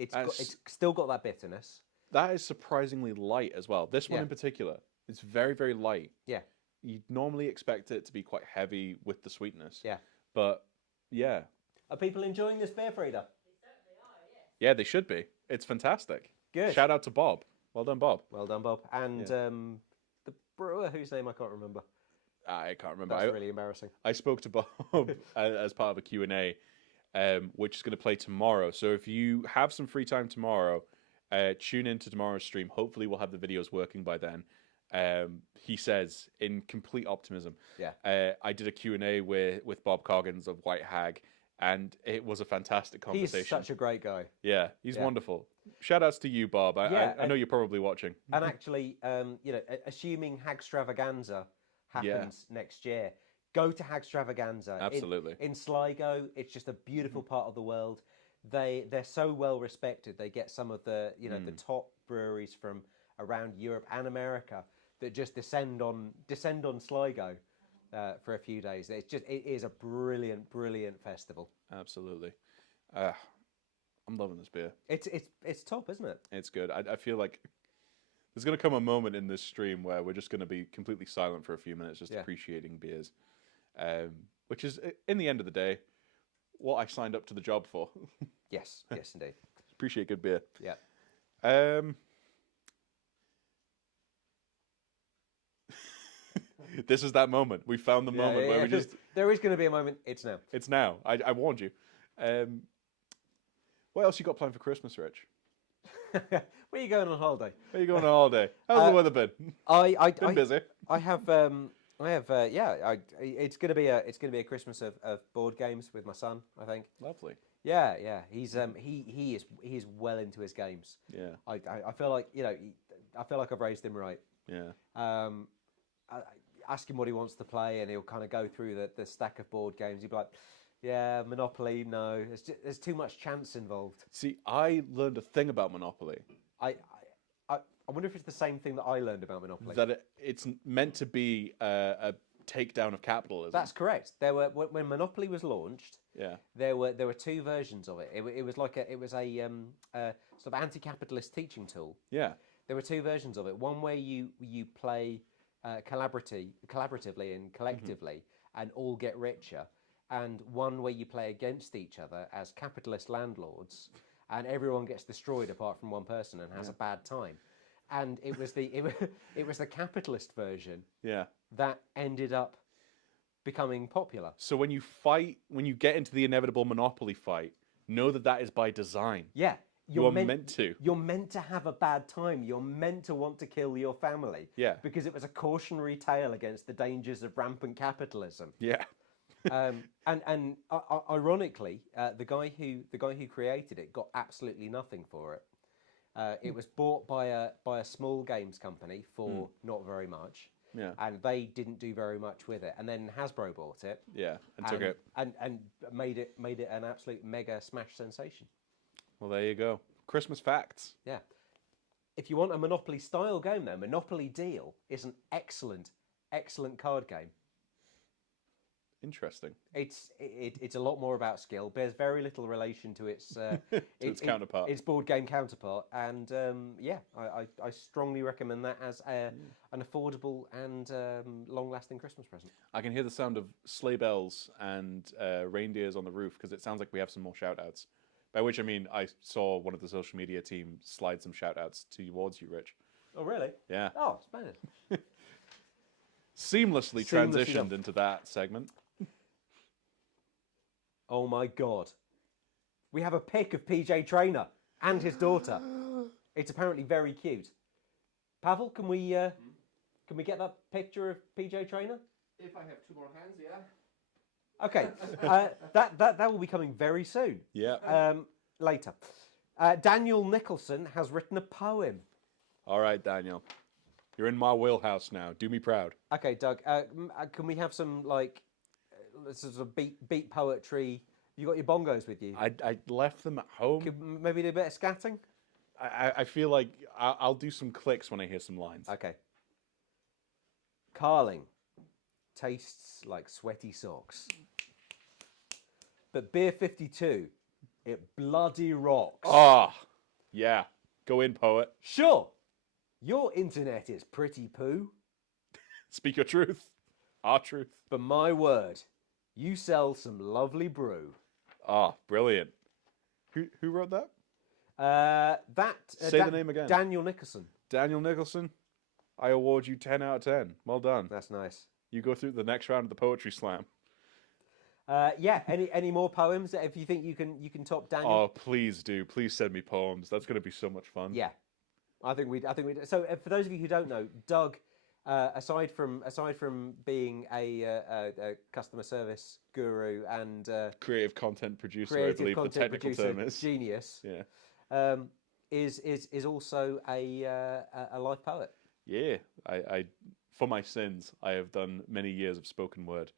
it's still got that bitterness. That is surprisingly light as well. This one Yeah. in particular, it's very, very light. Yeah. You'd normally expect it to be quite heavy with the sweetness. Yeah. But yeah. Are people enjoying this beer, Frida? Yeah, they should be. It's fantastic. Good. Shout out to Bob. Well done, Bob. Well done, Bob. And the brewer, whose name I can't remember. I can't remember. That's really embarrassing. I spoke to Bob as part of a Q&A, which is going to play tomorrow. So if you have some free time tomorrow, tune into tomorrow's stream. Hopefully we'll have the videos working by then. He says, in complete optimism. Yeah. I did a Q&A with Bob Coggins of White Hag, and it was a fantastic conversation. He's such a great guy. Yeah, he's wonderful. Shout outs to you, Bob. I know you're probably watching. And actually, assuming Hagstravaganza happens next year, go to Hagstravaganza. Absolutely. In Sligo, it's just a beautiful part of the world. They're so well respected. They get some of the the top breweries from around Europe and America that just descend on Sligo for a few days. It is a brilliant festival. Absolutely. I'm loving this beer. It's top, isn't it? It's good. I feel like there's going to come a moment in this stream where we're just going to be completely silent for a few minutes, just appreciating beers, which is, in the end of the day, what I signed up to the job for. Yes, indeed. Appreciate good beer. Yeah. This is that moment. We found the moment where we just... There is going to be a moment. It's now. It's now. I warned you. What else you got planned for Christmas, Rich? Where are you going on holiday? Where are you going on holiday? How's the weather been? Been busy. It's going to be a Christmas of board games with my son, I think. Lovely. Yeah. He is well into his games. Yeah. I feel like I feel like I've raised him right. Yeah. I ask him what he wants to play, and he'll kind of go through the stack of board games. He'll be like, "Yeah, Monopoly. No, there's too much chance involved." See, I learned a thing about Monopoly. I wonder if it's the same thing that I learned about Monopoly. That it's meant to be a takedown of capitalism. That's correct. There were when Monopoly was launched. Yeah. There were two versions of it. It was a sort of anti-capitalist teaching tool. Yeah. There were two versions of it. One where you play collaboratively and collectively and all get richer, and one where you play against each other as capitalist landlords, and everyone gets destroyed apart from one person and has a bad time. And it was the capitalist version that ended up becoming popular. So when you get into the inevitable Monopoly fight, know that is by design. Yeah. You're meant to. You're meant to have a bad time. You're meant to want to kill your family. Yeah. Because it was a cautionary tale against the dangers of rampant capitalism. Yeah. and ironically, the guy who created it got absolutely nothing for it. It was bought by a small games company for not very much. Yeah. And they didn't do very much with it. And then Hasbro bought it. Yeah. And took it. And made it an absolute mega smash sensation. Well, there you go. Christmas facts. Yeah. If you want a Monopoly style game, though, Monopoly Deal is an excellent card game. Interesting. It's a lot more about skill. Bears very little relation to its its counterpart, its board game counterpart, and I strongly recommend that as an affordable and long-lasting Christmas present. I can hear the sound of sleigh bells and reindeers on the roof because it sounds like we have some more shout-outs. By which I mean I saw one of the social media team slide some shout-outs towards you, Rich. Oh, really? Yeah. Oh, splendid. Seamlessly transitioned into that segment. Oh my God. We have a pic of PJ Traynor and his daughter. It's apparently very cute. Pavel, can we get that picture of PJ Traynor? If I have two more hands, yeah. Okay, that will be coming very soon. Yeah. Later. Daniel Nicholson has written a poem. All right, Daniel. You're in my wheelhouse now. Do me proud. Okay, Doug. Can we have some sort of beat poetry? You got your bongos with you? I left them at home. Could maybe do a bit of scatting? I feel like I'll do some clicks when I hear some lines. Okay. Carling tastes like sweaty socks. But Beer 52, it bloody rocks. Ah, yeah. Go in, poet. Sure. Your internet is pretty poo. Speak your truth. Our truth. But my word, you sell some lovely brew. Ah, brilliant. Who wrote that? Say the name again. Daniel Nicholson. Daniel Nicholson, I award you 10 out of 10. Well done. That's nice. You go through the next round of the poetry slam. Yeah. Any more poems? If you think you can top Daniel. Oh, please do. Please send me poems. That's going to be so much fun. Yeah. I think we. So for those of you who don't know, Doug, aside from being a customer service guru and creative content producer, I believe the technical term is. Genius. Yeah. Is also a life poet. Yeah. I for my sins, I have done many years of spoken word,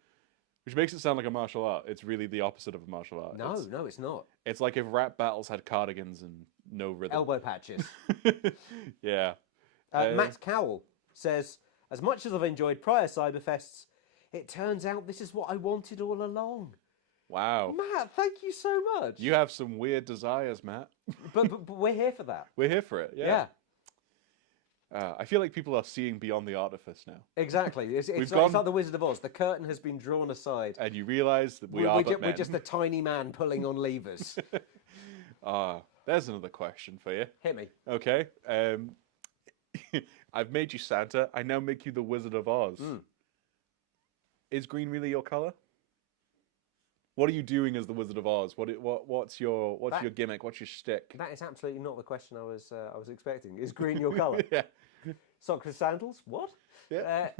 which makes it sound like a martial art. It's really the opposite of a martial art. No, it's not. It's like if rap battles had cardigans and no rhythm. Elbow patches. Yeah. Matt Cowell says, as much as I've enjoyed prior Cyberfests, it turns out this is what I wanted all along. Wow. Matt, thank you so much. You have some weird desires, Matt. but we're here for that. We're here for it, yeah. I feel like people are seeing beyond the artifice now. Exactly. It's like the Wizard of Oz. The curtain has been drawn aside. And you realise that we're just a tiny man pulling on levers. There's another question for you. Hit me. Okay. I've made you Santa. I now make you the Wizard of Oz. Is green really your colour? What are you doing as the Wizard of Oz? What's your gimmick? What's your shtick? That is absolutely not the question I was expecting. Is green your colour? Yeah. Socks and sandals? What? Yeah.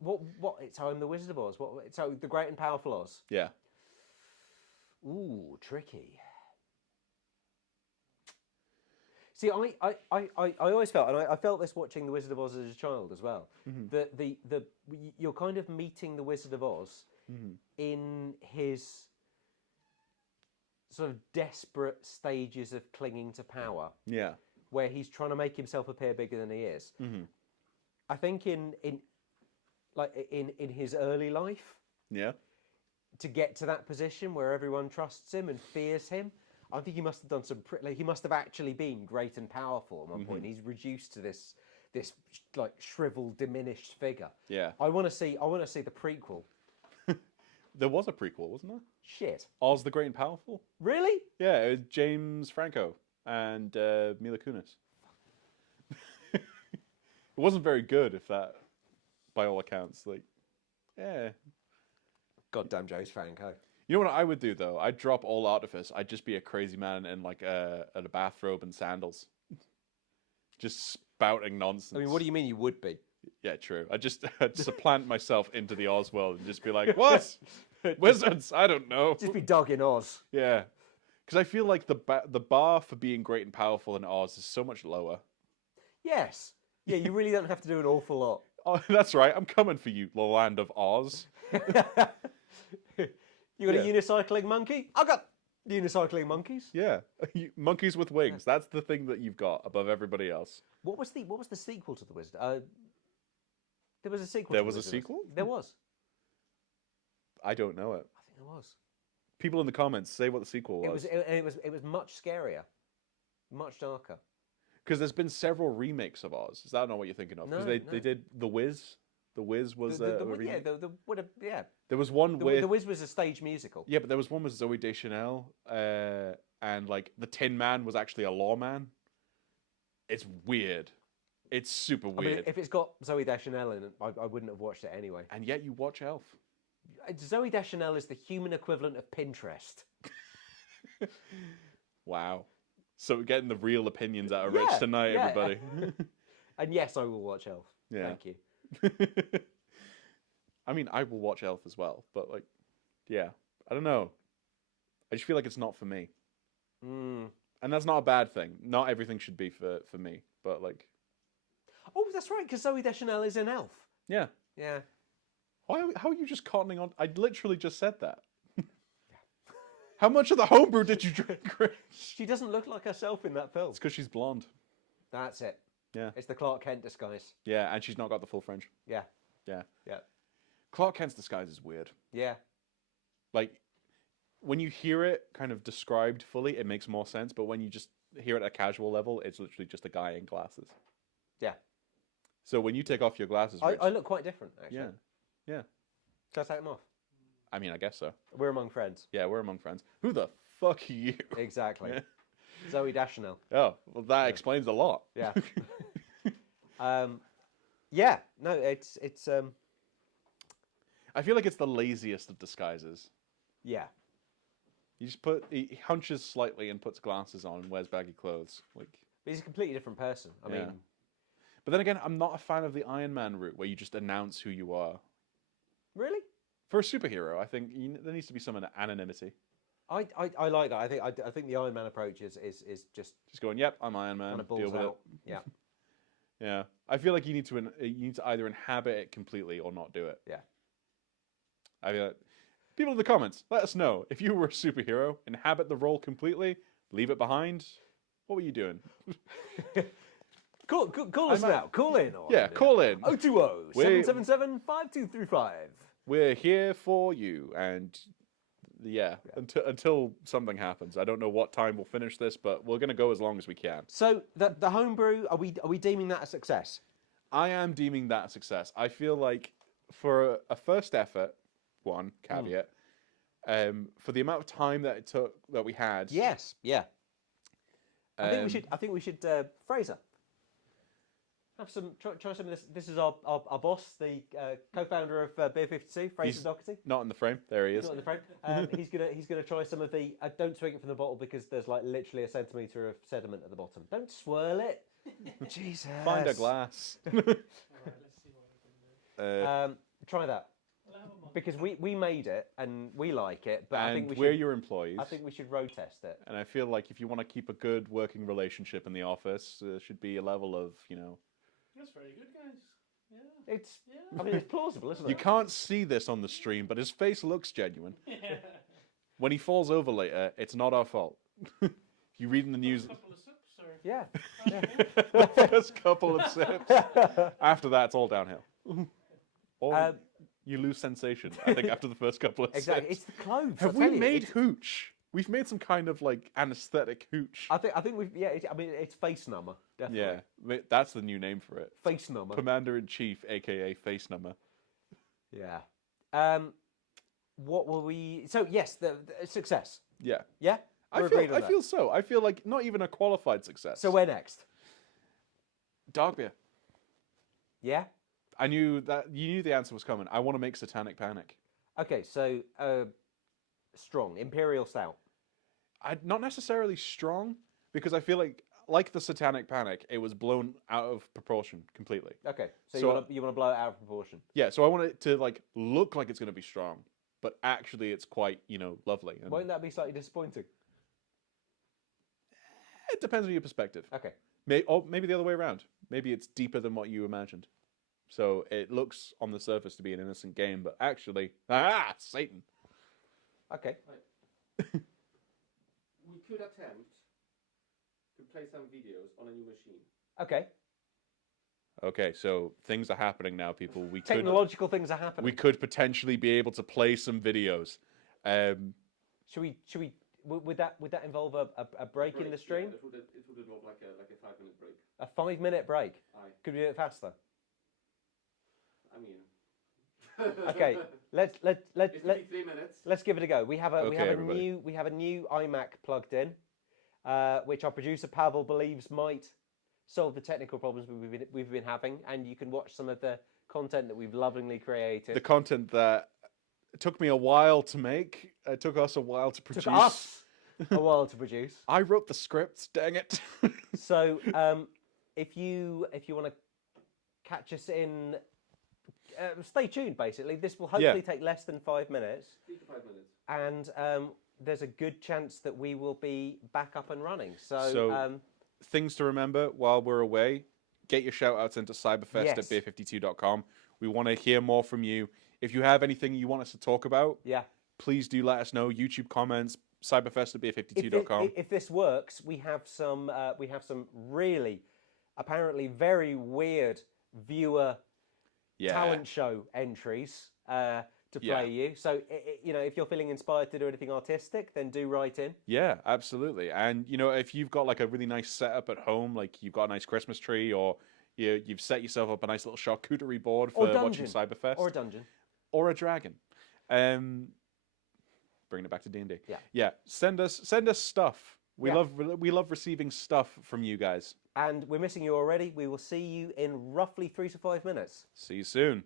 What? So I'm the Wizard of Oz. So the Great and Powerful Oz. Yeah. Ooh, tricky. See, I always felt, and I felt this watching The Wizard of Oz as a child as well, that you're kind of meeting the Wizard of Oz in his sort of desperate stages of clinging to power. Yeah. Where he's trying to make himself appear bigger than he is. I think in his early life, yeah, to get to that position where everyone trusts him and fears him, I think he must have done some. He must have actually been great and powerful at one point. He's reduced to this like shriveled, diminished figure. Yeah. I want to see the prequel. There was a prequel, wasn't there? Shit. Oz the Great and Powerful. Really? Yeah, it was James Franco and Mila Kunis. It wasn't very good, if that, by all accounts, like, yeah. Goddamn James Franco. You know what I would do though? I'd drop all artifice. I'd just be a crazy man in like a bathrobe and sandals, just spouting nonsense. I mean, what do you mean you would be? Yeah, true. I'd supplant myself into the Oz world and just be like, what? Wizards? I don't know. Just be Doug in Oz. Yeah. Because I feel like the bar for being great and powerful in Oz is so much lower. Yes. Yeah, you really don't have to do an awful lot. Oh, that's right. I'm coming for you, the land of Oz. You got a unicycling monkey? I got unicycling monkeys. Yeah, monkeys with wings. That's the thing that you've got above everybody else. What was the sequel to the Wizard? There was a sequel. There was a sequel? There was. I don't know it. I think there was. People in the comments say what the sequel was. It was much scarier, much darker. Because there's been several remakes of Oz. Is that not what you're thinking of? Because they did The Wiz. The Wiz was a remake. Yeah. There was one with... The Wiz was a stage musical. Yeah, but there was one with Zooey Deschanel, and like the Tin Man was actually a lawman. It's weird. It's super weird. I mean, if it's got Zooey Deschanel in it, I wouldn't have watched it anyway. And yet you watch Elf. Zooey Deschanel is the human equivalent of Pinterest. Wow. So we're getting the real opinions out of Rich tonight, everybody. And yes, I will watch Elf. Yeah. Thank you. I mean, I will watch Elf as well, but like, yeah, I don't know. I just feel like it's not for me. And that's not a bad thing. Not everything should be for me, but like... Oh, that's right, because Zooey Deschanel is an elf. Yeah. Yeah. How are you just cottoning on? I literally just said that. How much of the homebrew did you drink, Rich? She doesn't look like herself in that film. It's because she's blonde. That's it. Yeah. It's the Clark Kent disguise. Yeah, and she's not got the full fringe. Yeah. Yeah. Yeah. Clark Kent's disguise is weird. Yeah. Like, when you hear it kind of described fully, it makes more sense. But when you just hear it at a casual level, it's literally just a guy in glasses. Yeah. So when you take off your glasses, Rich, I look quite different, actually. Yeah. Yeah. Can I take them off? I mean, I guess so. We're among friends. Yeah, we're among friends. Who the fuck are you? Exactly. Zooey Deschanel. Oh, well, that explains a lot. Yeah. Yeah, no, it's I feel like it's the laziest of disguises. Yeah. He he hunches slightly and puts glasses on and wears baggy clothes. Like, but he's a completely different person. I mean, but then again, I'm not a fan of the Iron Man route where you just announce who you are. Really? For a superhero, I think there needs to be some anonymity. I like that. I think the Iron Man approach is just going. Yep, I'm Iron Man. Kind of balls Deal with out. it. Yeah. Yeah. I feel like you need to either inhabit it completely or not do it. Yeah. I feel like people in the comments, let us know if you were a superhero, inhabit the role completely, leave it behind. What were you doing? Call us now. Call in. Call in. 020-777-5235. We're here for you, and until something happens. I don't know what time we'll finish this, but we're going to go as long as we can. So the homebrew, are we deeming that a success? I am deeming that a success. I feel like for a first effort, one caveat, for the amount of time that it took that we had. Yes. Yeah. I think we should Fraser. Have some try some of this. This is our boss, the co-founder of Beer 52, Fraser Doherty. Not in the frame. There he is. Not in the frame. He's gonna try some of the. Don't swing it from the bottle because there's like literally a centimetre of sediment at the bottom. Don't swirl it. Jesus. Find a glass. Try that. Because we made it and we like it, but I think we're your employees. I think we should road test it. And I feel like if you want to keep a good working relationship in the office, there should be a level of, That's very good, guys. Yeah. It's. I mean, it's plausible, isn't it? You can't see this on the stream, but his face looks genuine. When he falls over later, it's not our fault. If you read in the news. Yeah. First couple of sips. After that, it's all downhill. Or you lose sensation, I think, after the first couple of exactly. sips. It's the clothes. Have we made hooch? We've made some kind of like anesthetic hooch. I think we've I mean it's face number, definitely. Yeah, that's the new name for it. Face number. Commander-in-Chief, aka face number. Yeah. What will we? So yes, the success. Yeah. Yeah. I feel so. I feel like not even a qualified success. So where next? Dark beer. Yeah. I knew that you knew the answer was coming. I want to make Satanic Panic. Okay, so strong Imperial Stout. Not necessarily strong, because I feel like the Satanic Panic, it was blown out of proportion completely. Okay, so you want to blow it out of proportion. Yeah, so I want it to like look like it's going to be strong, but actually it's quite lovely. And won't that be slightly disappointing? It depends on your perspective. Okay. Maybe the other way around. Maybe it's deeper than what you imagined. So it looks on the surface to be an innocent game, but actually, Satan. Okay. Right. We could attempt to play some videos on a new machine. Okay. Okay, so things are happening now, people. Technological things are happening. We could potentially be able to play some videos. Should we? Would that involve a break in the stream? Yeah, it would involve like a 5-minute break. A 5-minute break. Aye. Could we do it faster? I mean. Okay, let's 3 minutes. Let's give it a go. We have a everybody. new iMac plugged in, which our producer Pavel believes might solve the technical problems we've been having, and you can watch some of the content that we've lovingly created. The content that took me a while to make. It took us a while to produce. Took us a while to produce. I wrote the script. Dang it. So, if you want to catch us in. Stay tuned, basically. This will hopefully take less than 5 minutes. 3 to 5 minutes. And there's a good chance that we will be back up and running. So things to remember while we're away, get your shout-outs into cyberfest at beer52.com. We want to hear more from you. If you have anything you want us to talk about, please do let us know. YouTube comments, cyberfest at beer52.com. If this works, we have some really, apparently very weird viewer talent show entries to play you. So, if you're feeling inspired to do anything artistic, then do write in. Yeah, absolutely. And, if you've got like a really nice setup at home, like you've got a nice Christmas tree, or you've set yourself up a nice little charcuterie board for watching Cyberfest. Or a dungeon. Or a dragon. Bringing it back to D&D. Yeah. Yeah. Send us stuff. We love receiving stuff from you guys. And we're missing you already. We will see you in roughly 3 to 5 minutes. See you soon.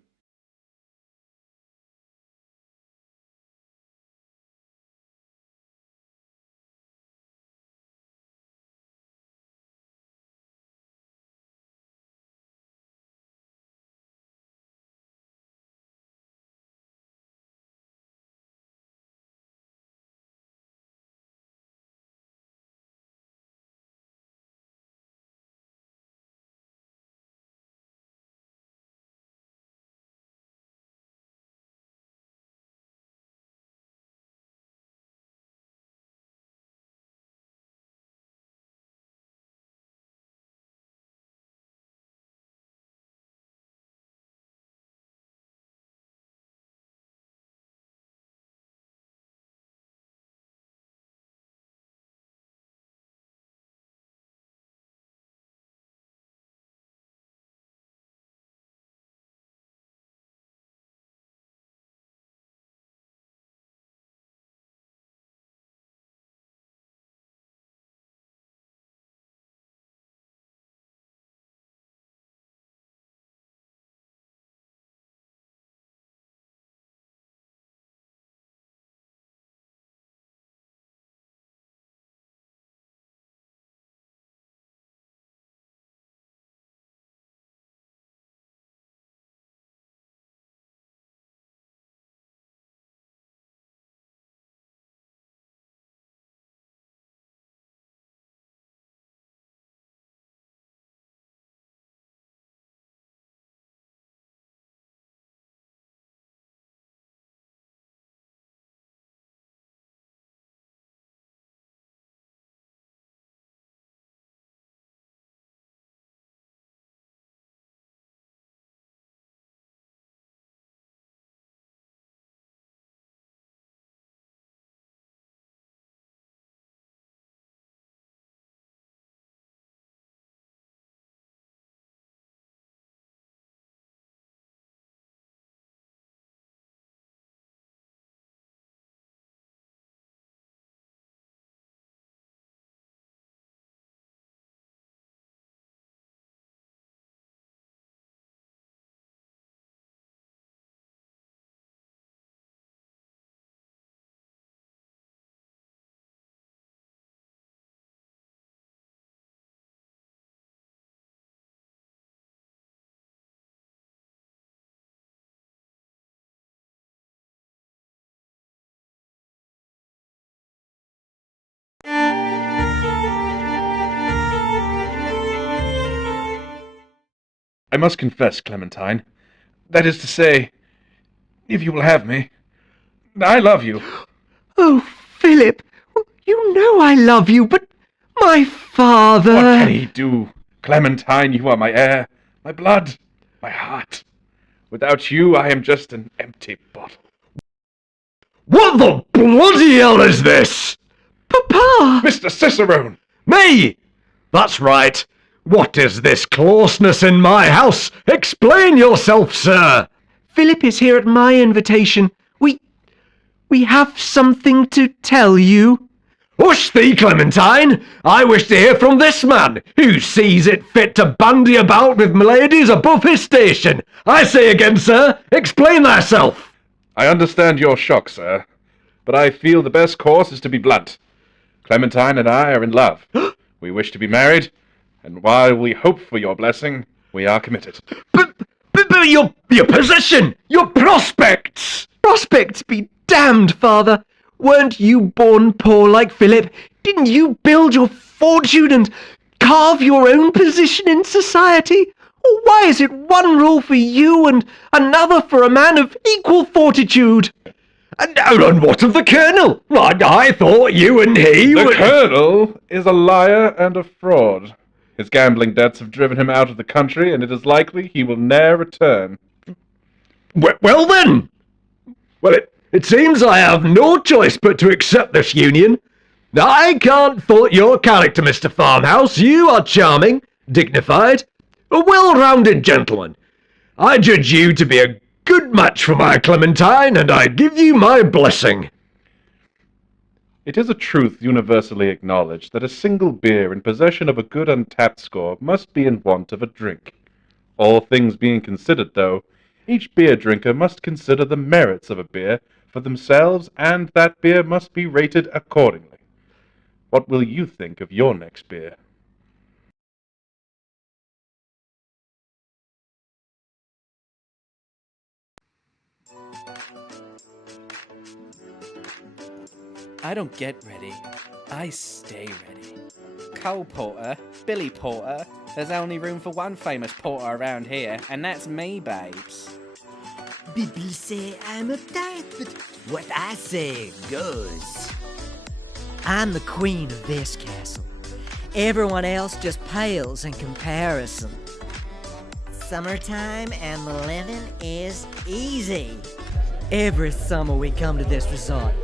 I must confess, Clementine. That is to say, if you will have me, I love you. Oh, Philip, you know I love you, but my father... What can he do? Clementine, you are my air, my blood, my heart. Without you, I am just an empty bottle. What the bloody hell is this? Papa! Mr. Cicerone! Me! That's right. What is this closeness in my house? Explain yourself, sir! Philip is here at my invitation. We have something to tell you. Hush thee, Clementine! I wish to hear from this man, who sees it fit to bandy about with ladies above his station. I say again, sir, explain thyself. I understand your shock, sir, but I feel the best course is to be blunt. Clementine and I are in love. We wish to be married, and while we hope for your blessing, we are committed. But your position, your prospects! Prospects be damned, father. Weren't you born poor like Philip? Didn't you build your fortune and carve your own position in society? Or why is it one rule for you and another for a man of equal fortitude? And what of the Colonel? I thought you and he The were... Colonel is a liar and a fraud. His gambling debts have driven him out of the country, and it is likely he will ne'er return. Well then! Well, it seems I have no choice but to accept this union. I can't fault your character, Mr. Farmhouse. You are charming, dignified, a well-rounded gentleman. I judge you to be a good match for my Clementine, and I give you my blessing. It is a truth universally acknowledged that a single beer in possession of a good Untappd score must be in want of a drink. All things being considered, though, each beer drinker must consider the merits of a beer for themselves, and that beer must be rated accordingly. What will you think of your next beer? I don't get ready, I stay ready. Cole Porter, Billy Porter, there's only room for one famous porter around here, and that's me, babes. People say I'm a type, but what I say goes. I'm the queen of this castle. Everyone else just pales in comparison. Summertime and the living is easy. Every summer we come to this resort.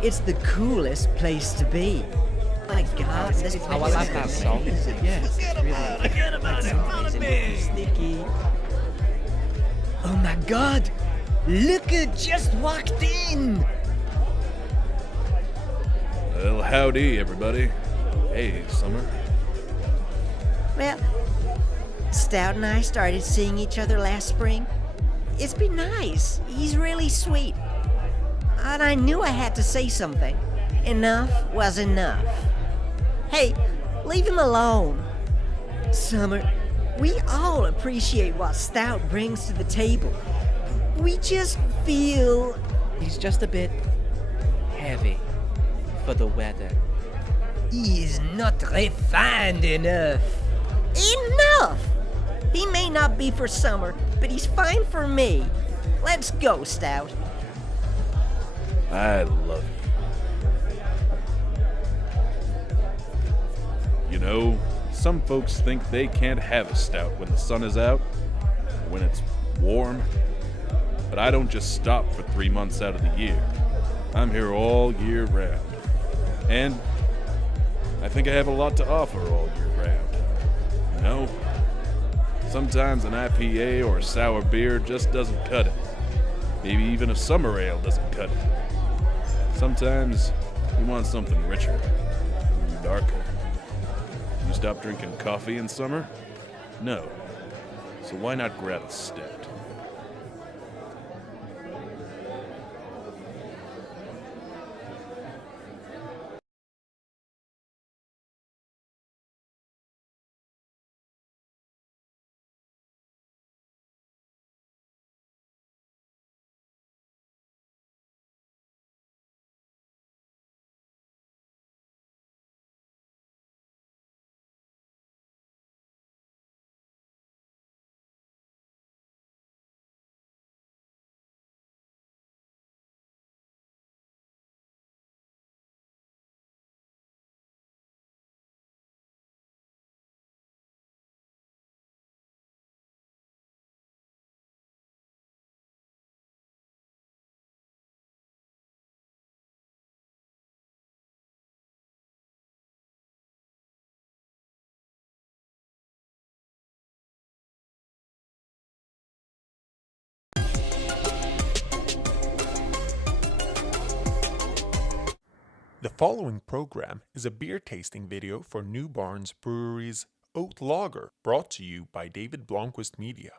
It's the coolest place to be. Oh my God, this place I love that song. Yeah, forget about it, follow me. Sticky. Oh my God, look who just walked in. Well, howdy, everybody. Hey, Summer. Well, Stout and I started seeing each other last spring. It's been nice. He's really sweet. And I knew I had to say something. Enough was enough. Hey, leave him alone. Summer, we all appreciate what Stout brings to the table. We just feel... He's just a bit heavy for the weather. He is not refined enough. Enough! He may not be for Summer, but he's fine for me. Let's go, Stout. I love you. You know, some folks think they can't have a stout when the sun is out, or when it's warm. But I don't just stop for 3 months out of the year. I'm here all year round. And I think I have a lot to offer all year round. You know? Sometimes an IPA or a sour beer just doesn't cut it. Maybe even a summer ale doesn't cut it. Sometimes you want something richer, darker. You stop drinking coffee in summer? No. So why not grab a stout? The following program is a beer tasting video for Newbarns Brewery's Oat Lager, brought to you by David Blomquist Media.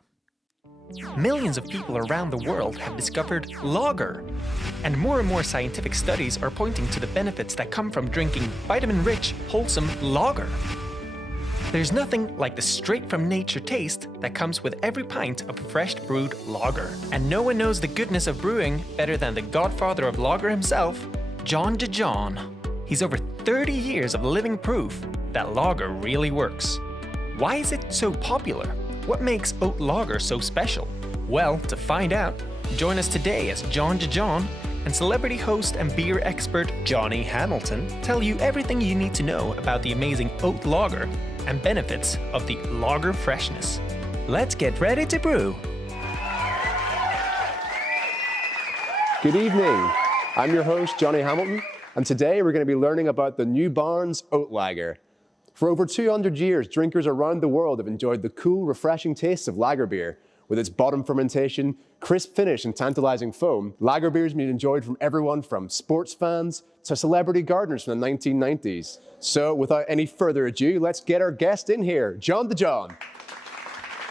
Millions of people around the world have discovered lager, and more scientific studies are pointing to the benefits that come from drinking vitamin-rich, wholesome lager. There's nothing like the straight-from-nature taste that comes with every pint of fresh brewed lager. And no one knows the goodness of brewing better than the godfather of lager himself, John DeJohn. He's over 30 years of living proof that lager really works. Why is it so popular? What makes oat lager so special? Well, to find out, join us today as John DeJohn and celebrity host and beer expert Johnny Hamilton tell you everything you need to know about the amazing oat lager and benefits of the lager freshness. Let's get ready to brew. Good evening. I'm your host, Johnny Hamilton, and today we're going to be learning about the Newbarns Oat Lager. For over 200 years, drinkers around the world have enjoyed the cool, refreshing tastes of lager beer, With its bottom fermentation, crisp finish and tantalizing foam, lager beers being enjoyed from everyone from sports fans to celebrity gardeners from the 1990s. So without any further ado, let's get our guest in here, John the John.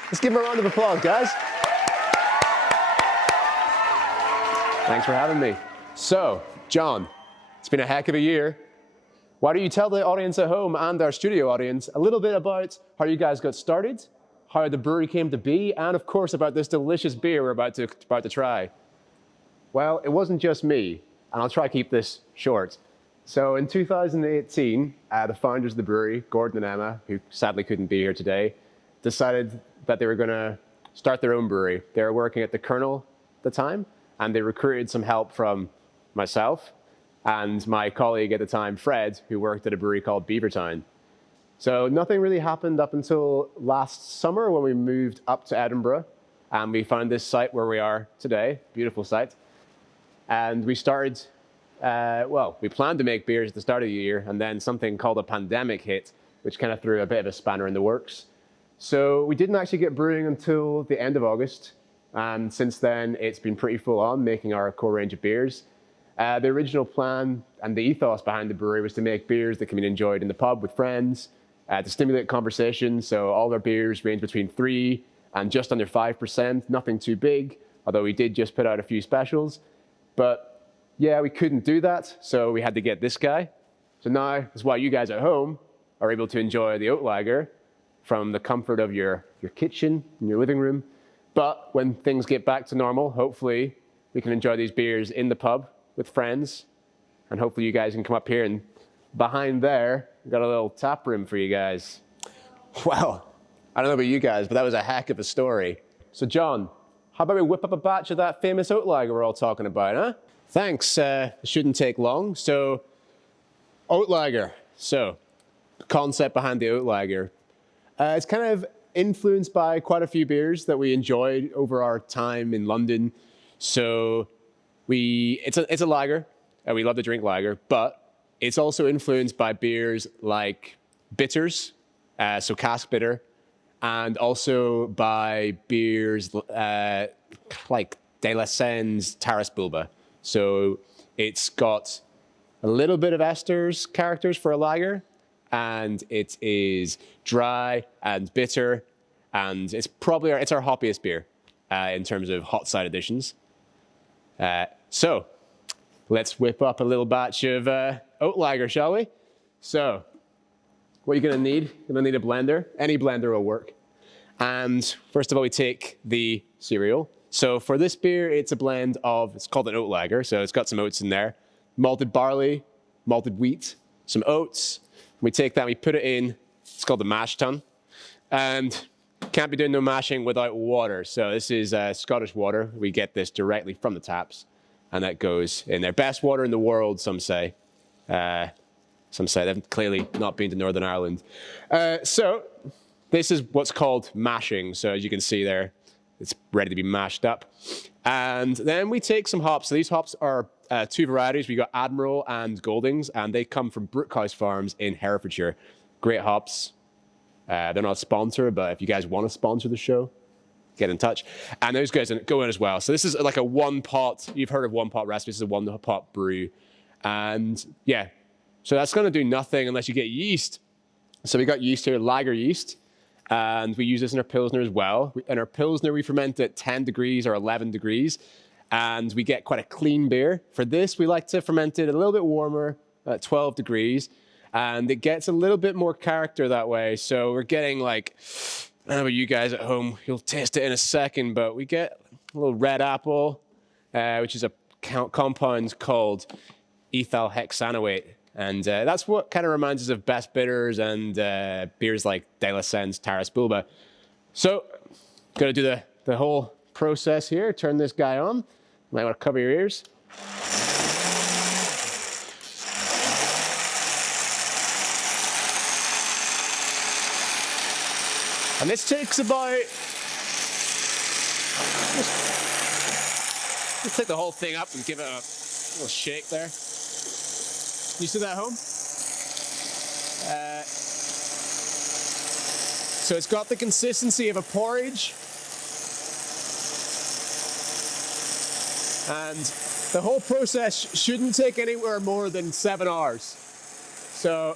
Let's give him a round of applause, guys. Thanks for having me. So, John, it's been a heck of a year. Why don't you tell the audience at home and our studio audience a little bit about how you guys got started, how the brewery came to be, and of course about this delicious beer we're about to try. Well, it wasn't just me, and I'll try to keep this short. So in 2018, the founders of the brewery, Gordon and Emma, who sadly couldn't be here today, decided that they were going to start their own brewery. They were working at the Colonel at the time, and they recruited some help from myself and my colleague at the time, Fred, who worked at a brewery called Beavertown. So nothing really happened up until last summer when we moved up to Edinburgh, and we found this site where we are today, beautiful site. And we started, well, we planned to make beers at the start of the year, and then something called a pandemic hit, which kind of threw a bit of a spanner in the works. So we didn't actually get brewing until the end of August, and since then it's been pretty full on making our core range of beers. The original plan and the ethos behind the brewery was to make beers that can be enjoyed in the pub with friends, to stimulate conversation. So all our beers range between 3 and just under 5%, nothing too big, although we did just put out a few specials. But yeah, we couldn't do that, so we had to get this guy. So now that's why you guys at home are able to enjoy the Oat Lager from the comfort of your kitchen and your living room. But when things get back to normal, hopefully we can enjoy these beers in the pub with friends, and hopefully you guys can come up here, and behind there, we've got a little tap room for you guys. Wow, I don't know about you guys, but that was a heck of a story. So John, how about we whip up a batch of that famous Oat Lager we're all talking about, huh? Thanks, it shouldn't take long. So, Oat Lager. So, the concept behind the Oat Lager. It's kind of influenced by quite a few beers that we enjoyed over our time in London. So, it's a lager, and we love to drink lager, but it's also influenced by beers like bitters, so cask bitter, and also by beers like De La Sen's Taras Bulba. So it's got a little bit of esters characters for a lager, and it is dry and bitter, and it's probably our hoppiest beer in terms of hot side additions. So let's whip up a little batch of Oat Lager, shall we? So what you're going to need, you're going to need a blender. Any blender will work. And first of all, we take the cereal. So for this beer, it's a blend of, it's called an Oat Lager, so it's got some oats in there. Malted barley, malted wheat, some oats. We take that, we put it in, it's called the mash tun. And can't be doing no mashing without water. So this is Scottish water. We get this directly from the taps, and that goes in there. Best water in the world, some say. Some say they've clearly not been to Northern Ireland. So this is what's called mashing. So as you can see there, it's ready to be mashed up. And then we take some hops. So these hops are two varieties. We got Admiral and Goldings, and they come from Brookhouse Farms in Herefordshire. Great hops. They're not a sponsor, but if you guys want to sponsor the show, get in touch. And those guys go in as well. So this is like a one-pot, you've heard of one-pot recipes, this is a one-pot brew. And yeah, so that's going to do nothing unless you get yeast. So we got yeast here, lager yeast. And we use this in our Pilsner as well. In our Pilsner, we ferment at 10 degrees or 11 degrees. And we get quite a clean beer. For this, we like to ferment it a little bit warmer at 12 degrees. And it gets a little bit more character that way. So we're getting like, I don't know about you guys at home, you'll taste it in a second, but we get a little red apple, which is a compound called ethyl hexanoate. And that's what kind of reminds us of best bitters and beers like De La Sen's Taras Bulba. So, gonna do the whole process here. Turn this guy on. Might want to cover your ears. And this takes about, let's take the whole thing up and give it a little shake there. You see that at home? So it's got the consistency of a porridge. And the whole process shouldn't take anywhere more than 7 hours. So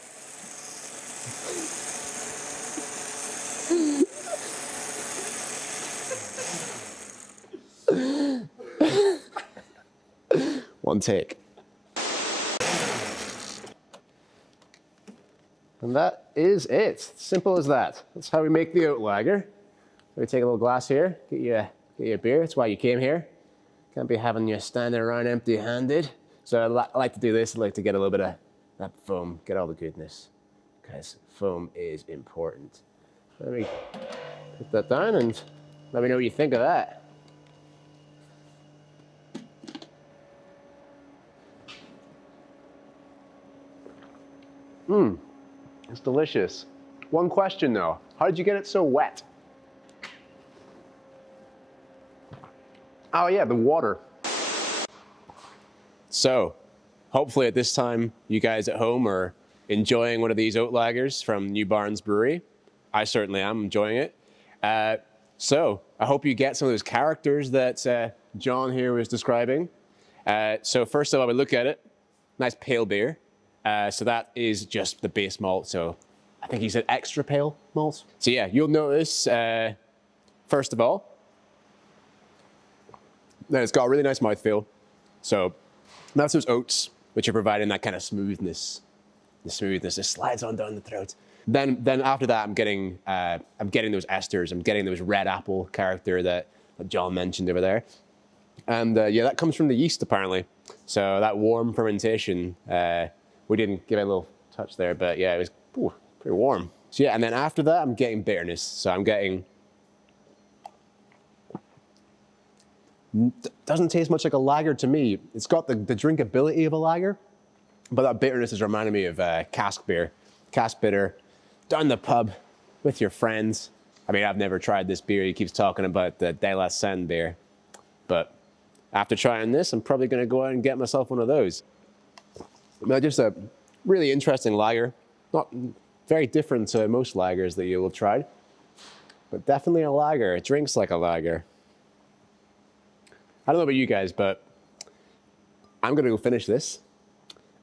one take. And that is it. Simple as that. That's how we make the oat lager. We take a little glass here, get you a beer. That's why you came here. Can't be having you standing around empty-handed. So I like to do this. I like to get a little bit of that foam, get all the goodness, because foam is important. Let me put that down and let me know what you think of that. It's delicious. One question though, how did you get it so wet? Oh yeah, the water. So, hopefully at this time, you guys at home are enjoying one of these oat lagers from Newbarns Brewery. I certainly am enjoying it. So, I hope you get some of those characters that John here was describing. So first of all, we look at it. Nice pale beer. So that is just the base malt. So I think he said extra pale malt. So yeah, you'll notice, first of all, that it's got a really nice mouthfeel. So that's those oats, which are providing that kind of smoothness. The smoothness just slides on down the throat. Then after that, I'm getting those esters. I'm getting those red apple character that John mentioned over there. And yeah, that comes from the yeast apparently. So that warm fermentation, we didn't give it a little touch there, but yeah, it was pretty warm. So yeah, and then after that, I'm getting bitterness. So I'm getting, doesn't taste much like a lager to me. It's got the drinkability of a lager, but that bitterness is reminding me of cask beer, cask bitter, down the pub with your friends. I mean, I've never tried this beer. He keeps talking about the De La Seine beer, but after trying this, I'm probably going to go out and get myself one of those. Now, just a really interesting lager, not very different to most lagers that you will have tried, but definitely a lager. It drinks like a lager. I don't know about you guys, but I'm going to go finish this.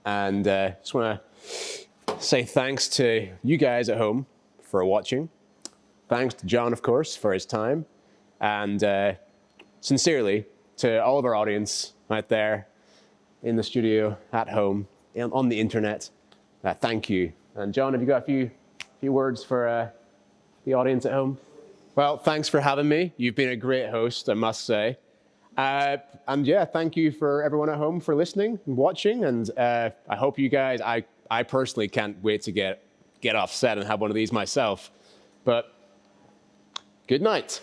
And just want to say thanks to you guys at home for watching. Thanks to John, of course, for his time. And sincerely, to all of our audience out there in the studio, at home, on the internet, thank you. And John, have you got a few words for the audience at home? Well, thanks for having me. You've been a great host, I must say. And yeah, thank you for everyone at home for listening and watching. And I hope you guys, I personally can't wait to get off set and have one of these myself. But good night.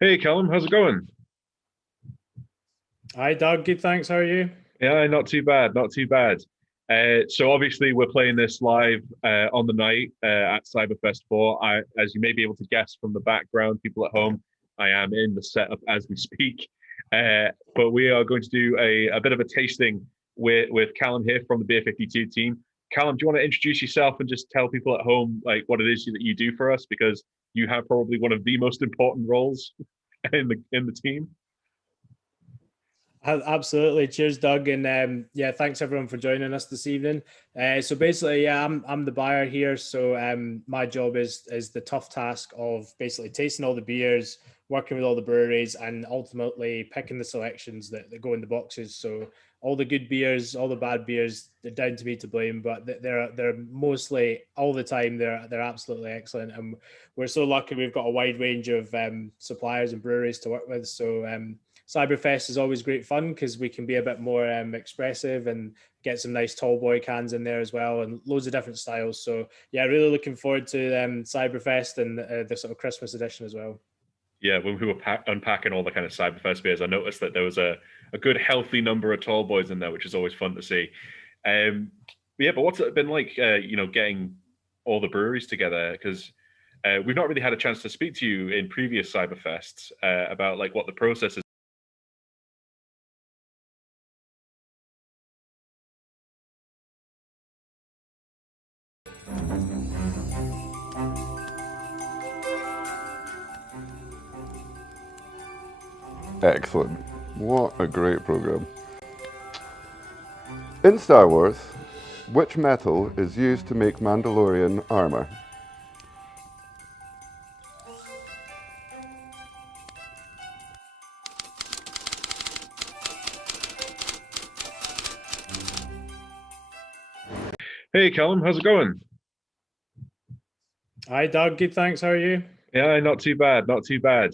Hey, Callum, how's it going? Hi, Doug. Good, thanks. How are you? Yeah, not too bad, not too bad. So obviously we're playing this live on the night at Cyberfest 4. As you may be able to guess from the background, people at home, I am in the setup as we speak. But we are going to do a bit of a tasting with Callum here from the Beer 52 team. Callum, do you want to introduce yourself and just tell people at home like what it is that you do for us? Because you have probably one of the most important roles in the team. Absolutely. Cheers, Doug. And yeah, thanks everyone for joining us this evening. So basically, yeah, I'm the buyer here. So my job is the tough task of basically tasting all the beers, working with all the breweries, and ultimately picking the selections that go in the boxes. So all the good beers, all the bad beers, they're down to me to blame, but they're mostly all the time they're absolutely excellent. And we're so lucky we've got a wide range of suppliers and breweries to work with. So Cyberfest is always great fun because we can be a bit more expressive and get some nice tall boy cans in there as well, and loads of different styles. So yeah, really looking forward to Cyberfest and the sort of Christmas edition as well. Yeah, when we were unpacking all the kind of Cyberfest beers, I noticed that there was a good healthy number of tall boys in there, which is always fun to see. But what's it been like, getting all the breweries together? Because we've not really had a chance to speak to you in previous Cyberfests about like what the process is. Excellent. What a great program. In Star Wars, which metal is used to make Mandalorian armor? Hey, Callum, how's it going? Hi, Doug. Good, thanks. How are you? Yeah, not too bad, not too bad.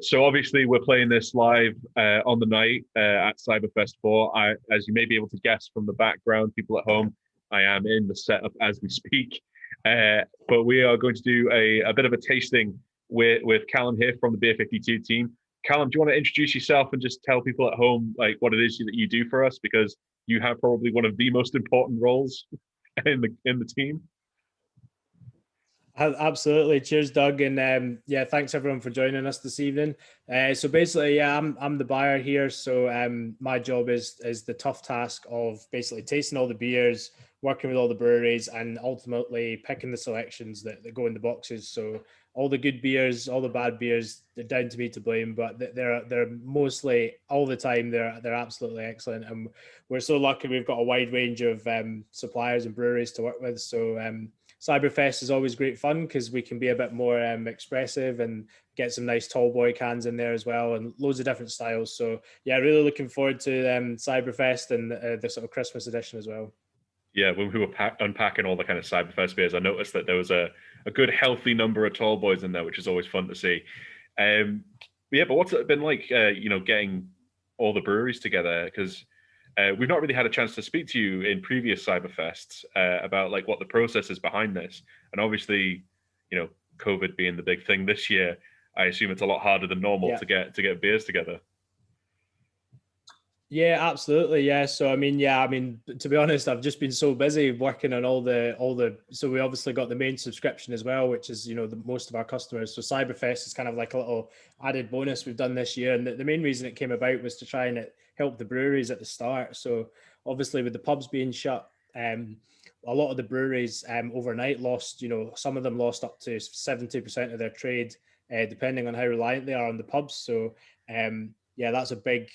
So obviously we're playing this live on the night at Cyberfest 4. As you may be able to guess from the background, people at home, I am in the setup as we speak. But we are going to do a bit of a tasting with Callum here from the Beer 52 team. Callum, do you want to introduce yourself and just tell people at home like what it is that you do for us? Because you have probably one of the most important roles in the team. Absolutely. Cheers, Doug. And yeah, thanks everyone for joining us this evening. So basically, yeah, I'm the buyer here. So my job is the tough task of basically tasting all the beers, working with all the breweries, and ultimately picking the selections that go in the boxes. So all the good beers, all the bad beers, they're down to me to blame, but they're mostly all the time they're absolutely excellent. And we're so lucky we've got a wide range of suppliers and breweries to work with. So Cyberfest is always great fun because we can be a bit more expressive and get some nice tall boy cans in there as well, and loads of different styles. So yeah, really looking forward to Cyberfest and the sort of Christmas edition as well. Yeah, when we were unpacking all the kind of Cyberfest beers, I noticed that there was a good healthy number of tall boys in there, which is always fun to see. But what's it been like, getting all the breweries together? Because we've not really had a chance to speak to you in previous Cyberfests about like what the process is behind this. And obviously, COVID being the big thing this year, I assume it's a lot harder than normal to get beers together. Yeah, absolutely. Yeah. So I mean, to be honest, I've just been so busy working on all the. So we obviously got the main subscription as well, which is the most of our customers. So Cyberfest is kind of like a little added bonus we've done this year, and the main reason it came about was to try and help the breweries at the start. So obviously with the pubs being shut, a lot of the breweries overnight lost. Some of them lost up to 70% of their trade, depending on how reliant they are on the pubs. So. Yeah, that's a big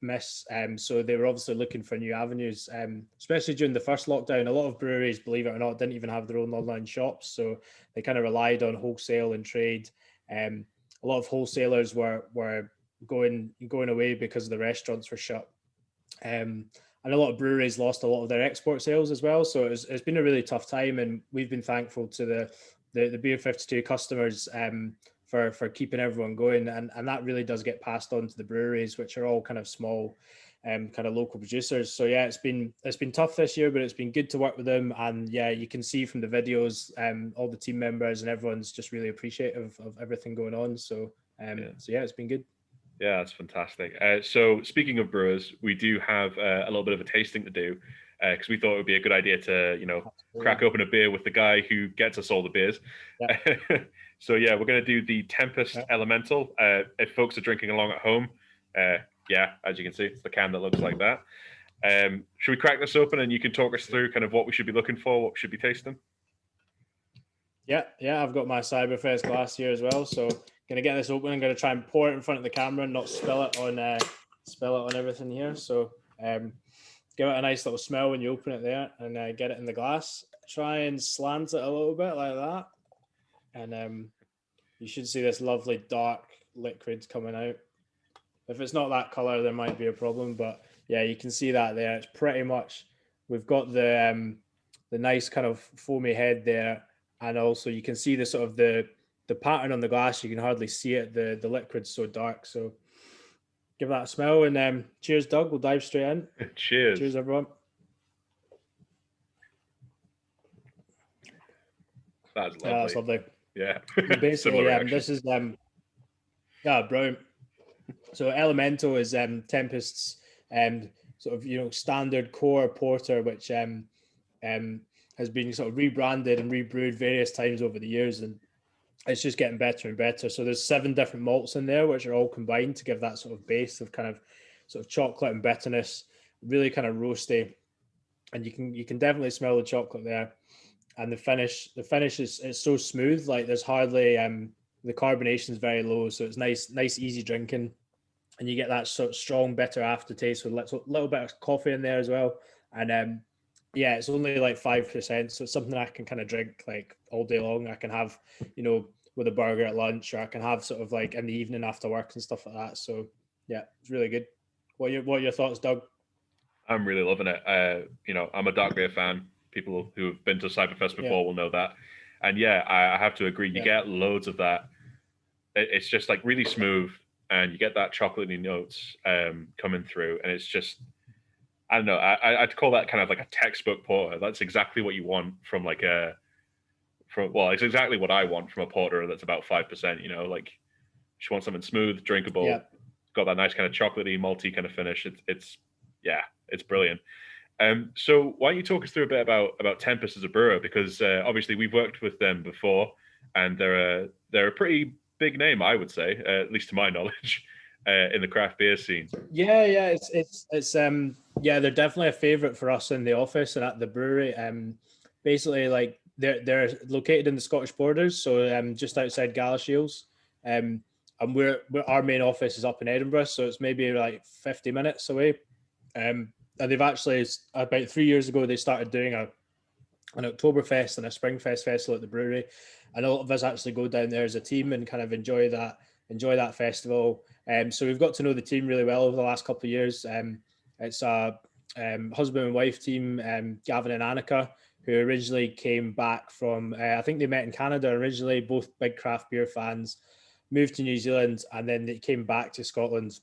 miss. So they were obviously looking for new avenues, especially during the first lockdown. A lot of breweries, believe it or not, didn't even have their own online shops. So they kind of relied on wholesale and trade. A lot of wholesalers were going away because the restaurants were shut. And a lot of breweries lost a lot of their export sales as well. So it's been a really tough time, and we've been thankful to the Beer 52 customers for keeping everyone going, and that really does get passed on to the breweries, which are all kind of small kind of local producers. So yeah, it's been tough this year, but it's been good to work with them. And yeah, you can see from the videos, all the team members and everyone's just really appreciative of everything going on. So so yeah, it's been good. Yeah, that's fantastic. So speaking of brewers, we do have a little bit of a tasting to do, because we thought it would be a good idea to crack open a beer with the guy who gets us all the beers. Yeah. So yeah, we're going to do the Tempest Elemental. If folks are drinking along at home, yeah, as you can see, it's the can that looks like that. Should we crack this open and you can talk us through kind of what we should be looking for, what we should be tasting? Yeah, I've got my Cyberfest glass here as well. So going to get this open. I'm going to try and pour it in front of the camera and not spill it on everything here. So give it a nice little smell when you open it there, and get it in the glass. Try and slant it a little bit like that. And you should see this lovely dark liquid coming out. If it's not that color, there might be a problem, but yeah, you can see that there. It's pretty much, we've got the nice kind of foamy head there, and also you can see the sort of the pattern on the glass. You can hardly see it. The liquid's so dark. So give that a smell. And cheers, Doug. We'll dive straight in. Cheers. Cheers, everyone. That's lovely. Yeah, that's lovely. Yeah. Basically, Similar reaction. this is brilliant. So Elemental is Tempest's sort of standard core porter, which has been sort of rebranded and rebrewed various times over the years, and it's just getting better and better. So there's 7 different malts in there, which are all combined to give that sort of base of kind of sort of chocolate and bitterness, really kind of roasty, and you can definitely smell the chocolate there. And the finish is it's so smooth, like there's hardly the carbonation is very low, so it's nice easy drinking, and you get that sort of strong bitter aftertaste with a little bit of coffee in there as well. And yeah, it's only like 5%, so it's something I can kind of drink like all day long. I can have, with a burger at lunch, or I can have sort of like in the evening after work and stuff like that. So yeah, it's really good. What are your thoughts, Doug? I'm really loving it. I'm a dark beer fan. People who have been to Cyberfest before will know that. And yeah, I have to agree. You get loads of that. It's just like really smooth, and you get that chocolatey notes coming through, and it's just, I don't know. I'd call that kind of like a textbook porter. That's exactly what you want from it's exactly what I want from a porter that's about 5%. Like, you want something smooth, drinkable, got that nice kind of chocolatey, malty kind of finish. It's brilliant. So why don't you talk us through a bit about Tempest as a brewer, because obviously we've worked with them before, and they're a pretty big name, I would say, at least to my knowledge, in the craft beer scene. Yeah, it's they're definitely a favorite for us in the office and at the brewery. Basically, like they're located in the Scottish borders, so just outside Galashiels. And our main office is up in Edinburgh, so it's maybe like 50 minutes away. And they've actually, about 3 years ago, they started doing an Oktoberfest and a Springfest festival at the brewery, and a lot of us actually go down there as a team and kind of enjoy that festival. So we've got to know the team really well over the last couple of years. It's a husband and wife team, Gavin and Annika, who originally came back from, I think they met in Canada originally, both big craft beer fans, moved to New Zealand, and then they came back to Scotland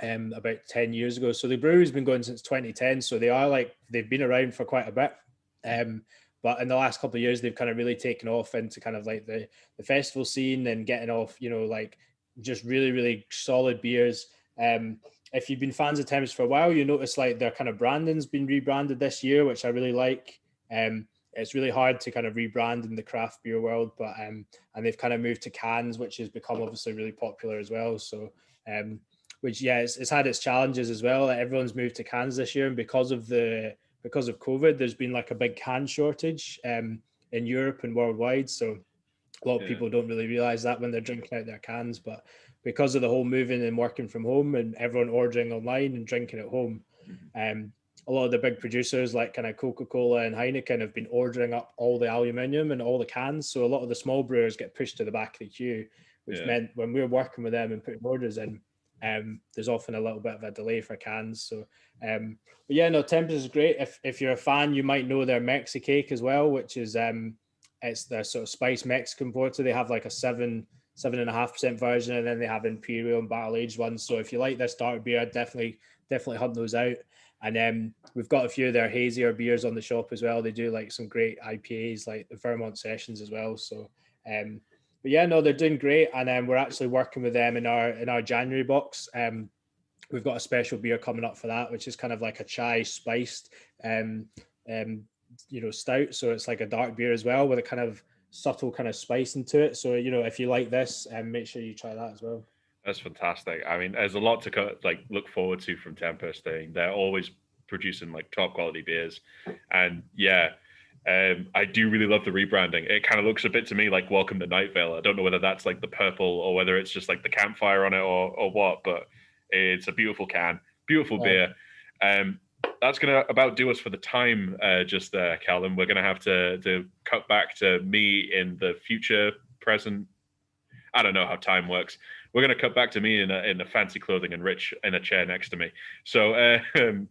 about 10 years ago. So the brewery's been going since 2010, so they've been around for quite a bit. But in the last couple of years, they've kind of really taken off into kind of like the festival scene and getting off, like just really, really solid beers. If you've been fans of Tempest for a while, you notice like their kind of branding's been rebranded this year, which I really like. It's really hard to kind of rebrand in the craft beer world, but and they've kind of moved to cans, which has become obviously really popular as well. So it's had its challenges as well. Everyone's moved to cans this year, and because of COVID, there's been like a big can shortage in Europe and worldwide. So a lot of people don't really realize that when they're drinking out their cans, but because of the whole moving and working from home and everyone ordering online and drinking at home, a lot of the big producers like kind of Coca-Cola and Heineken have been ordering up all the aluminium and all the cans. So a lot of the small brewers get pushed to the back of the queue, which meant when we're working with them and putting orders in, there's often a little bit of a delay for cans. So, but yeah, no, Tempest is great. If you're a fan, you might know their Mexicake as well, which is it's their sort of spice Mexican porter. They have like a 7.5% version, and then they have Imperial and barrel aged ones. So if you like this dark beer, definitely hunt those out. And we've got a few of their hazier beers on the shop as well. They do like some great IPAs, like the Vermont Sessions as well. So, but yeah, no, they're doing great, and we're actually working with them in our January box. We've got a special beer coming up for that, which is kind of like a chai spiced, stout. So it's like a dark beer as well with a kind of subtle kind of spice into it. So if you like this, make sure you try that as well. That's fantastic. I mean, there's a lot to look forward to from Tempest. They're always producing like top quality beers, and I do really love the rebranding. It kind of looks a bit to me like Welcome to Night Vale. I don't know whether that's like the purple or whether it's just like the campfire on it or what, but it's a beautiful can, beautiful beer. That's gonna about do us for the time just there, Callum. We're gonna have to cut back to me in the future, present. I don't know how time works. We're going to cut back to me in a fancy clothing and Rich in a chair next to me. So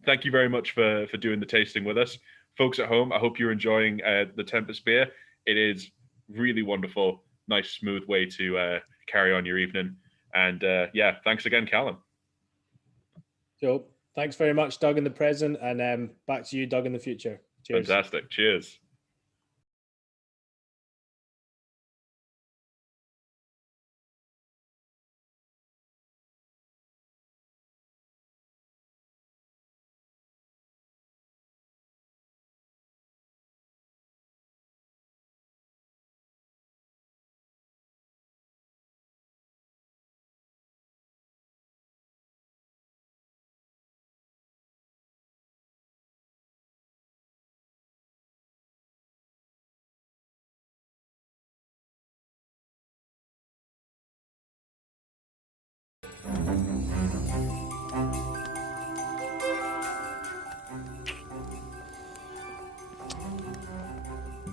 thank you very much for doing the tasting with us. Folks at home, I hope you're enjoying the Tempest beer. It is really wonderful. Nice, smooth way to carry on your evening. And thanks again, Callum. Cool. Thanks very much, Doug, in the present, and back to you, Doug, in the future. Cheers. Fantastic. Cheers.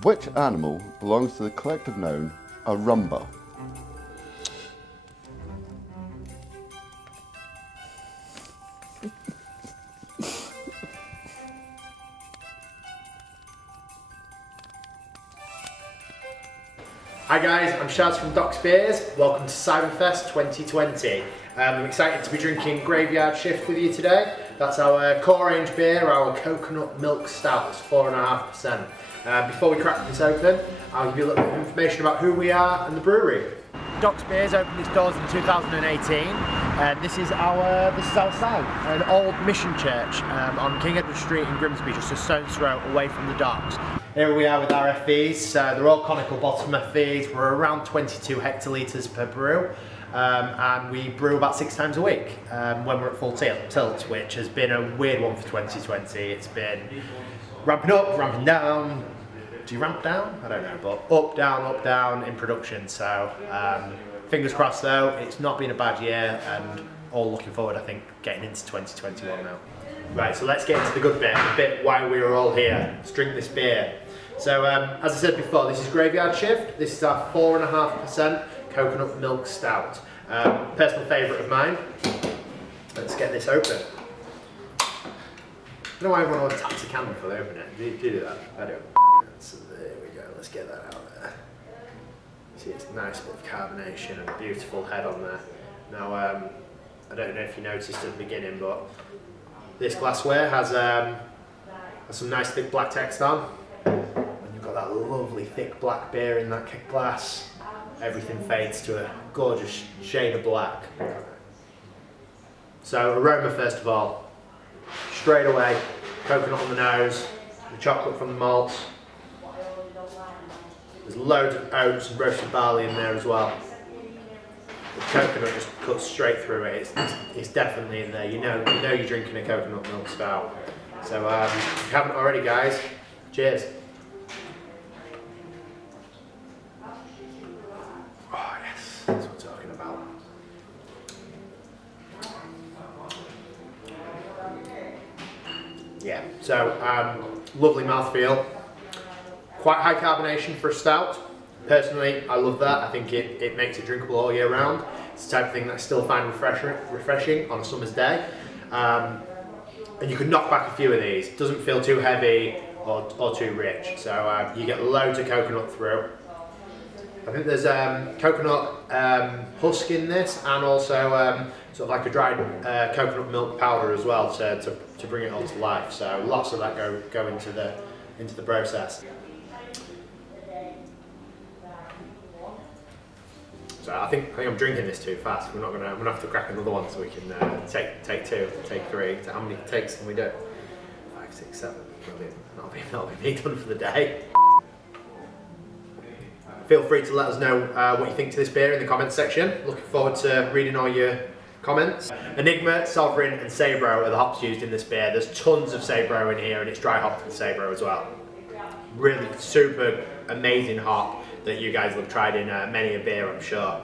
Which animal belongs to the collective noun a rumba? Hi guys, I'm Shaz from Doc's Beers. Welcome to Cyberfest 2020. I'm excited to be drinking Graveyard Shift with you today. That's our core range beer, our coconut milk stout. It's 4.5%. Before we crack this open, I'll give you a little bit of information about who we are and the brewery. Doc's Beers opened its doors in 2018. This is our site, an old mission church on King Edward Street in Grimsby, just a stone's throw away from the docks. Here we are with our FVs. They're all conical bottom FVs. We're around 22 hectolitres per brew. And we brew about 6 times a week when we're at full tilt, which has been a weird one for 2020. It's been ramping up, ramping down. Do you ramp down? I don't know, but up, down in production. So fingers crossed though, it's not been a bad year and all looking forward, I think, getting into 2021 now. Right, so let's get into the good bit, the bit why we were all here. Let's drink this beer. So as I said before, this is Graveyard Shift. This is our 4.5% coconut milk stout. Personal favourite of mine. Let's get this open. I don't know why everyone always taps a candle before they open it. Do you do that? I do. So there we go, let's get that out there. See, it's a nice bit of carbonation and a beautiful head on there. Now, I don't know if you noticed at the beginning, but this glassware has some nice thick black text on. And you've got that lovely thick black beer in that glass. Everything fades to a gorgeous shade of black. So aroma first of all. Straight away, coconut on the nose, the chocolate from the malts. There's loads of oats and roasted barley in there as well. The coconut just cuts straight through it. It's definitely in there. You know you're drinking a coconut milk stout. So if you haven't already, guys, cheers. Oh yes, that's what I'm talking about. Yeah, so lovely mouthfeel. Quite high carbonation for a stout. Personally, I love that. I think it makes it drinkable all year round. It's the type of thing that I still find refreshing on a summer's day. And you can knock back a few of these. It doesn't feel too heavy or too rich. So you get loads of coconut through. I think there's coconut husk in this, and also sort of like a dried coconut milk powder as well to bring it all to life. So lots of that go into the process. So I think I'm drinking this too fast. I'm gonna have to crack another one so we can take 2, take 3. So how many takes can we do? 5, 6, 7. That'll be me done for the day. Feel free to let us know what you think to this beer in the comments section. Looking forward to reading all your comments. Enigma, Sovereign and Sabro are the hops used in this beer. There's tons of Sabro in here, and it's dry hopped with Sabro as well. Really super amazing hop that you guys will have tried in many a beer, I'm sure.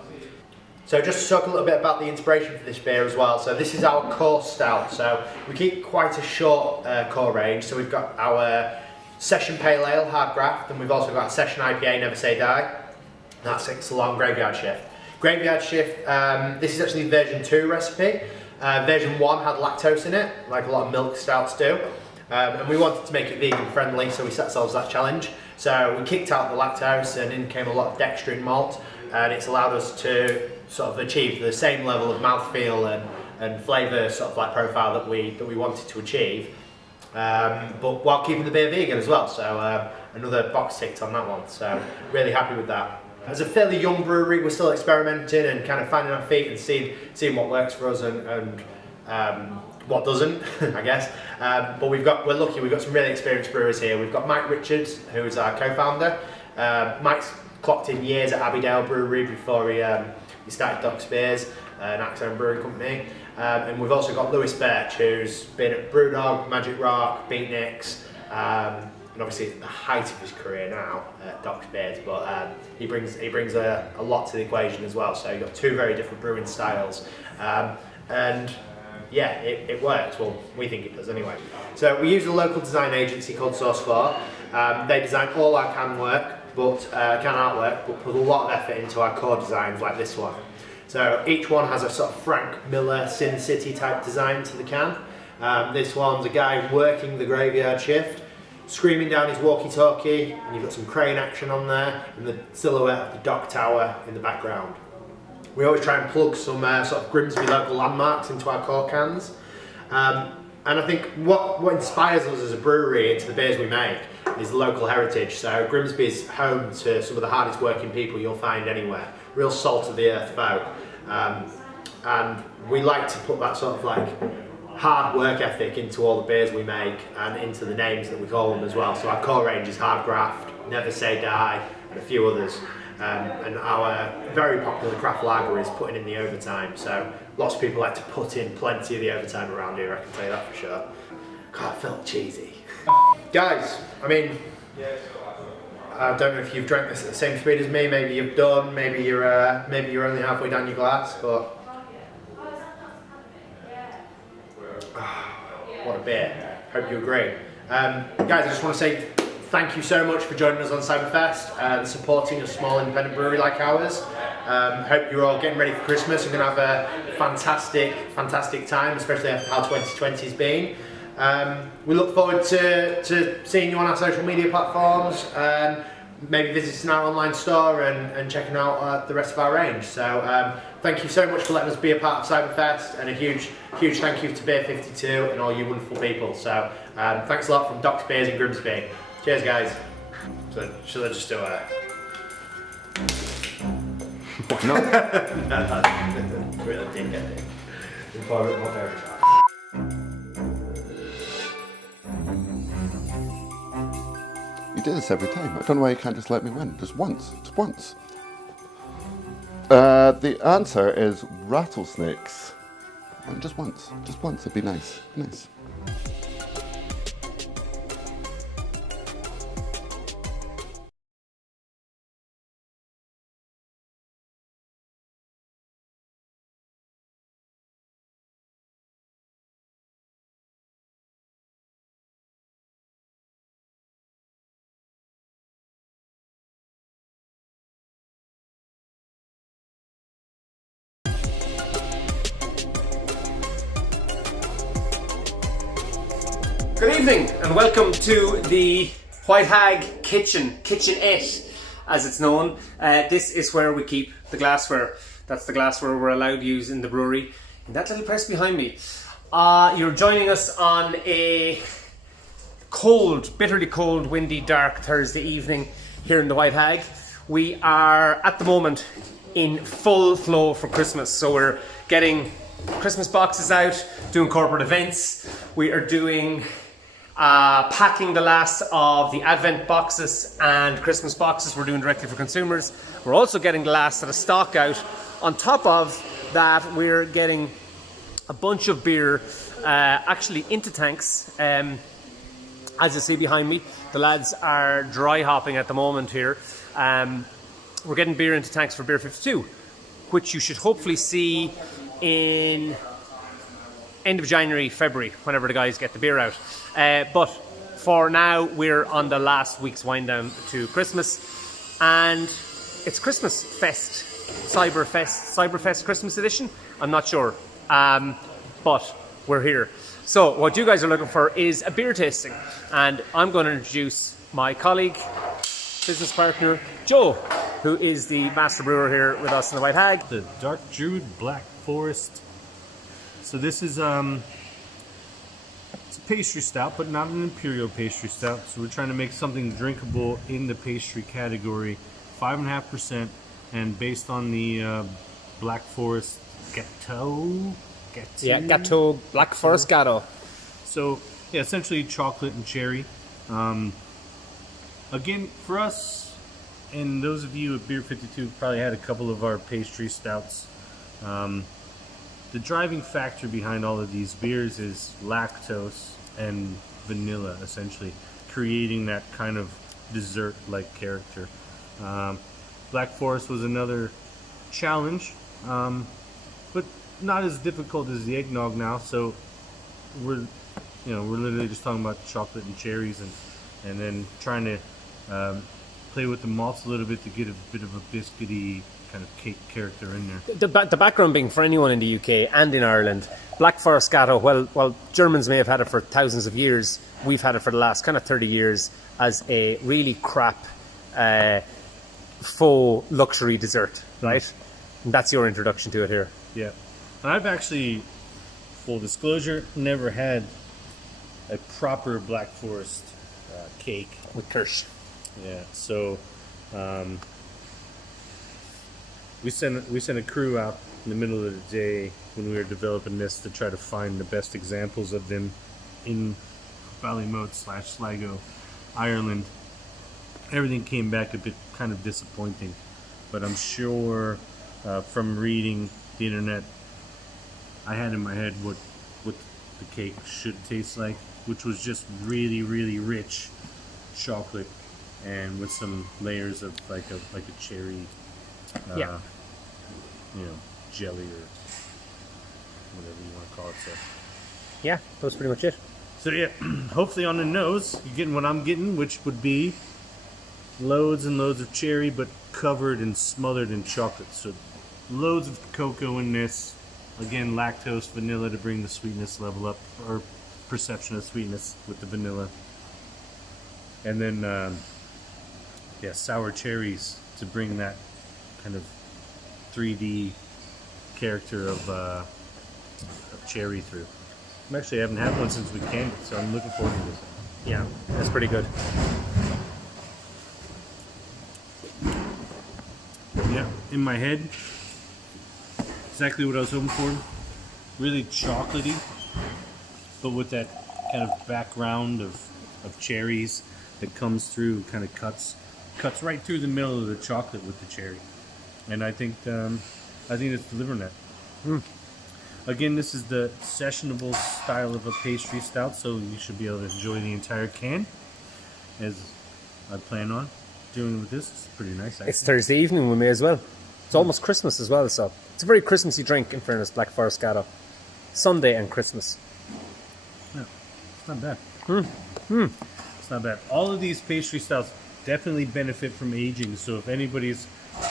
So just to talk a little bit about the inspiration for this beer as well. So this is our core stout. So we keep quite a short core range. So we've got our Session Pale Ale, hard graft, and we've also got Session IPA, Never Say Die. That sits along Graveyard Shift. Graveyard Shift, this is actually version 2 recipe. Version 1 had lactose in it, like a lot of milk stouts do. And we wanted to make it vegan friendly, so we set ourselves that challenge. So we kicked out the lactose and in came a lot of dextrin malt, and it's allowed us to sort of achieve the same level of mouthfeel and flavour sort of like profile that we wanted to achieve, but while keeping the beer vegan as well. So another box ticked on that one. So really happy with that. As a fairly young brewery, we're still experimenting and kind of finding our feet and seeing what works for us and what doesn't, I guess. But we're lucky. We've got some really experienced brewers here. We've got Mike Richards, who is our co-founder. Mike's clocked in years at Abbeydale Brewery before he started Doc's Beers, an Axon brewing company. And we've also got Lewis Birch, who's been at Brewdog, Magic Rock, Beatniks, and obviously at the height of his career now at Doc's Beers. But he brings a lot to the equation as well. So you've got two very different brewing styles, and yeah, it works. Well, we think it does anyway. So we use a local design agency called Source 4. They design all our can artwork, but put a lot of effort into our core designs like this one. So each one has a sort of Frank Miller Sin City type design to the can. This one's a guy working the graveyard shift, screaming down his walkie-talkie, and you've got some crane action on there, and the silhouette of the dock tower in the background. We always try and plug some sort of Grimsby local landmarks into our core cans. And I think what inspires us as a brewery into the beers we make is local heritage. So Grimsby's home to some of the hardest working people you'll find anywhere. Real salt of the earth folk. And we like to put that sort of like hard work ethic into all the beers we make and into the names that we call them as well. So our core range is Hard Graft, Never Say Die, and a few others. And our very popular craft lager is putting in the overtime. So lots of people like to put in plenty of the overtime around here, I can tell you that for sure. God, it felt cheesy. Guys, I mean, I don't know if you've drank this at the same speed as me. Maybe you've done. Maybe you're only halfway down your glass. But what a beer! Hope you agree, guys. I just want to say thank you so much for joining us on Cyberfest and supporting a small independent brewery like ours. Hope you're all getting ready for Christmas. We're going to have a fantastic time, especially after how 2020's been. We look forward to seeing you on our social media platforms and maybe visiting our online store and checking out the rest of our range. So thank you so much for letting us be a part of Cyberfest, and a huge thank you to Beer 52 and all you wonderful people. So thanks a lot from Doc's Beers in Grimsby. Cheers, guys. So should I just do a... Why not? No, that's really dickhead. You do this every time. I don't know why you can't just let me win. Just once. The answer is rattlesnakes. Just once. It'd be nice. Good evening and welcome to the White Hag Kitchenette, as it's known. This is where we keep the glassware. That's the glassware we're allowed to use in the brewery. In that little press behind me. You're joining us on a bitterly cold, windy, dark Thursday evening here in the White Hag. We are at the moment in full flow for Christmas, so we're getting Christmas boxes out, doing corporate events. We are doing packing the last of the Advent boxes and Christmas boxes we're doing directly for consumers. We're also getting the last of the stock out. On top of that, we're getting a bunch of beer actually into tanks. As you see behind me, the lads are dry hopping at the moment here. We're getting beer into tanks for Beer 52, which you should hopefully see in end of January, February, whenever the guys get the beer out. But for now, we're on the last week's wind down to Christmas, and it's Christmas Fest, Cyberfest Christmas edition. I'm not sure, but we're here. So what you guys are looking for is a beer tasting, and I'm going to introduce my colleague, business partner, Joe, who is the master brewer here with us in the White Hag. The Dark Druid Black Forest So this is it's a pastry stout, but not an imperial pastry stout. So we're trying to make something drinkable in the pastry category. 5.5%, and based on the Black Forest Gateux. Yeah, Gateux, Black Forest Gateux. So yeah, essentially chocolate and cherry. Again, for us, and those of you at Beer 52 probably had a couple of our pastry stouts. The driving factor behind all of these beers is lactose and vanilla, essentially, creating that kind of dessert-like character. Black Forest was another challenge, but not as difficult as the eggnog now. So we're literally just talking about chocolate and cherries, and then trying to play with the malts a little bit to get a bit of a biscuity kind of cake character in there. The background being, for anyone in the UK and in Ireland, Black Forest Gateux, well, Germans may have had it for thousands of years, we've had it for the last kind of 30 years as a really crap faux luxury dessert, right? And that's your introduction to it here. Yeah. And I've actually, full disclosure, never had a proper Black Forest cake. With Kirsch. Yeah, so we sent a crew out in the middle of the day when we were developing this to try to find the best examples of them in Ballymote/Sligo, Ireland. Everything came back a bit kind of disappointing, but I'm sure from reading the internet, I had in my head what the cake should taste like, which was just really, really rich chocolate and with some layers of like a cherry, jelly or whatever you want to call it. So yeah, that's pretty much it. So yeah, hopefully on the nose you're getting what I'm getting, which would be loads and loads of cherry, but covered and smothered in chocolate. So loads of cocoa in this. Again, lactose, vanilla to bring the sweetness level up, or perception of sweetness with the vanilla. And then, sour cherries to bring that kind of 3D character of cherry through. I haven't had one since we canned it, so I'm looking forward to this. Yeah, that's pretty good. Yeah, in my head, exactly what I was hoping for. Really chocolatey, but with that kind of background of cherries that comes through, kind of cuts right through the middle of the chocolate with the cherry. And I think it's delivering that. Again, this is the sessionable style of a pastry stout, so you should be able to enjoy the entire can, as I plan on doing with this. It's pretty nice, actually. It's Thursday evening with me as well. It's almost Christmas as well, so it's a very Christmassy drink, in fairness, Black Forest Gateux. Sunday and Christmas. Yeah, it's not bad. It's not bad. All of these pastry stouts definitely benefit from aging, so if anybody's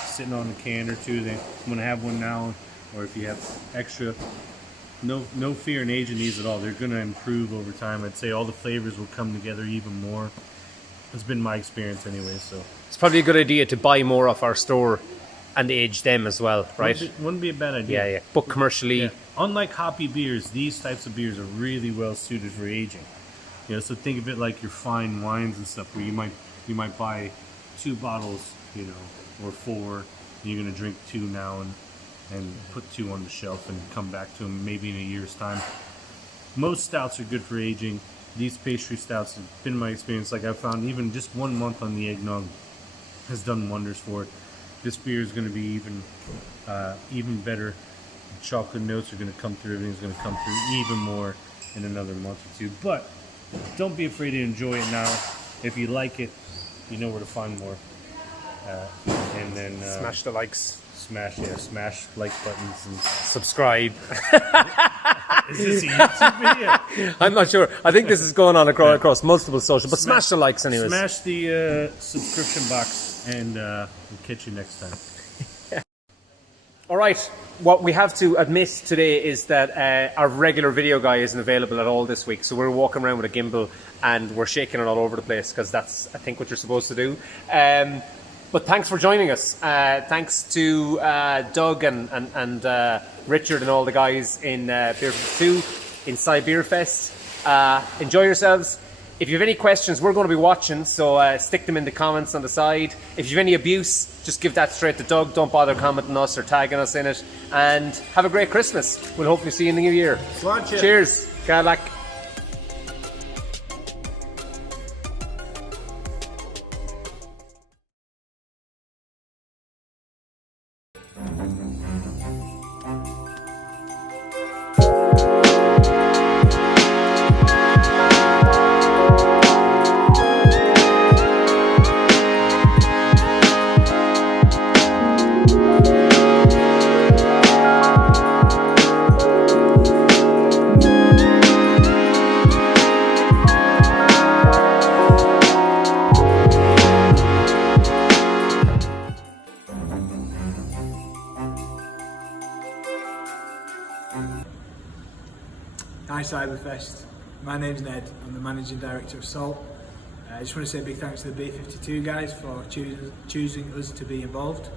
sitting on a can or two, they want to have one now, or if you have extra, no fear in aging these at all. They're going to improve over time. I'd say all the flavors will come together even more. It's been my experience anyway, so. It's probably a good idea to buy more off our store and age them as well, right? Wouldn't be a bad idea. Yeah. But commercially... Yeah. Unlike hoppy beers, these types of beers are really well suited for aging. So think of it like your fine wines and stuff, where you might buy 2 bottles, or 4, and you're going to drink 2 now and put 2 on the shelf and come back to them maybe in a year's time. Most stouts are good for aging. These pastry stouts have been my experience. Like I've found even just 1 month on the eggnog has done wonders for it. This beer is going to be even better. The chocolate notes are going to come through. Everything's going to come through even more in another month or 2. But don't be afraid to enjoy it now. If you like it, you know where to find more. And then smash the likes. Smash like buttons and subscribe. Is this a YouTube video? I'm not sure. I think this is going on across multiple social, but smash the likes anyways. Smash the subscription box, and we'll catch you next time. All right. What we have to admit today is that our regular video guy isn't available at all this week, so we're walking around with a gimbal and we're shaking it all over the place because that's, I think, what you're supposed to do. But thanks for joining us. Thanks to Doug and Richard and all the guys in Beer 52 in Cyberfest. Enjoy yourselves. If you have any questions, we're going to be watching, so stick them in the comments on the side. If you have any abuse, just give that straight to Doug. Don't bother commenting us or tagging us in it. And have a great Christmas. We'll hopefully see you in the new year. Cheers. Galak. Hi Cyberfest, my name's Ned, I'm the Managing Director of Salt. I just want to say a big thanks to the B52 guys for choosing us to be involved.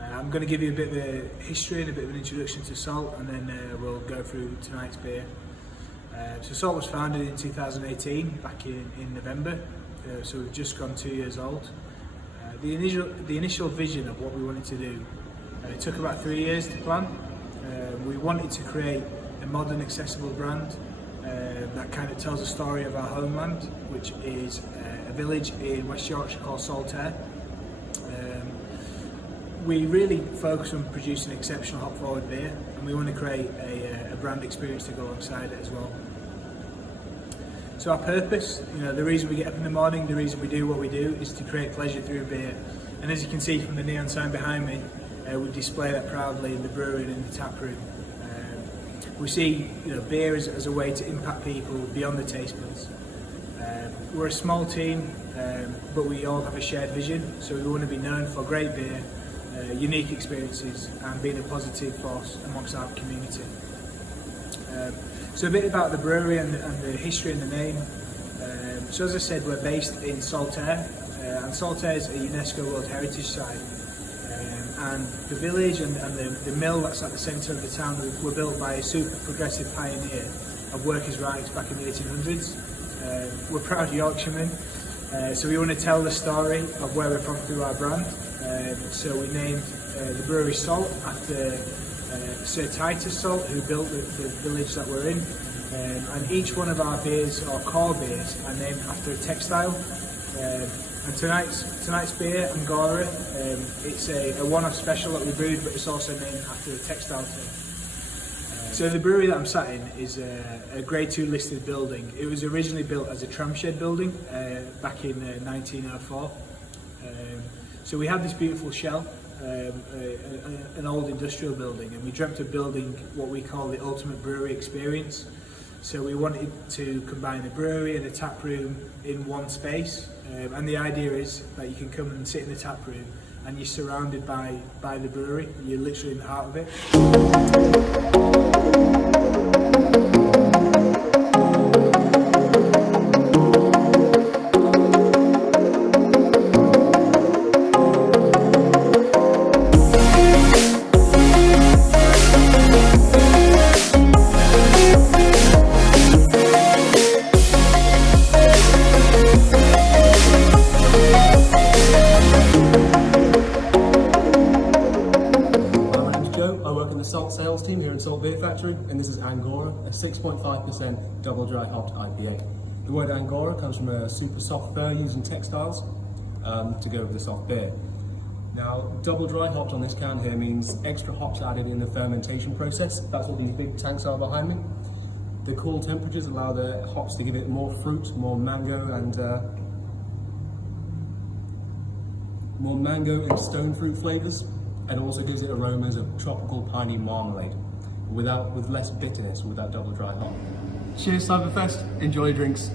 I'm going to give you a bit of a history and a bit of an introduction to Salt, and then we'll go through tonight's beer. So Salt was founded in 2018, back in November, so we've just gone 2 years old. The initial vision of what we wanted to do, it took about 3 years to plan. We wanted to create a modern, accessible brand that kind of tells a story of our homeland, which is a village in West Yorkshire called Saltaire. We really focus on producing exceptional hop-forward beer, and we want to create a brand experience to go alongside it as well. So our purpose, the reason we get up in the morning, the reason we do what we do, is to create pleasure through beer. And as you can see from the neon sign behind me, we display that proudly in the brewery and in the tap room. We see beer as a way to impact people beyond the taste buds. We're a small team, but we all have a shared vision, so we want to be known for great beer, unique experiences, and being a positive force amongst our community. So a bit about the brewery and the history and the name. So as I said, we're based in Saltaire, and Saltaire is a UNESCO World Heritage Site. And the village and the mill that's at the centre of the town were built by a super progressive pioneer of workers' rights back in the 1800s. We're proud Yorkshiremen, so we want to tell the story of where we're from through our brand. So we named the brewery Salt after Sir Titus Salt, who built the village that we're in. And each one of our beers, or core beers, are named after a textile. And tonight's beer, Angora, it's a one-off special that we brewed, but it's also named after a textile term. So the brewery that I'm sat in is a Grade 2 listed building. It was originally built as a tram shed building back in 1904. So we had this beautiful shell, an old industrial building, and we dreamt of building what we call the ultimate brewery experience. So we wanted to combine a brewery and a tap room in one space, and the idea is that you can come and sit in the tap room and you're surrounded by the brewery. You're literally in the heart of it. And this is Angora, a 6.5% double dry hopped IPA. The word Angora comes from a super soft fur used in textiles to go with the soft beer. Now, double dry hopped on this can here means extra hops added in the fermentation process. That's what these big tanks are behind me. The cool temperatures allow the hops to give it more fruit, more mango and stone fruit flavors, and also gives it aromas of tropical piney marmalade. With less bitterness with that double dry hop. Cheers Cyberfest, enjoy your drinks.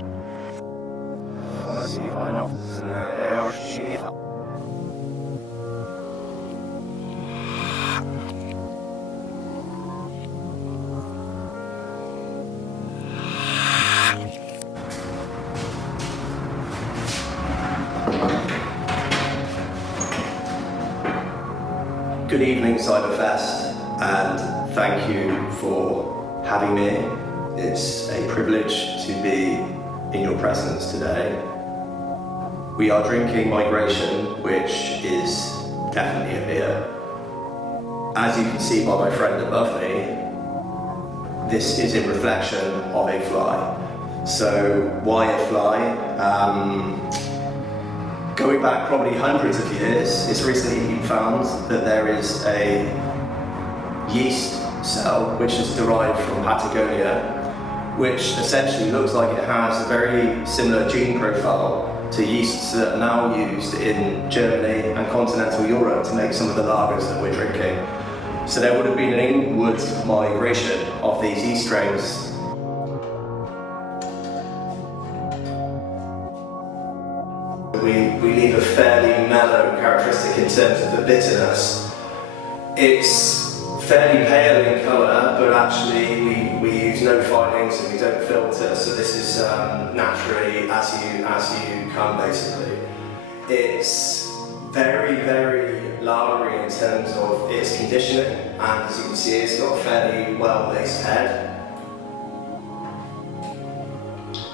Good evening, Cyberfest, and thank you for having me. It's a privilege to be in your presence today. We are drinking Migration, which is definitely a beer. As you can see by my friend above me, this is in reflection of a fly. So why a fly? Going back probably hundreds of years, it's recently been found that there is a yeast cell which is derived from Patagonia, which essentially looks like it has a very similar gene profile to yeasts that are now used in Germany and continental Europe to make some of the lagers that we're drinking. So there would have been an inward migration of these yeast strains. We leave a fairly mellow characteristic in terms of the bitterness. It's fairly pale in colour, but actually we use no finings and we don't filter, so this is naturally as you come, basically. It's very, very lagery in terms of its conditioning, and as you can see, it's got a fairly well-laced head.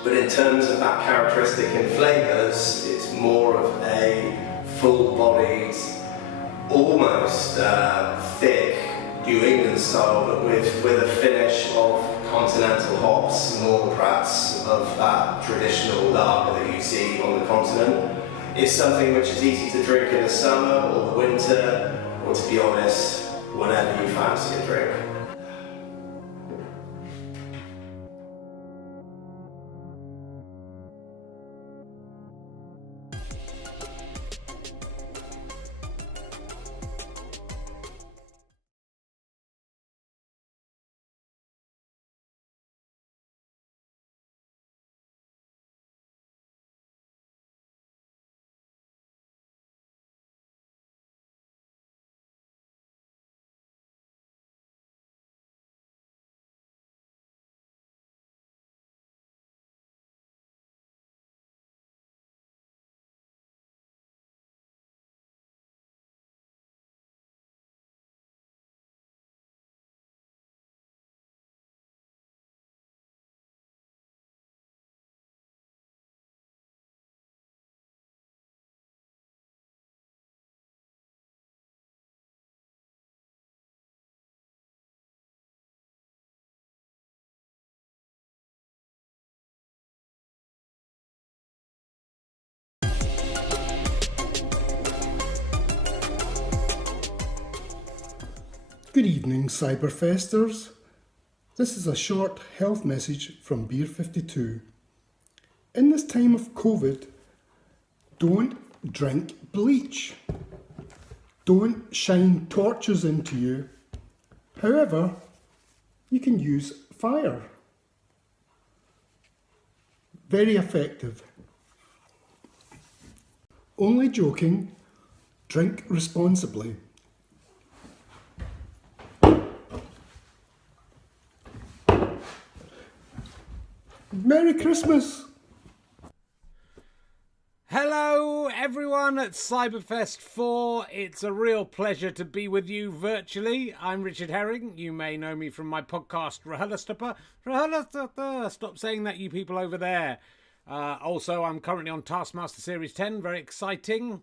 But in terms of that characteristic in flavours, it's more of a full-bodied, almost thick New England style, but with a finish of continental hops, more perhaps of that traditional lager that you see on the continent. It's something which is easy to drink in the summer or the winter, or to be honest, whenever you fancy a drink. Good evening, Cyberfesters. This is a short health message from Beer 52. In this time of COVID, don't drink bleach. Don't shine torches into you. However, you can use fire. Very effective. Only joking. Drink responsibly. Merry Christmas! Hello everyone at Cyberfest 4. It's a real pleasure to be with you virtually. I'm Richard Herring. You may know me from my podcast Rahulastapa. Stop saying that, you people over there. Also, I'm currently on Taskmaster Series 10, very exciting.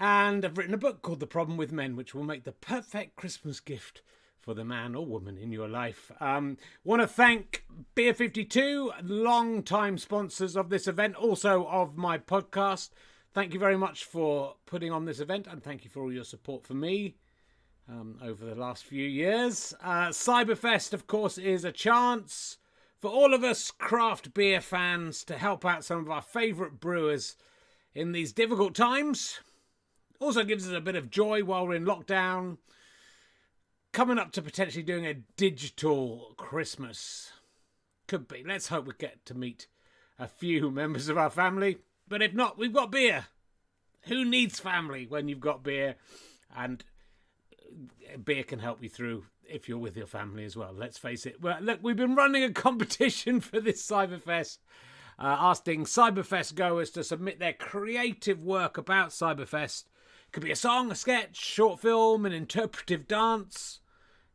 And I've written a book called The Problem with Men, which will make the perfect Christmas gift for the man or woman in your life. Want to thank Beer 52, long-time sponsors of this event, also of my podcast. Thank you very much for putting on this event, and thank you for all your support for me over the last few years. Cyberfest, of course, is a chance for all of us craft beer fans to help out some of our favourite brewers in these difficult times. Also gives us a bit of joy while we're in lockdown. Coming up to potentially doing a digital Christmas. Could be. Let's hope we get to meet a few members of our family. But if not, we've got beer. Who needs family when you've got beer? And beer can help you through if you're with your family as well. Let's face it. Well, look, we've been running a competition for this Cyberfest, asking Cyberfest goers to submit their creative work about Cyberfest. It could be a song, a sketch, short film, an interpretive dance.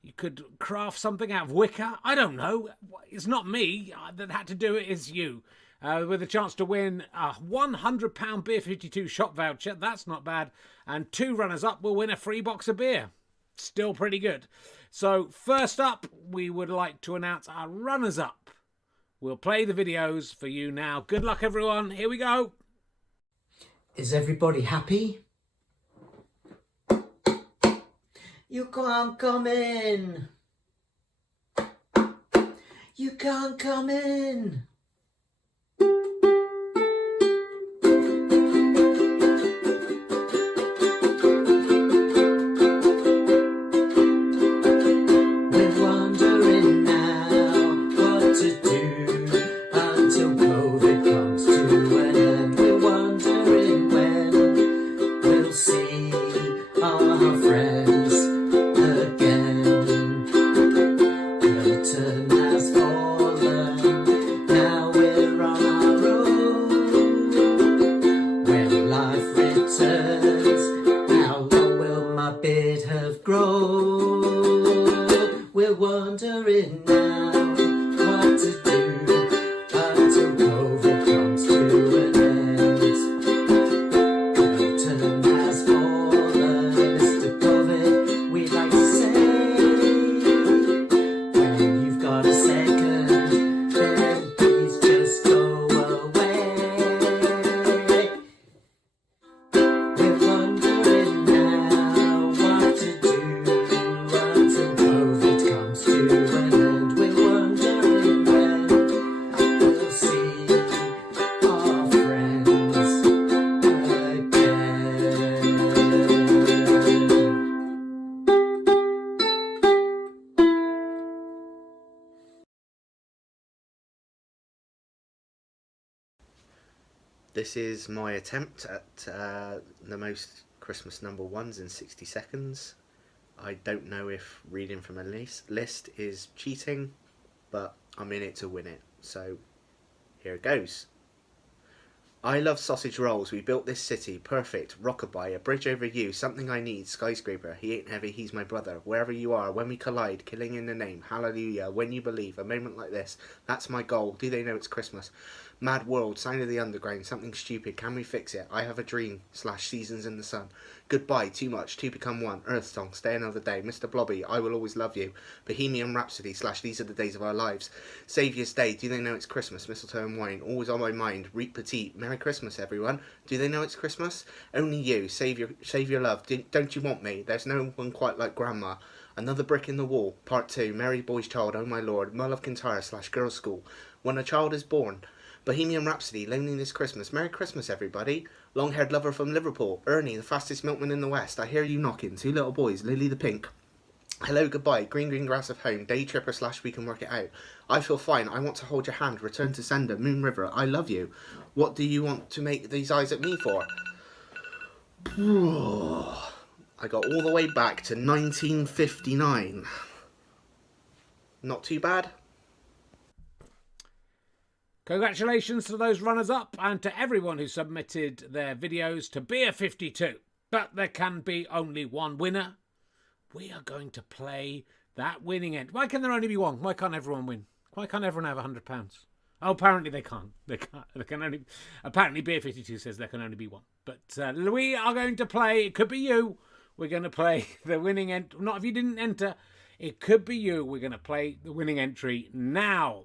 You could craft something out of wicker. I don't know. It's not me that had to do it. It's you. With a chance to win a £100 Beer 52 shop voucher. That's not bad. And 2 runners-up will win a free box of beer. Still pretty good. So first up, we would like to announce our runners-up. We'll play the videos for you now. Good luck, everyone. Here we go. Is everybody happy? You can't come in. You can't come in. This is my attempt at the most Christmas number ones in 60 seconds. I don't know if reading from a list is cheating, but I'm in it to win it. So here it goes. I love sausage rolls. We built this city. Perfect. Rockabye. A bridge over you. Something I need. Skyscraper. He ain't heavy. He's my brother. Wherever you are. When we collide. Killing in the name. Hallelujah. When you believe. A moment like this. That's my goal. Do they know it's Christmas? Mad world. Sign of the underground. Something stupid. Can we fix it? I have a dream. / seasons in the sun. Goodbye. Too much. Two become one. Earth song. Stay another day. Mr. Blobby. I will always love you. Bohemian Rhapsody. / these are the days of our lives. Saviour's Day. Do they know it's Christmas? Mistletoe and wine. Always on my mind. Reap petite. Merry Christmas, everyone. Do they know it's Christmas? Only you. Save your love. Don't you want me? There's no one quite like Grandma. Another brick in the wall. Part 2. Mary Boy's Child. Oh my Lord. Mull of Kintyre / Girls' School. When a child is born. Bohemian Rhapsody, Lonely This Christmas. Merry Christmas, everybody. Long-haired lover from Liverpool. Ernie, the fastest milkman in the West. I hear you knocking. 2 little boys. Lily the Pink. Hello, goodbye. Green grass of home. Day tripper / we can work it out. I feel fine. I want to hold your hand. Return to sender. Moon River. I love you. What do you want to make these eyes at me for? I got all the way back to 1959. Not too bad. Congratulations to those runners-up and to everyone who submitted their videos to Beer 52. But there can be only one winner. We are going to play that winning end. Why can there only be one? Why can't everyone win? Why can't everyone have £100? Oh, apparently they can't. They can't. They can only. Apparently, Beer 52 says there can only be one. But we are going to play. It could be you. We're going to play the winning entry. Not if you didn't enter. It could be you. We're going to play the winning entry now.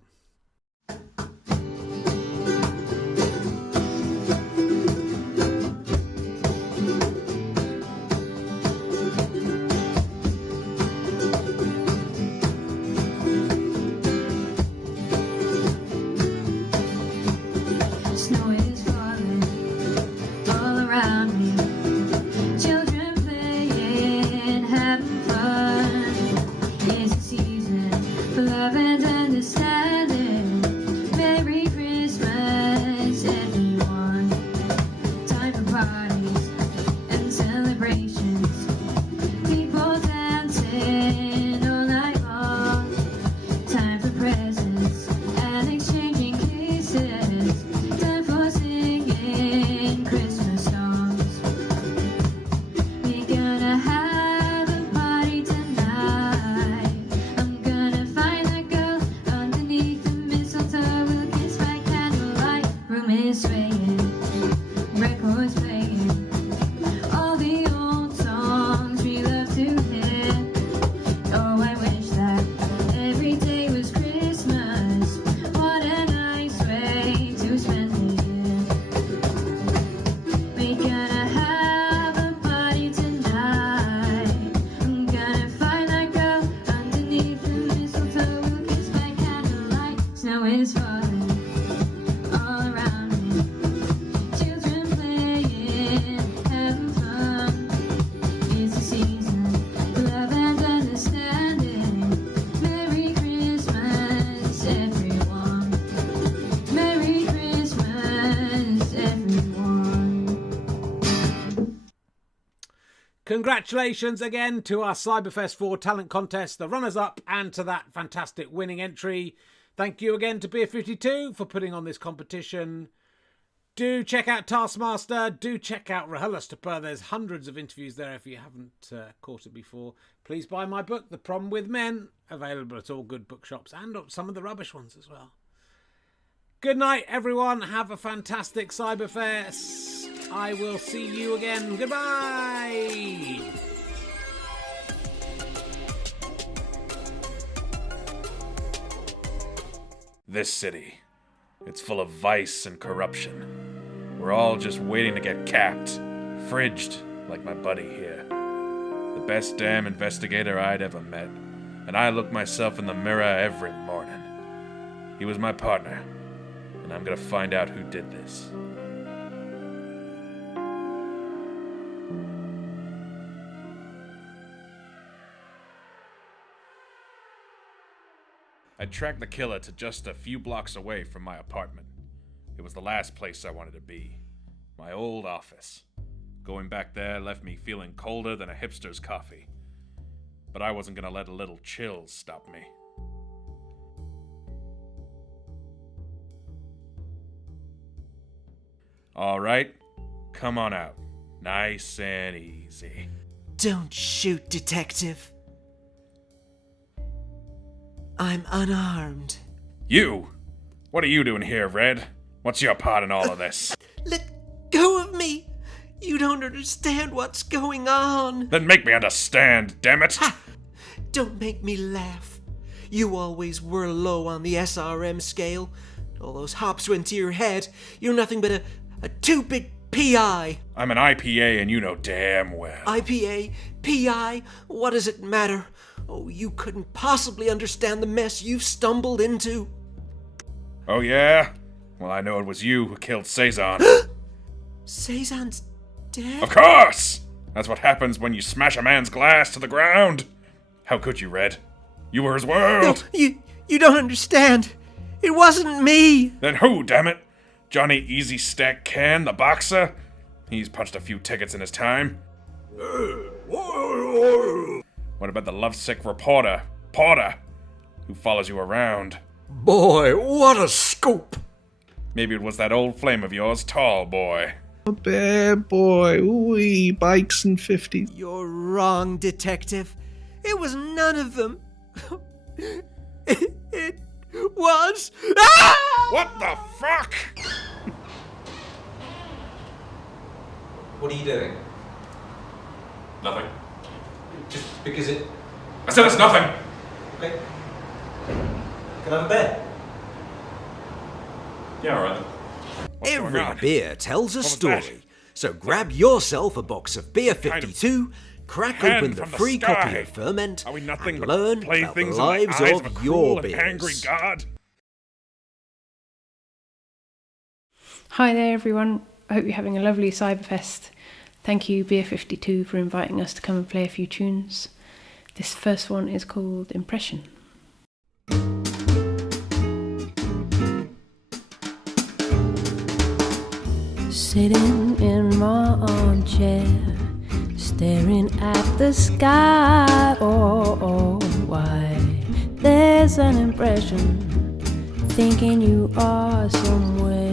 Snow is falling all around me. Children playing, having fun. It's a season for love and understanding. Merry Christmas. chairs swaying, records playing, all the old songs we love to hear. Oh, I wish that every day was Christmas. What a nice way to spend the year. We're gonna have a party tonight. I'm gonna find that girl underneath the mistletoe. We'll kiss by candlelight. Snow is falling all around me. Children playing, having fun. It's the season for love and understanding. Merry Christmas, everyone. Merry Christmas, everyone. Congratulations again to our Cyberfest 4 talent contest, the runners-up, and to that fantastic winning entry. Thank you again to Beer 52 for putting on this competition. Do check out Taskmaster. Do check out Rahulastapa. There's hundreds of interviews there if you haven't caught it before. Please buy my book, The Problem with Men, available at all good bookshops and some of the rubbish ones as well. Good night, everyone. Have a fantastic Cyberfest. I will see you again. Goodbye. This city, it's full of vice and corruption. We're all just waiting to get capped, fridged, like my buddy here. The best damn investigator I'd ever met, and I look myself in the mirror every morning. He was my partner, and I'm gonna find out who did this. I tracked the killer to just a few blocks away from my apartment. It was the last place I wanted to be. My old office. Going back there left me feeling colder than a hipster's coffee. But I wasn't gonna let a little chill stop me. Alright, come on out. Nice and easy. Don't shoot, detective. I'm unarmed. You? What are you doing here, Red? What's your part in all of this? Let go of me! You don't understand what's going on. Then make me understand, damn it! Ha! Don't make me laugh. You always were low on the SRM scale. All those hops went to your head. You're nothing but a two-bit PI. I'm an IPA and you know damn well. IPA? PI? What does it matter? Oh, you couldn't possibly understand the mess you've stumbled into. Oh yeah? Well, I know it was you who killed Cezanne. Cezanne's dead? Of course! That's what happens when you smash a man's glass to the ground. How could you, Red? You were his world. No, you don't understand. It wasn't me. Then who, damn it? Johnny Easy Stack Can, the boxer? He's punched a few tickets in his time. What about the lovesick reporter, Porter, who follows you around? Boy, what a scoop! Maybe it was that old flame of yours, Tall Boy. A bad boy, wee bikes and 50s. You're wrong, detective. It was none of them. It was... Ah! What the fuck? What are you doing? Nothing. Just because it... I said it's nothing! Okay. Can I have a beer? Yeah, alright then. Every beer tells a story. So grab yourself a box of Beer 52, crack open the free copy of Ferment, and learn about the lives of your beers. Angry God. Hi there everyone, I hope you're having a lovely Cyberfest. Thank you Beer 52 for inviting us to come and play a few tunes. This first one is called Impression. Sitting in my armchair, staring at the sky, oh, why? There's an impression, thinking you are somewhere,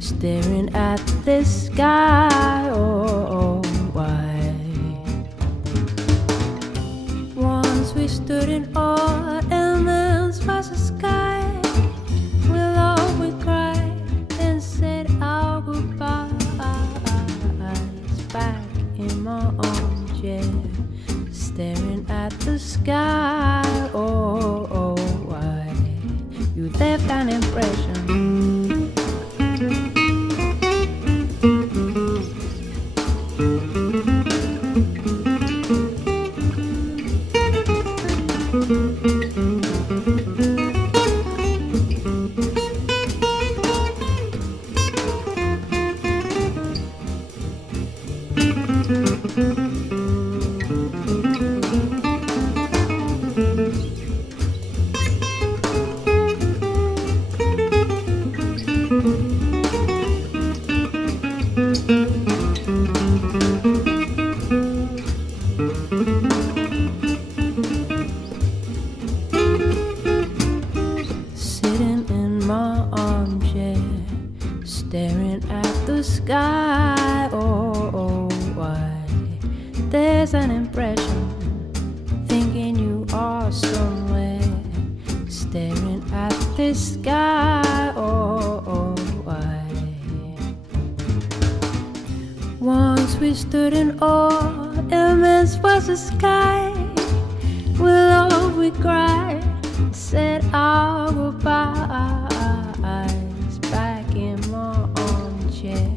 staring at the sky, oh, why? Once we stood in awe, and then was the sky, with all we cried, and said, staring at the sky. Oh, why? There's an impression, thinking you are somewhere, staring at the sky. Oh, why? Once we stood in awe, immense was the sky. With love we cried, said our goodbyes. Back in my armchair,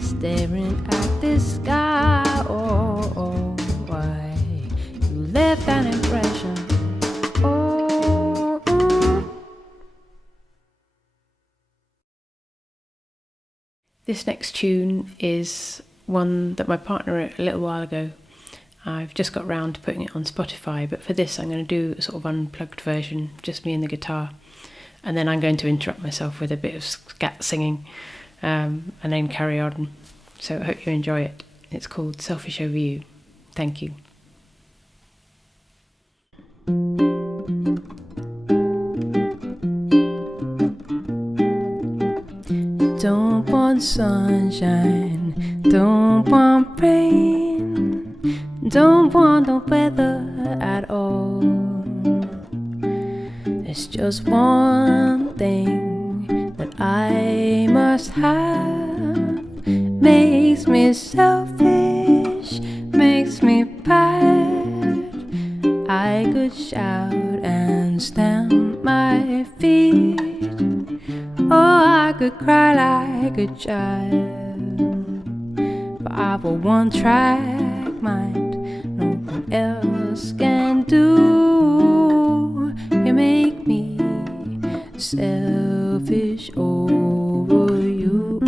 staring at the sky. Oh, why? You left an impression. Oh. This next tune is one that my partner wrote a little while ago. I've just got round to putting it on Spotify, but for this I'm going to do a sort of unplugged version, just me and the guitar, and then I'm going to interrupt myself with a bit of scat singing, and then carry on. So I hope you enjoy it. It's called Selfish Over You. Thank you. Don't want sunshine, don't want rain, don't want no weather at all. It's just one thing that I must have. Makes me selfish, makes me bad. I could shout and stamp my feet, or I could cry like a child. But I have a one-track mind, no one else can do. You make me selfish over you.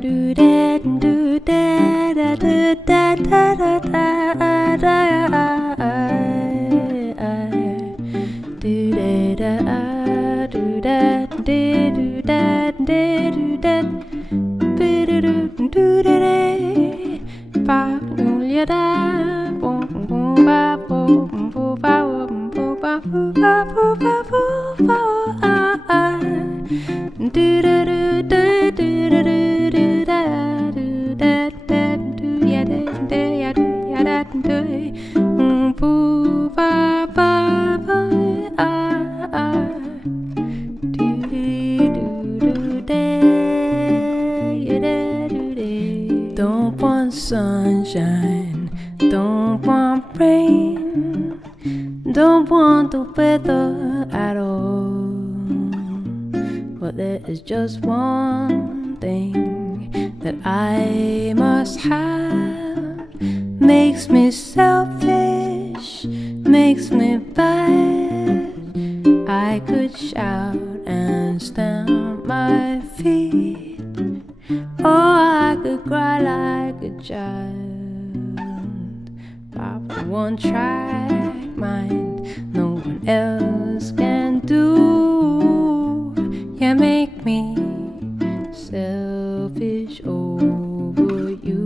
Do that, do that, do that, da da da da. Do that, do that, do that, do that. Do that, ba ya da, ba ba ba ba ba ba ba. Do da do da do da do do da do da da do ya da ya do ya da do. Boo ba ba ba. Don't want sunshine, don't want rain, don't want the weather at all. But there is just one thing that I must have. Makes me selfish, makes me bad. I could shout and stamp my feet, or I could cry like a child. But one track mind, no one else can do. You make me selfish over you.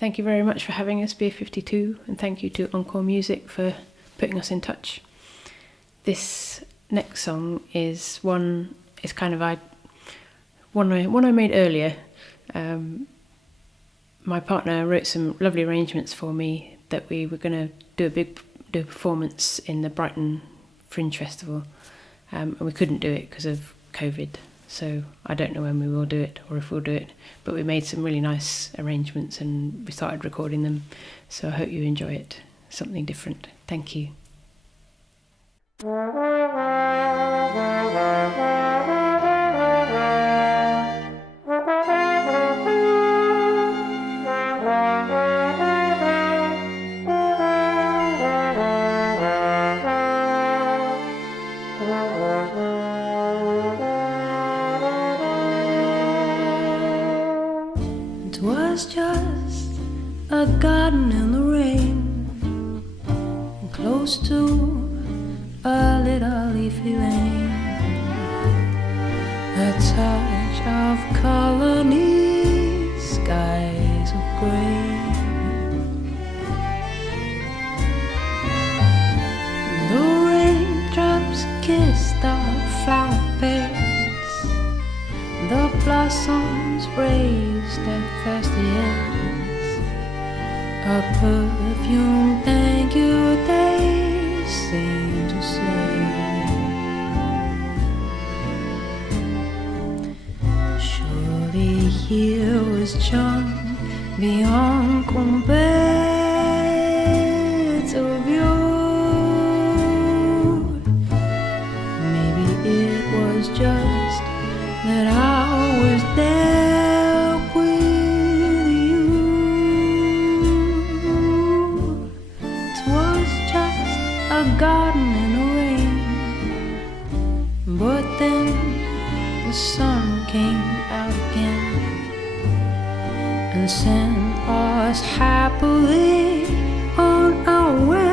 Thank you very much for having us, Beer 52, and thank you to Encore Music for putting us in touch. This next song is one I made earlier. My partner wrote some lovely arrangements for me that we were going to do a performance in the Brighton Fringe Festival, and we couldn't do it because of COVID. So I don't know when we will do it or if we'll do it, but we made some really nice arrangements and we started recording them. So I hope you enjoy it. Something different. Thank you. It was just a garden in the rain, close to a little feeling, a touch of colony, skies of grey. The raindrops kiss the flower beds, the blossoms raise their thirsty heads. A perfume thank you they seem to say. Surely here was charm beyond compared of you. Maybe it was just that I was there with you. 'Twas just a garden in a rain, but then the sun came out again and sent us happily on our way.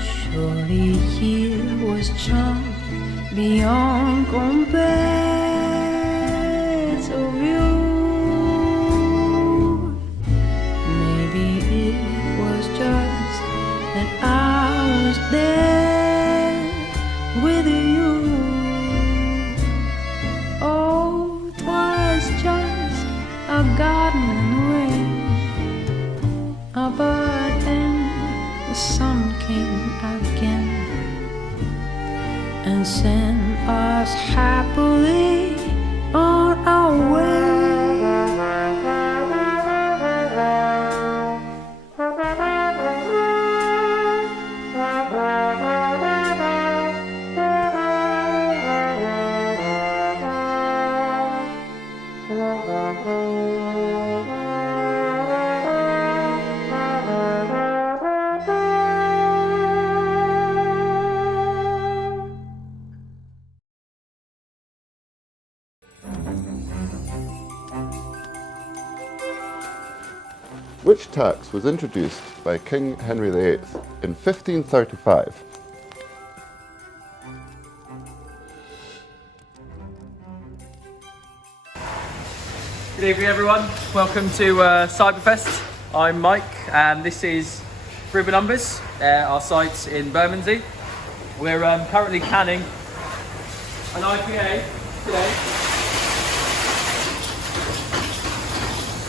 Surely here was charm beyond compared of you. Maybe it was just that I was there with you. Oh, 'twas just a garden in the rain, but then the sun came out again and sent us happily on our way. Which tax was introduced by King Henry VIII in 1535? Good evening everyone, welcome to Cyberfest. I'm Mike and this is Brew Numbers, our site in Bermondsey. We're currently canning an IPA today.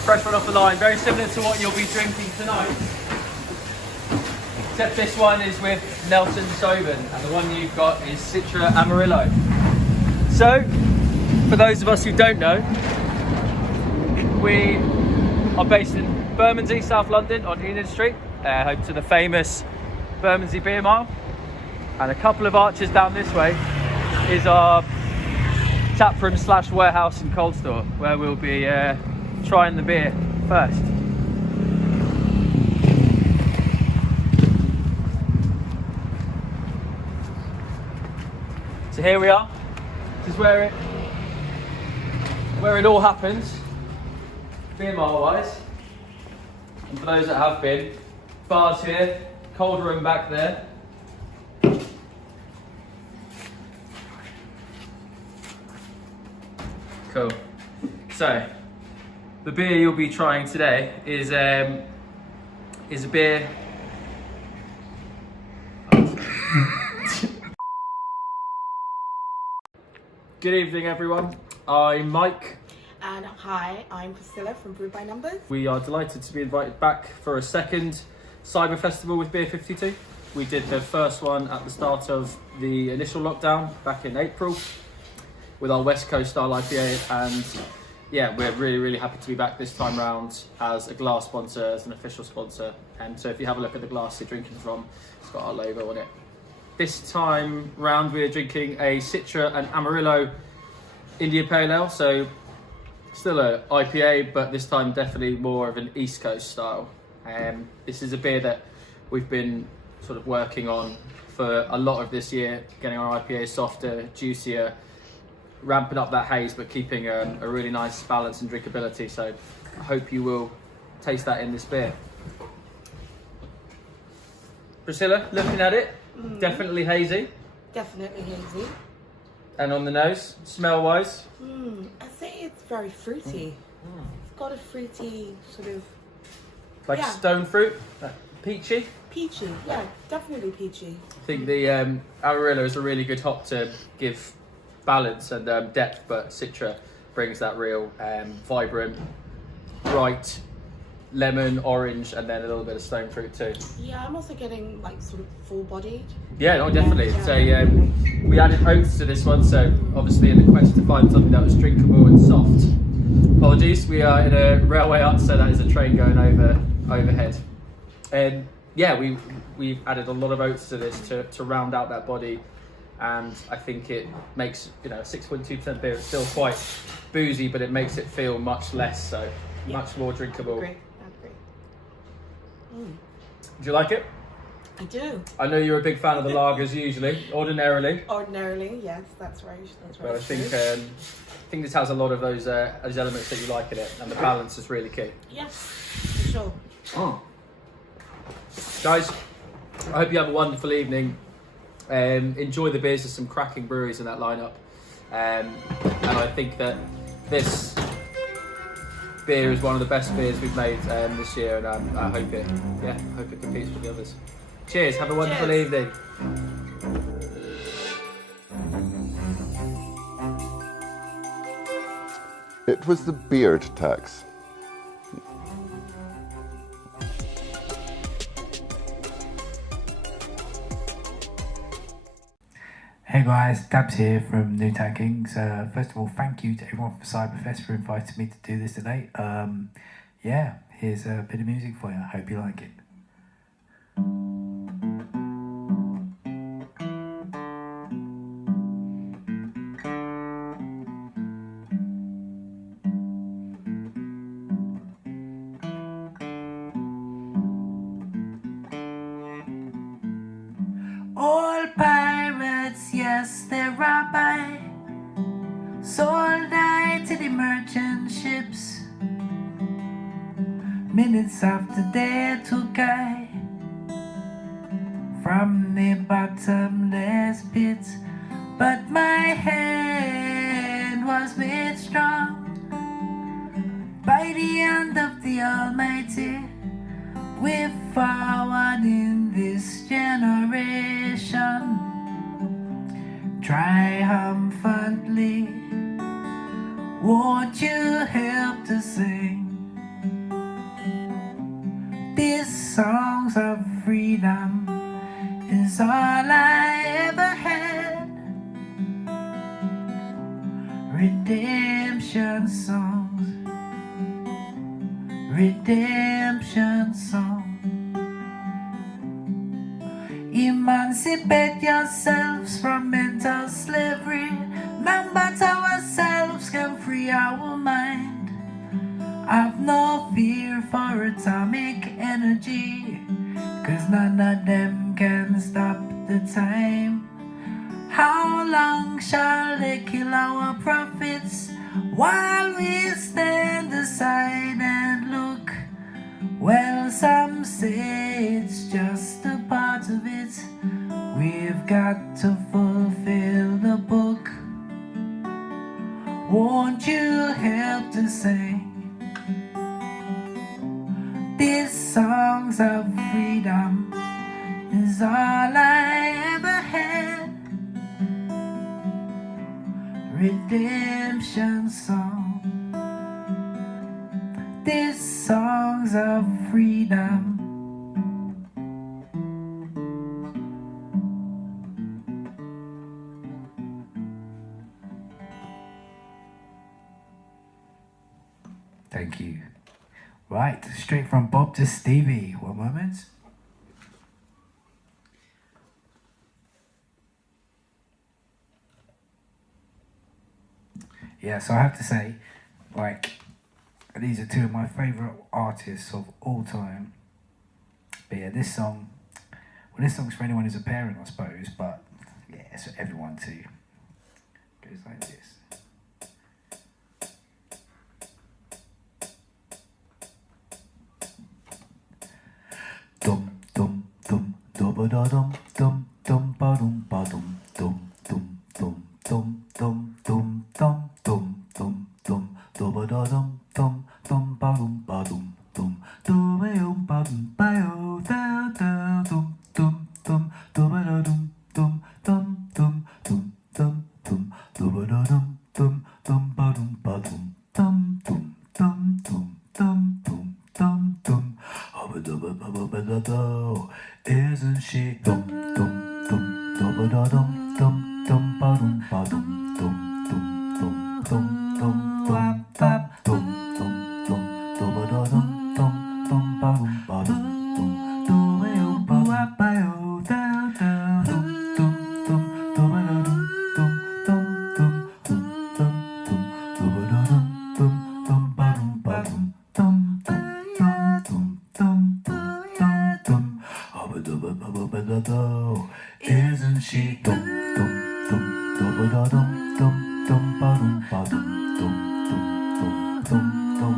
Fresh one off the line, very similar to what you'll be drinking tonight. Except this one is with Nelson Sauvin and the one you've got is Citra Amarillo. So, for those of us who don't know, we are based in Bermondsey, South London on Union Street, home to the famous Bermondsey Beer Mile. And a couple of arches down this way is our taproom / warehouse and cold store, where we'll be trying the beer first. So here we are. This is where it all happens, beer mile wise. And for those that have been, bars here, cold room back there. Cool. So, the beer you'll be trying today is a beer. Good evening, everyone. I'm Mike. And hi, I'm Priscilla from Brew Numbers. We are delighted to be invited back for a second Cyber Festival with Beer 52. We did the first one at the start of the initial lockdown back in April with our West Coast style IPA, and yeah, we're really happy to be back this time round as a glass sponsor, as an official sponsor. And so if you have a look at the glass you're drinking from, it's got our logo on it. This time round we're drinking a Citra and Amarillo India Pale Ale, so still a IPA, but this time definitely more of an East Coast style. This is a beer that we've been sort of working on for a lot of this year, getting our IPA softer, juicier, ramping up that haze, but keeping a really nice balance and drinkability. So I hope you will taste that in this beer. Priscilla, looking at it, definitely hazy. Definitely hazy. And on the nose, smell-wise? I think it's very fruity. It's got a fruity sort of... Like stone fruit? Peachy? Peachy, yeah, definitely peachy. I think the Amarillo is a really good hop to give balance and depth, but Citra brings that real vibrant, bright lemon, orange, and then a little bit of stone fruit too. Yeah, I'm also getting like sort of full-bodied. Yeah, no, definitely. So we added oats to this one, so obviously in the quest to find something that was drinkable and soft. Apologies, we are in a railway arch, so that is a train going overhead. And yeah, we've added a lot of oats to this to round out that body, and I think it makes, you know, 6.2% beer. It's still quite boozy, but it makes it feel much less so, much more drinkable. I agree. Do you like it? I do. I know you're a big fan of the lagers usually, ordinarily. Ordinarily, yes, that's right. But I think this has a lot of those elements that you like in it, and the balance is really key. Yes, for sure. Guys, I hope you have a wonderful evening. Enjoy the beers. There's some cracking breweries in that lineup, and I think that this beer is one of the best beers we've made this year, and I hope it competes with the others. Cheers. Have a wonderful evening. It was the beard tax. Hey guys, Dabs here from New Town Kings. First of all, thank you to everyone for Cyberfest for inviting me to do this today. Yeah, here's a bit of music for you. I hope you like it. All pirates, yes, they're rabbi, sold I to the merchant ships. Minutes after they took I from the bottomless pit, but my hand was made strong by the hand of the Almighty. We're forward in this generation, triumphantly. Won't you help to sing these songs of freedom? Is all I ever had. Redemption songs, redemption songs. Emancipate yourselves from mental slavery. None but ourselves can free our mind. I've no fear for atomic energy, 'cause none of them can stop the time. How long shall they kill our prophets while we stand aside and look? Well, some say it's just a part of it. We've got to fulfill the book. Won't you help to sing these songs of freedom? Is all I ever had. Redemption song, these songs of freedom. Thank you. Right, straight from Bob to Stevie. One moment. Yeah, so I have to say, like, these are two of my favourite artists of all time. But yeah, this song, well, this song's for anyone who's a parent, I suppose, but yeah, it's for everyone too. Goes like this. Dum dum dum dum da dum dum dum ba dum ba dum dum dum dum dum dum dum dum dum dum dum dum da dum dum dum ba dum ba dum dum dum ba dum ba yo da da dum dum dum dum da dum dum dum dum dum dum dum dum da dum dum dum ba dum ba dum dum dum dum dum dum dum dum dum isn't she dum dum dum dum da dum dum dum ba dum ba dum dum dum dum dum dum dum dum dum dum dum da dum dum dum ba dum ba dum dum dum yo ba ba yo da da dum dum dum dum da dum dum dum dum dum dum dum dum da dum dum dum ba dum ba dum dum dum dum dum dum isn't she dum dum dum dum da dum dum dum ba dum ba dum dum dum dum dum dum dum dum dum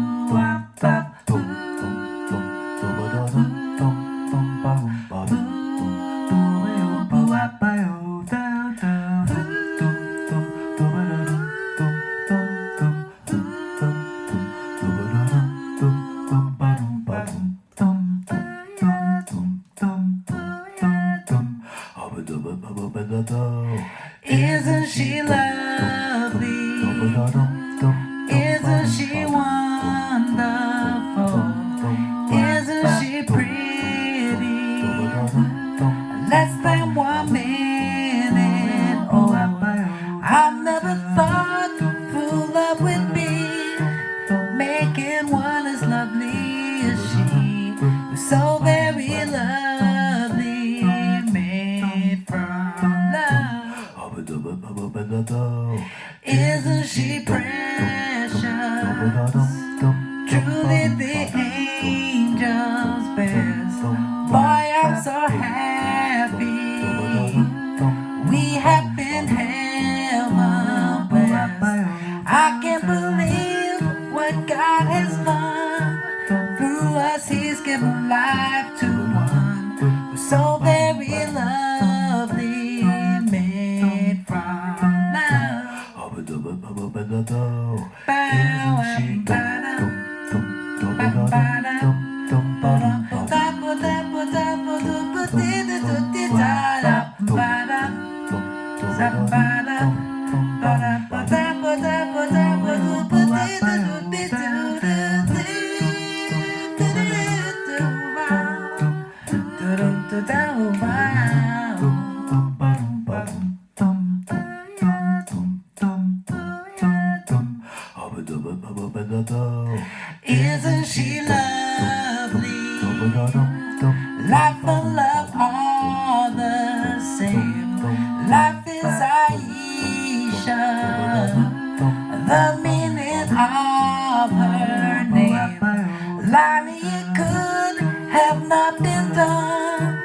da dum dum dum ba dum ba dum dum yo ba ba yo da da dum dum dum da dum dum dum dum dum dum da dum dum dum ba dum ba dum dum isn't she lovely? Isn't she wonderful? Isn't she pretty? Less than 1 minute. Oh, I never thought true love would be making one as lovely as she. So very lovely, made from love. Isn't she precious? Truly the angel's best. Boy, I'm so happy. We have been heaven blessed. I can't believe what God has done. Through us, He's given life to one who's so very lovely, made from love. Isn't she lovely? Life and love are the same. Life is Aisha, the meaning of her name. Lani, it could have not been done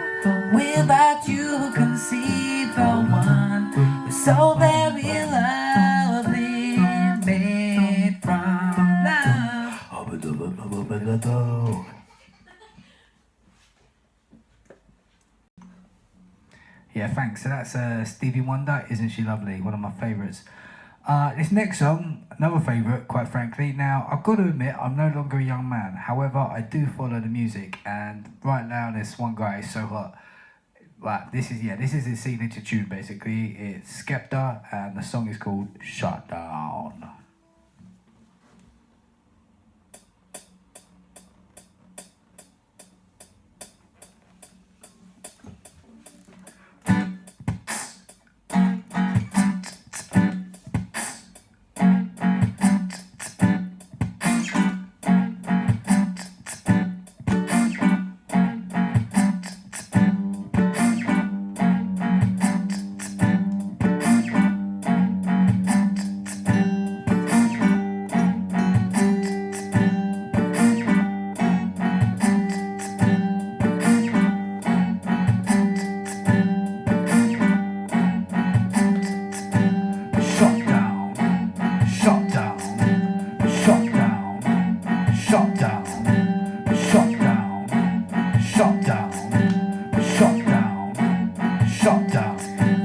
without you who conceived the one who's so very lovely, made from love. Yeah, thanks. So that's Stevie Wonder, Isn't She Lovely? One of my favourites. This next song, another favourite, quite frankly. Now, I've got to admit, I'm no longer a young man. However, I do follow the music, and right now, this one guy is so hot. But this is his signature tune, basically. It's Skepta, and the song is called Shut Down.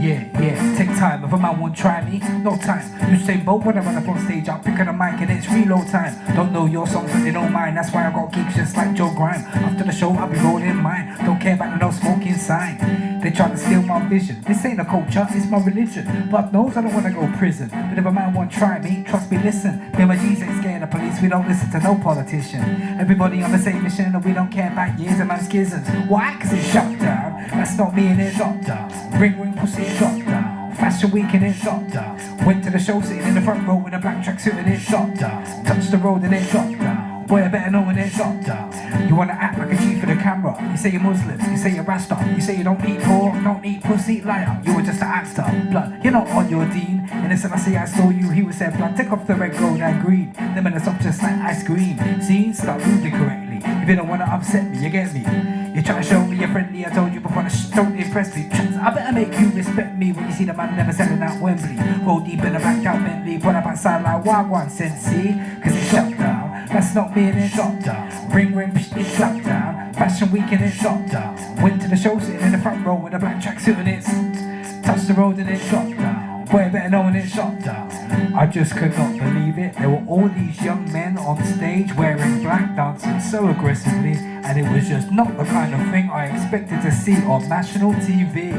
Yeah, take time. If a man won't try me, no time. Usain Bolt when I run up on stage, I'm picking a mic and it's reload time. Don't know your songs, but they know mine. That's why I got gigs just like Joe Grime. After the show, I'll be rolling mine. Don't care about the no smoking sign. They try to steal my vision. This ain't a culture, it's my religion. But knows I don't wanna go prison. But if a man won't try me, trust me, listen. Me and my G's ain't scared of police. We don't listen to no politician. Everybody on the same mission, and we don't care about years and man's schisms. Why? Cause it's shut down. That's not me and it's lockdown. Ring pussy and drop down. Fashion week and it's lockdown. Went to the show sitting in the front row with a black tracksuit and it's lockdown. Touched the road and it's lockdown. Boy, I better know when it's lockdown. You wanna act like a G for the camera. You say you're Muslim, you say you're Rasta. You say you don't eat pork, don't eat pussy, liar. You were just an actor, blood. You're not on your dean. And listen, I say I saw you, he was said blood. Take off the red, gold and green. Them in the soft just like ice cream. See, start moving correctly. If you don't wanna upset me, you get me. You try to show me you're friendly, I told you before, don't impress me. I better make you respect me when you see the man never selling out Wembley. Roll deep in the blacked out Bentley, put up outside like Wagwan Sensei. Cause it's shut down, that's not me and it's lockdown. Ring, it's shut down. Fashion week and it's lockdown. Went to the show sitting in the front row with a black tracksuit and it's touched the road and it's lockdown. Boy, I better know when it's lockdown. I just could not believe it. There were all these young men on stage wearing black, dancing so aggressively, and it was just not the kind of thing I expected to see on national TV.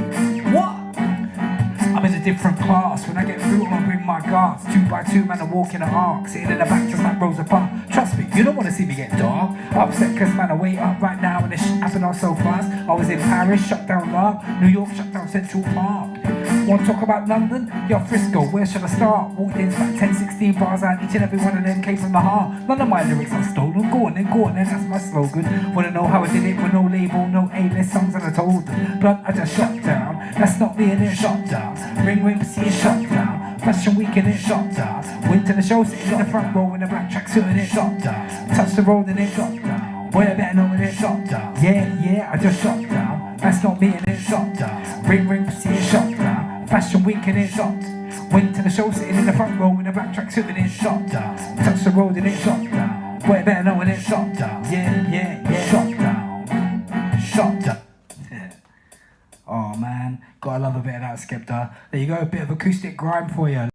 What? I'm in a different class. When I get through, I'ma bring my guards. 2 by 2 man, I walk in an arc. Sitting in the back just like Rosa Parks. Trust me, you don't want to see me get dark. Upset cause man, I wait up right now and this shit happened all so fast. I was in Paris, shut down Lark. New York, shut down Central Park. Want to talk about London? Yo, Frisco, where should I start? Walked in, about 10, 16 bars out. Each and every one of them came from the heart. None of my lyrics are stolen. Go on then, that's my slogan. Wanna know how I did it with no label, no A-list songs, and I told them. Blunt, I just shut down. That's not me and it's shut down. Ring, see it shut down. Fashion week and it's shut down. Went to the show sitting in the front row in a black tracksuit and it's shut down. Touched the road and it's shut down. Boy, I better know when it's shut down. Yeah, I just shut down. That's not me and it's shut down. Ring, see it shut down. Fashion week and it's shut. Went to the show sitting in the front row in a black tracksuit and it's shut down. Touched the road and it's shut down. Boy, I better know when it's shut down. Yeah, shut down. Shut down. Oh man, gotta love a bit of that Skepta. There you go, a bit of acoustic grime for you.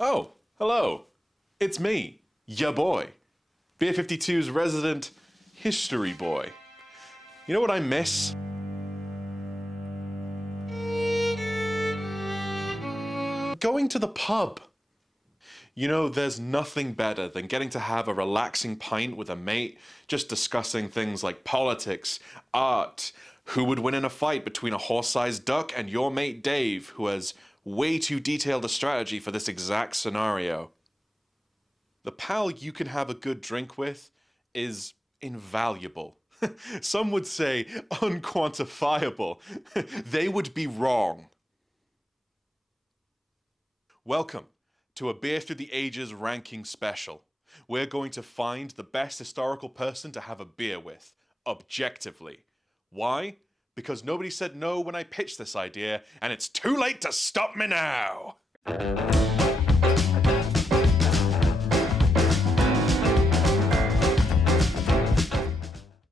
Oh, hello. It's me, ya boy. Beer 52's resident history boy. You know what I miss? Going to the pub. You know, there's nothing better than getting to have a relaxing pint with a mate, just discussing things like politics, art, who would win in a fight between a horse-sized duck and your mate Dave, who has way too detailed a strategy for this exact scenario. The pal you can have a good drink with is invaluable. Some would say unquantifiable. They would be wrong. Welcome to a Beer Through the Ages ranking special. We're going to find the best historical person to have a beer with, objectively. Why? Because nobody said no when I pitched this idea, and it's too late to stop me now!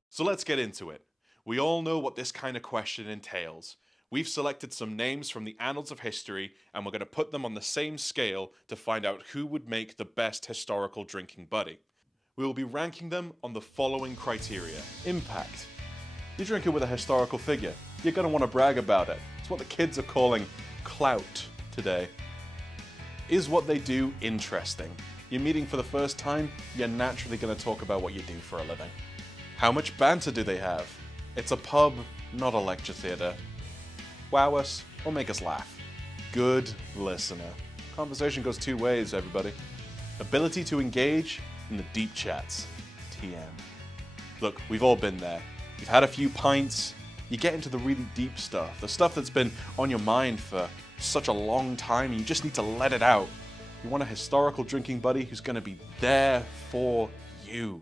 So let's get into it. We all know what this kind of question entails. We've selected some names from the annals of history, and we're going to put them on the same scale to find out who would make the best historical drinking buddy. We will be ranking them on the following criteria. Impact. You're drinking with a historical figure. You're going to want to brag about it. It's what the kids are calling clout today. Is what they do interesting? You're meeting for the first time, you're naturally going to talk about what you do for a living. How much banter do they have? It's a pub, not a lecture theatre. Wow us or make us laugh. Good listener. Conversation goes two ways, everybody. Ability to engage in the deep chats. TM. Look, we've all been there. You've had a few pints, you get into the really deep stuff, the stuff that's been on your mind for such a long time, and you just need to let it out. You want a historical drinking buddy who's going to be there for you.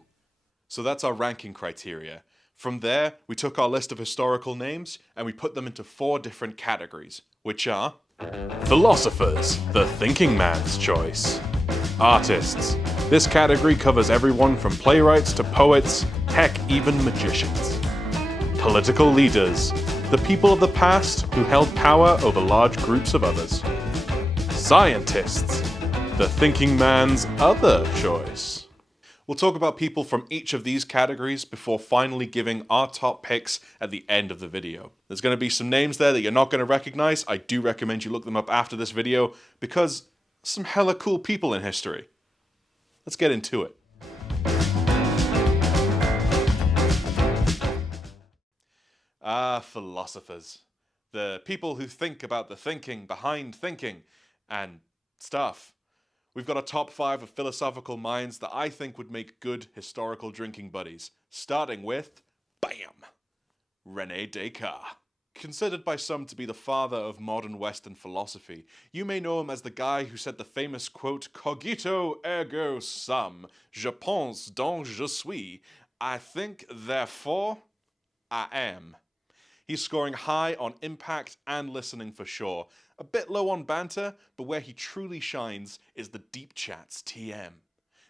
So that's our ranking criteria. From there, we took our list of historical names and we put them into 4 different categories, which are philosophers, the thinking man's choice. Artists. This category covers everyone from playwrights to poets, heck, even magicians. Political leaders, the people of the past who held power over large groups of others. Scientists, the thinking man's other choice. We'll talk about people from each of these categories before finally giving our top picks at the end of the video. There's going to be some names there that you're not going to recognize. I do recommend you look them up after this video because some hella cool people in history. Let's get into it. Philosophers. The people who think about the thinking behind thinking and stuff. We've got a top 5 of philosophical minds that I think would make good historical drinking buddies. Starting with, bam, René Descartes. Considered by some to be the father of modern Western philosophy, you may know him as the guy who said the famous quote, "Cogito ergo sum, je pense donc je suis, I think therefore I am." He's scoring high on impact and listening for sure. A bit low on banter, but where he truly shines is the deep chats TM.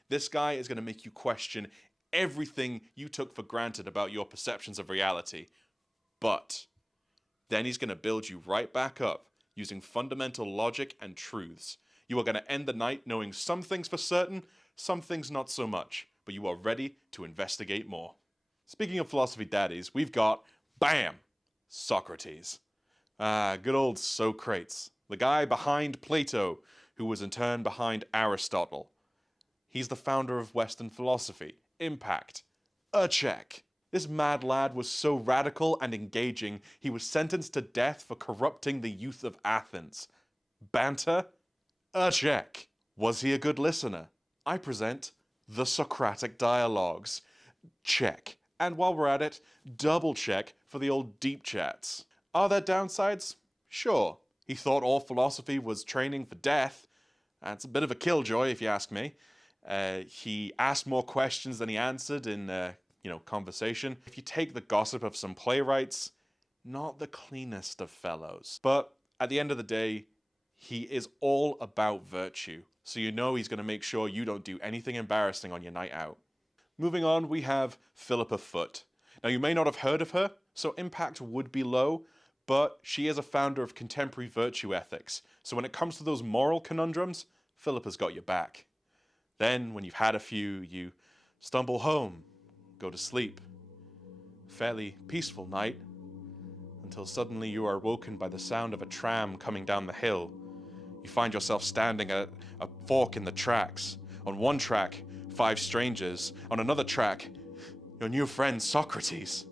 This guy is going to make you question everything you took for granted about your perceptions of reality. But then he's going to build you right back up using fundamental logic and truths. You are going to end the night knowing some things for certain, some things not so much, but you are ready to investigate more. Speaking of philosophy daddies, we've got, bam, Socrates. Good old Socrates, the guy behind Plato, who was in turn behind Aristotle. He's the founder of Western philosophy. Impact. A check. This mad lad was so radical and engaging, he was sentenced to death for corrupting the youth of Athens. Banter? A check. Was he a good listener? I present the Socratic Dialogues. Check. And while we're at it, double check for the old deep chats. Are there downsides? Sure. He thought all philosophy was training for death. That's a bit of a killjoy, if you ask me. He asked more questions than he answered in, conversation. If you take the gossip of some playwrights, not the cleanest of fellows. But at the end of the day, he is all about virtue. So you know he's going to make sure you don't do anything embarrassing on your night out. Moving on, we have Philippa Foot. Now, you may not have heard of her, so impact would be low, but she is a founder of contemporary virtue ethics. So when it comes to those moral conundrums, Philippa's got your back. Then, when you've had a few, you stumble home, go to sleep. Fairly peaceful night, until suddenly you are woken by the sound of a tram coming down the hill. You find yourself standing at a fork in the tracks. On one track, 5 strangers. On another track, your new friend Socrates.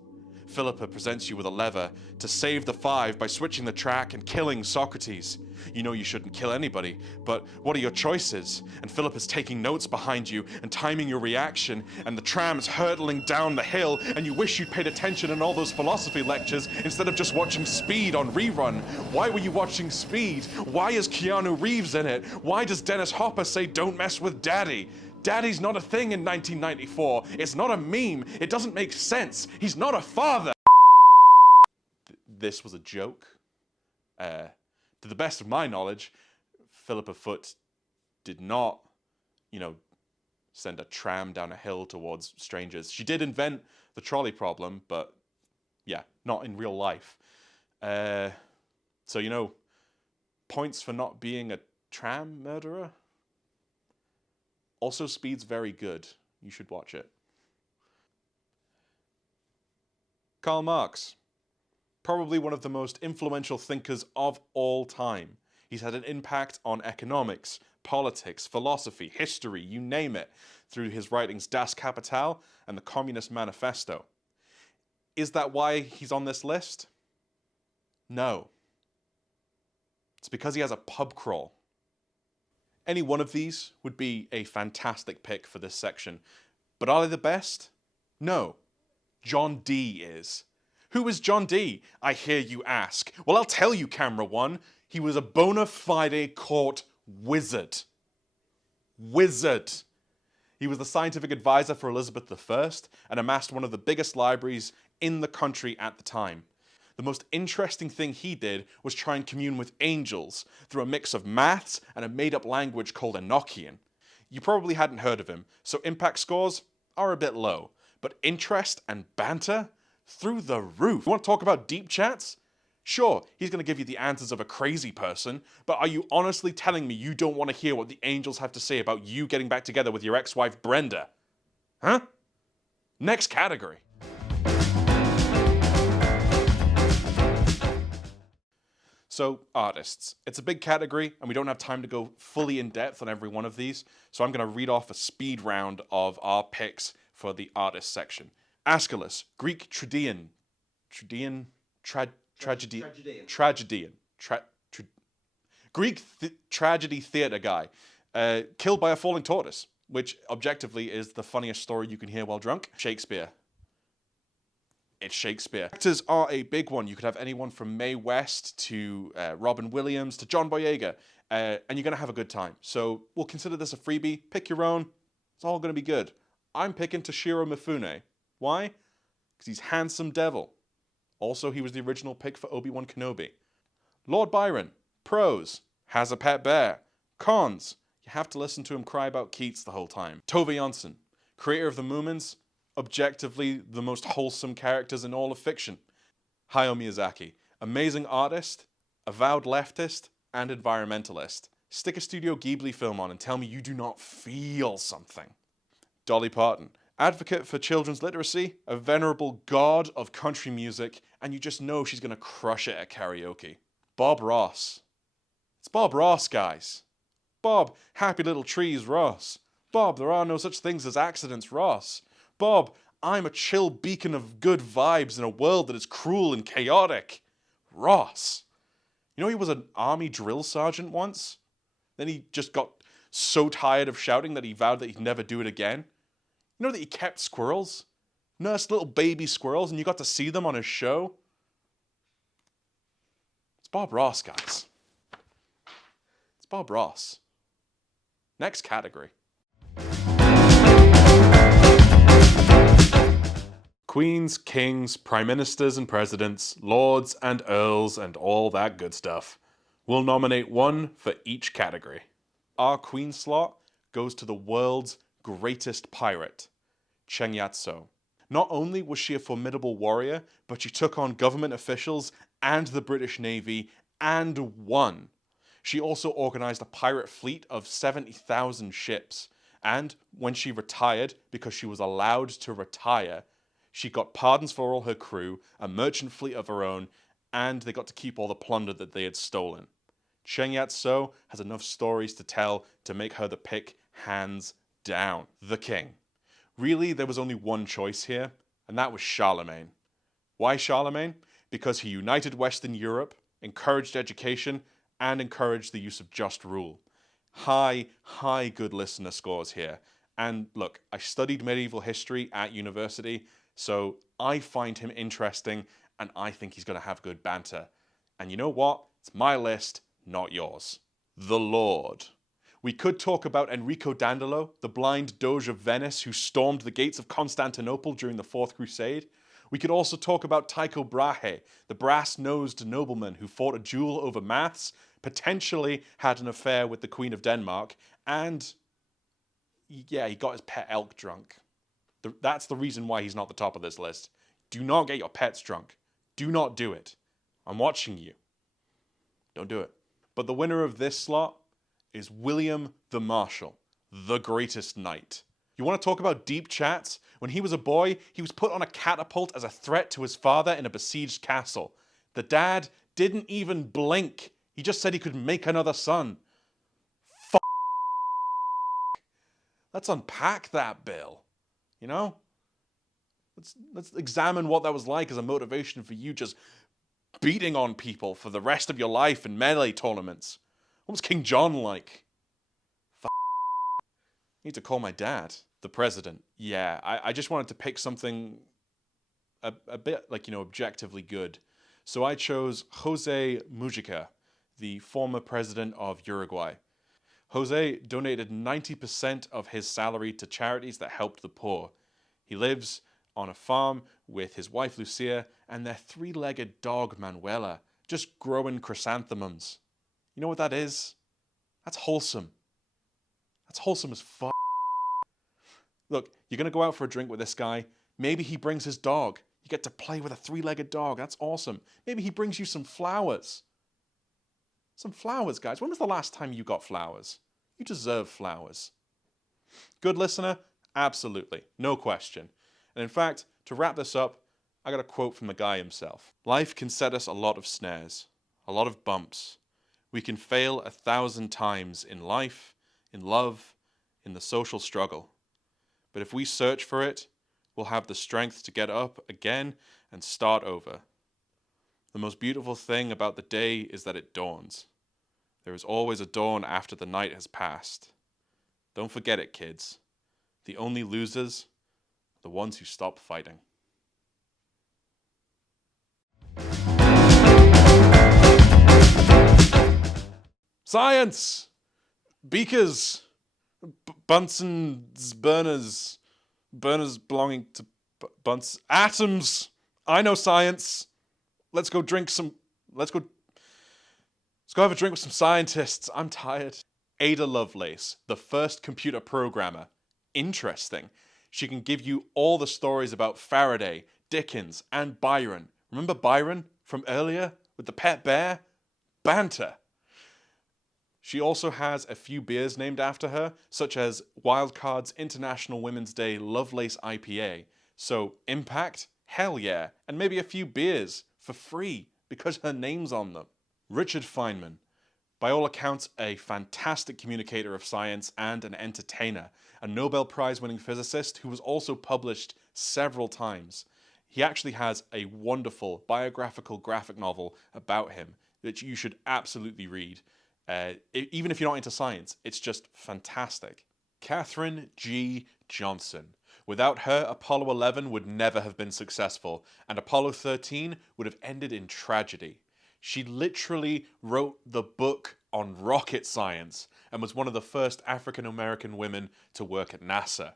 Philippa presents you with a lever to save the 5 by switching the track and killing Socrates. You know you shouldn't kill anybody, but what are your choices? And Philippa's taking notes behind you and timing your reaction, and the tram's hurtling down the hill, and you wish you'd paid attention in all those philosophy lectures instead of just watching Speed on rerun. Why were you watching Speed? Why is Keanu Reeves in it? Why does Dennis Hopper say don't mess with Daddy? Daddy's not a thing in 1994. It's not a meme. It doesn't make sense. He's not a father. This was a joke. To the best of my knowledge, Philippa Foot did not, send a tram down a hill towards strangers. She did invent the trolley problem, but yeah, not in real life. So, points for not being a tram murderer. Also, Speed's very good. You should watch it. Karl Marx. Probably one of the most influential thinkers of all time. He's had an impact on economics, politics, philosophy, history, you name it, through his writings Das Kapital and the Communist Manifesto. Is that why he's on this list? No. It's because he has a pub crawl. Any one of these would be a fantastic pick for this section. But are they the best? No. John D is. Who is John D, I hear you ask? Well, I'll tell you, Camera One. He was a bona fide court wizard. Wizard. He was the scientific advisor for Elizabeth I and amassed one of the biggest libraries in the country at the time. The most interesting thing he did was try and commune with angels through a mix of maths and a made-up language called Enochian. You probably hadn't heard of him, so impact scores are a bit low. But interest and banter? Through the roof. You want to talk about deep chats? Sure, he's going to give you the answers of a crazy person, but are you honestly telling me you don't want to hear what the angels have to say about you getting back together with your ex-wife Brenda? Huh? Next category. So, artists. It's a big category, and we don't have time to go fully in depth on every one of these, so I'm going to read off a speed round of our picks for the artist section. Aeschylus, Greek tragedian. Greek tragedy theatre guy, killed by a falling tortoise, which objectively is the funniest story you can hear while drunk. Shakespeare. It's Shakespeare. Actors are a big one. You could have anyone from Mae West to Robin Williams to John Boyega, and you're going to have a good time. So we'll consider this a freebie. Pick your own. It's all going to be good. I'm picking Toshiro Mifune. Why? Because he's handsome devil. Also, he was the original pick for Obi-Wan Kenobi. Lord Byron. Pros. Has a pet bear. Cons. You have to listen to him cry about Keats the whole time. Tove Jansson. Creator of the Moomins. Objectively the most wholesome characters in all of fiction. Hayao Miyazaki. Amazing artist, avowed leftist, and environmentalist. Stick a Studio Ghibli film on and tell me you do not feel something. Dolly Parton. Advocate for children's literacy, a venerable god of country music, and you just know she's going to crush it at karaoke. Bob Ross. It's Bob Ross, guys. Bob, happy little trees, Ross. Bob, there are no such things as accidents, Ross. Bob, I'm a chill beacon of good vibes in a world that is cruel and chaotic. Ross. You know he was an army drill sergeant once? Then he just got so tired of shouting that he vowed that he'd never do it again. You know that he kept squirrels? Nursed little baby squirrels, and you got to see them on his show? It's Bob Ross, guys. It's Bob Ross. Next category. Queens, kings, prime ministers and presidents, lords and earls, and all that good stuff. We'll nominate one for each category. Our queen slot goes to the world's greatest pirate, Cheng Yat-so. Not only was she a formidable warrior, but she took on government officials and the British Navy and won. She also organized a pirate fleet of 70,000 ships, and when she retired, because she was allowed to retire, she got pardons for all her crew, a merchant fleet of her own, and they got to keep all the plunder that they had stolen. Cheng Yat-so has enough stories to tell to make her the pick hands down. The king. Really, there was only one choice here, and that was Charlemagne. Why Charlemagne? Because he united Western Europe, encouraged education, and encouraged the use of just rule. High good listener scores here. And look, I studied medieval history at university, so I find him interesting, and I think he's going to have good banter. And you know what? It's my list, not yours. The Lord. We could talk about Enrico Dandolo, the blind doge of Venice who stormed the gates of Constantinople during the Fourth Crusade. We could also talk about Tycho Brahe, the brass-nosed nobleman who fought a duel over maths, potentially had an affair with the Queen of Denmark, and yeah, he got his pet elk drunk. That's the reason why he's not the top of this list. Do not get your pets drunk. Do not do it. I'm watching you. Don't do it. But the winner of this slot is William the Marshal, the greatest knight. You want to talk about deep chats? When he was a boy, he was put on a catapult as a threat to his father in a besieged castle. The dad didn't even blink. He just said he could make another son. Let's unpack that, Bill. You know? Let's examine what that was like as a motivation for you just beating on people for the rest of your life in melee tournaments. What was King John like? need to call my dad. The president. Yeah, I just wanted to pick something a bit, like, you know, objectively good. So I chose Jose Mujica, the former president of Uruguay. Jose donated 90% of his salary to charities that helped the poor. He lives on a farm with his wife Lucia and their three-legged dog Manuela, just growing chrysanthemums. You know what that is? That's wholesome. That's wholesome as fuck. Look, you're going to go out for a drink with this guy. Maybe he brings his dog. You get to play with a three-legged dog. That's awesome. Maybe he brings you some flowers. Some flowers, guys. When was the last time you got flowers? You deserve flowers. Good listener? Absolutely. No question. And in fact, to wrap this up, I got a quote from the guy himself. Life can set us a lot of snares, a lot of bumps. We can fail 1,000 times in life, in love, in the social struggle. But if we search for it, we'll have the strength to get up again and start over. The most beautiful thing about the day is that it dawns. There is always a dawn after the night has passed. Don't forget it, kids. The only losers are the ones who stop fighting. Science! Beakers! Bunsen's burners. Burners belonging to Bunsen. Atoms! I know science! Let's go have a drink with some scientists. I'm tired. Ada Lovelace, the first computer programmer. Interesting. She can give you all the stories about Faraday, Dickens, and Byron. Remember Byron from earlier with the pet bear? Banter. She also has a few beers named after her, such as Wildcard's International Women's Day Lovelace IPA. So, impact? Hell yeah. And maybe a few beers for free because her name's on them. Richard Feynman. By all accounts, a fantastic communicator of science and an entertainer. A Nobel Prize-winning physicist who was also published several times. He actually has a wonderful biographical graphic novel about him that you should absolutely read. Even if you're not into science, it's just fantastic. Katherine G. Johnson. Without her, Apollo 11 would never have been successful, and Apollo 13 would have ended in tragedy. She literally wrote the book on rocket science and was one of the first African-American women to work at NASA.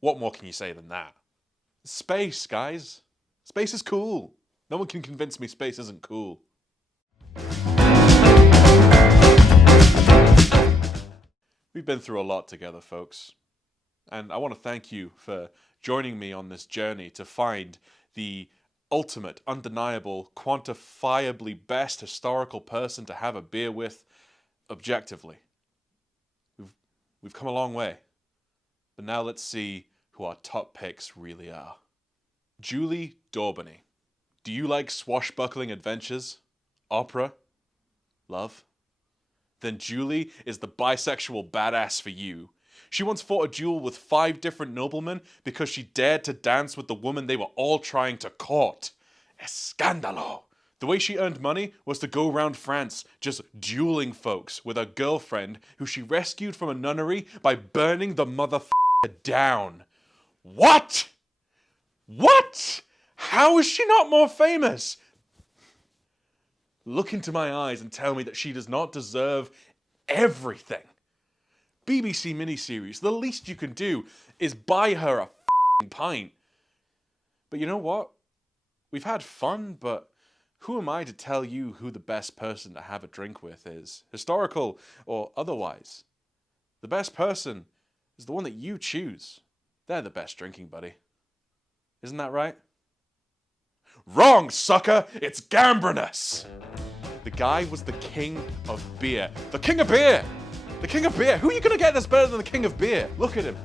What more can you say than that? Space, guys. Space is cool. No one can convince me space isn't cool. We've been through a lot together, folks. And I want to thank you for joining me on this journey to find the ultimate, undeniable, quantifiably best historical person to have a beer with objectively. We've come a long way. But now let's see who our top picks really are. Julie Daubeny. Do you like swashbuckling adventures? Opera? Love? Then Julie is the bisexual badass for you. She once fought a duel with 5 different noblemen because she dared to dance with the woman they were all trying to court. Escandalo! The way she earned money was to go around France just dueling folks with her girlfriend who she rescued from a nunnery by burning the motherfucker down. What? What? How is she not more famous? Look into my eyes and tell me that she does not deserve everything. BBC miniseries, the least you can do is buy her a pint. But you know what? We've had fun, but who am I to tell you who the best person to have a drink with is, historical or otherwise? The best person is the one that you choose. They're the best drinking buddy. Isn't that right? Wrong, sucker! It's Gambrinus! The guy was the king of beer. The king of beer! The king of beer! Who are you gonna get that's better than the king of beer? Look at him.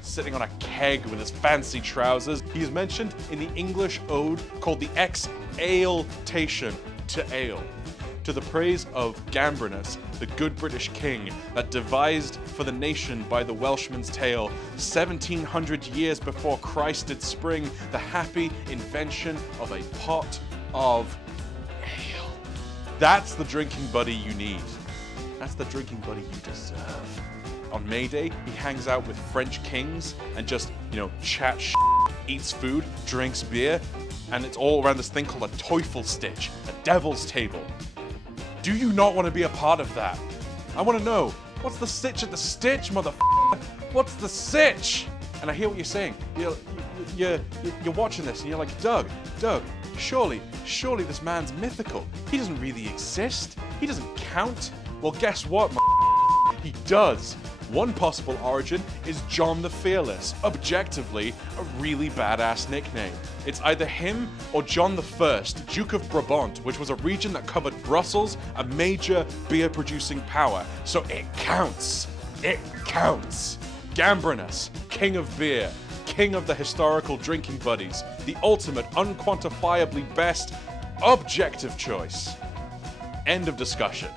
Sitting on a keg with his fancy trousers. He is mentioned in the English ode called the Exaltation to Ale, to the praise of Gambrinus, the good British king that devised for the nation by the Welshman's tale 1700 years before Christ did spring the happy invention of a pot of ale. That's the drinking buddy you need. That's the drinking buddy you deserve. on May Day, he hangs out with French kings and just, you know, chats shit, eats food, drinks beer, and it's all around this thing called a Teufelsstich, a devil's table. Do you not want to be a part of that? I want to know, what's the sitch at the stitch, motherfucker? What's the sitch? And I hear what you're saying. You're watching this and you're like, Doug, surely this man's mythical. He doesn't really exist. He doesn't count. Well, guess what, he does. One possible origin is John the Fearless, objectively a really badass nickname. It's either him or John I, Duke of Brabant, which was a region that covered Brussels, a major beer-producing power. So it counts. It counts. Gambrinus, king of beer, king of the historical drinking buddies, the ultimate, unquantifiably best, objective choice. End of discussion.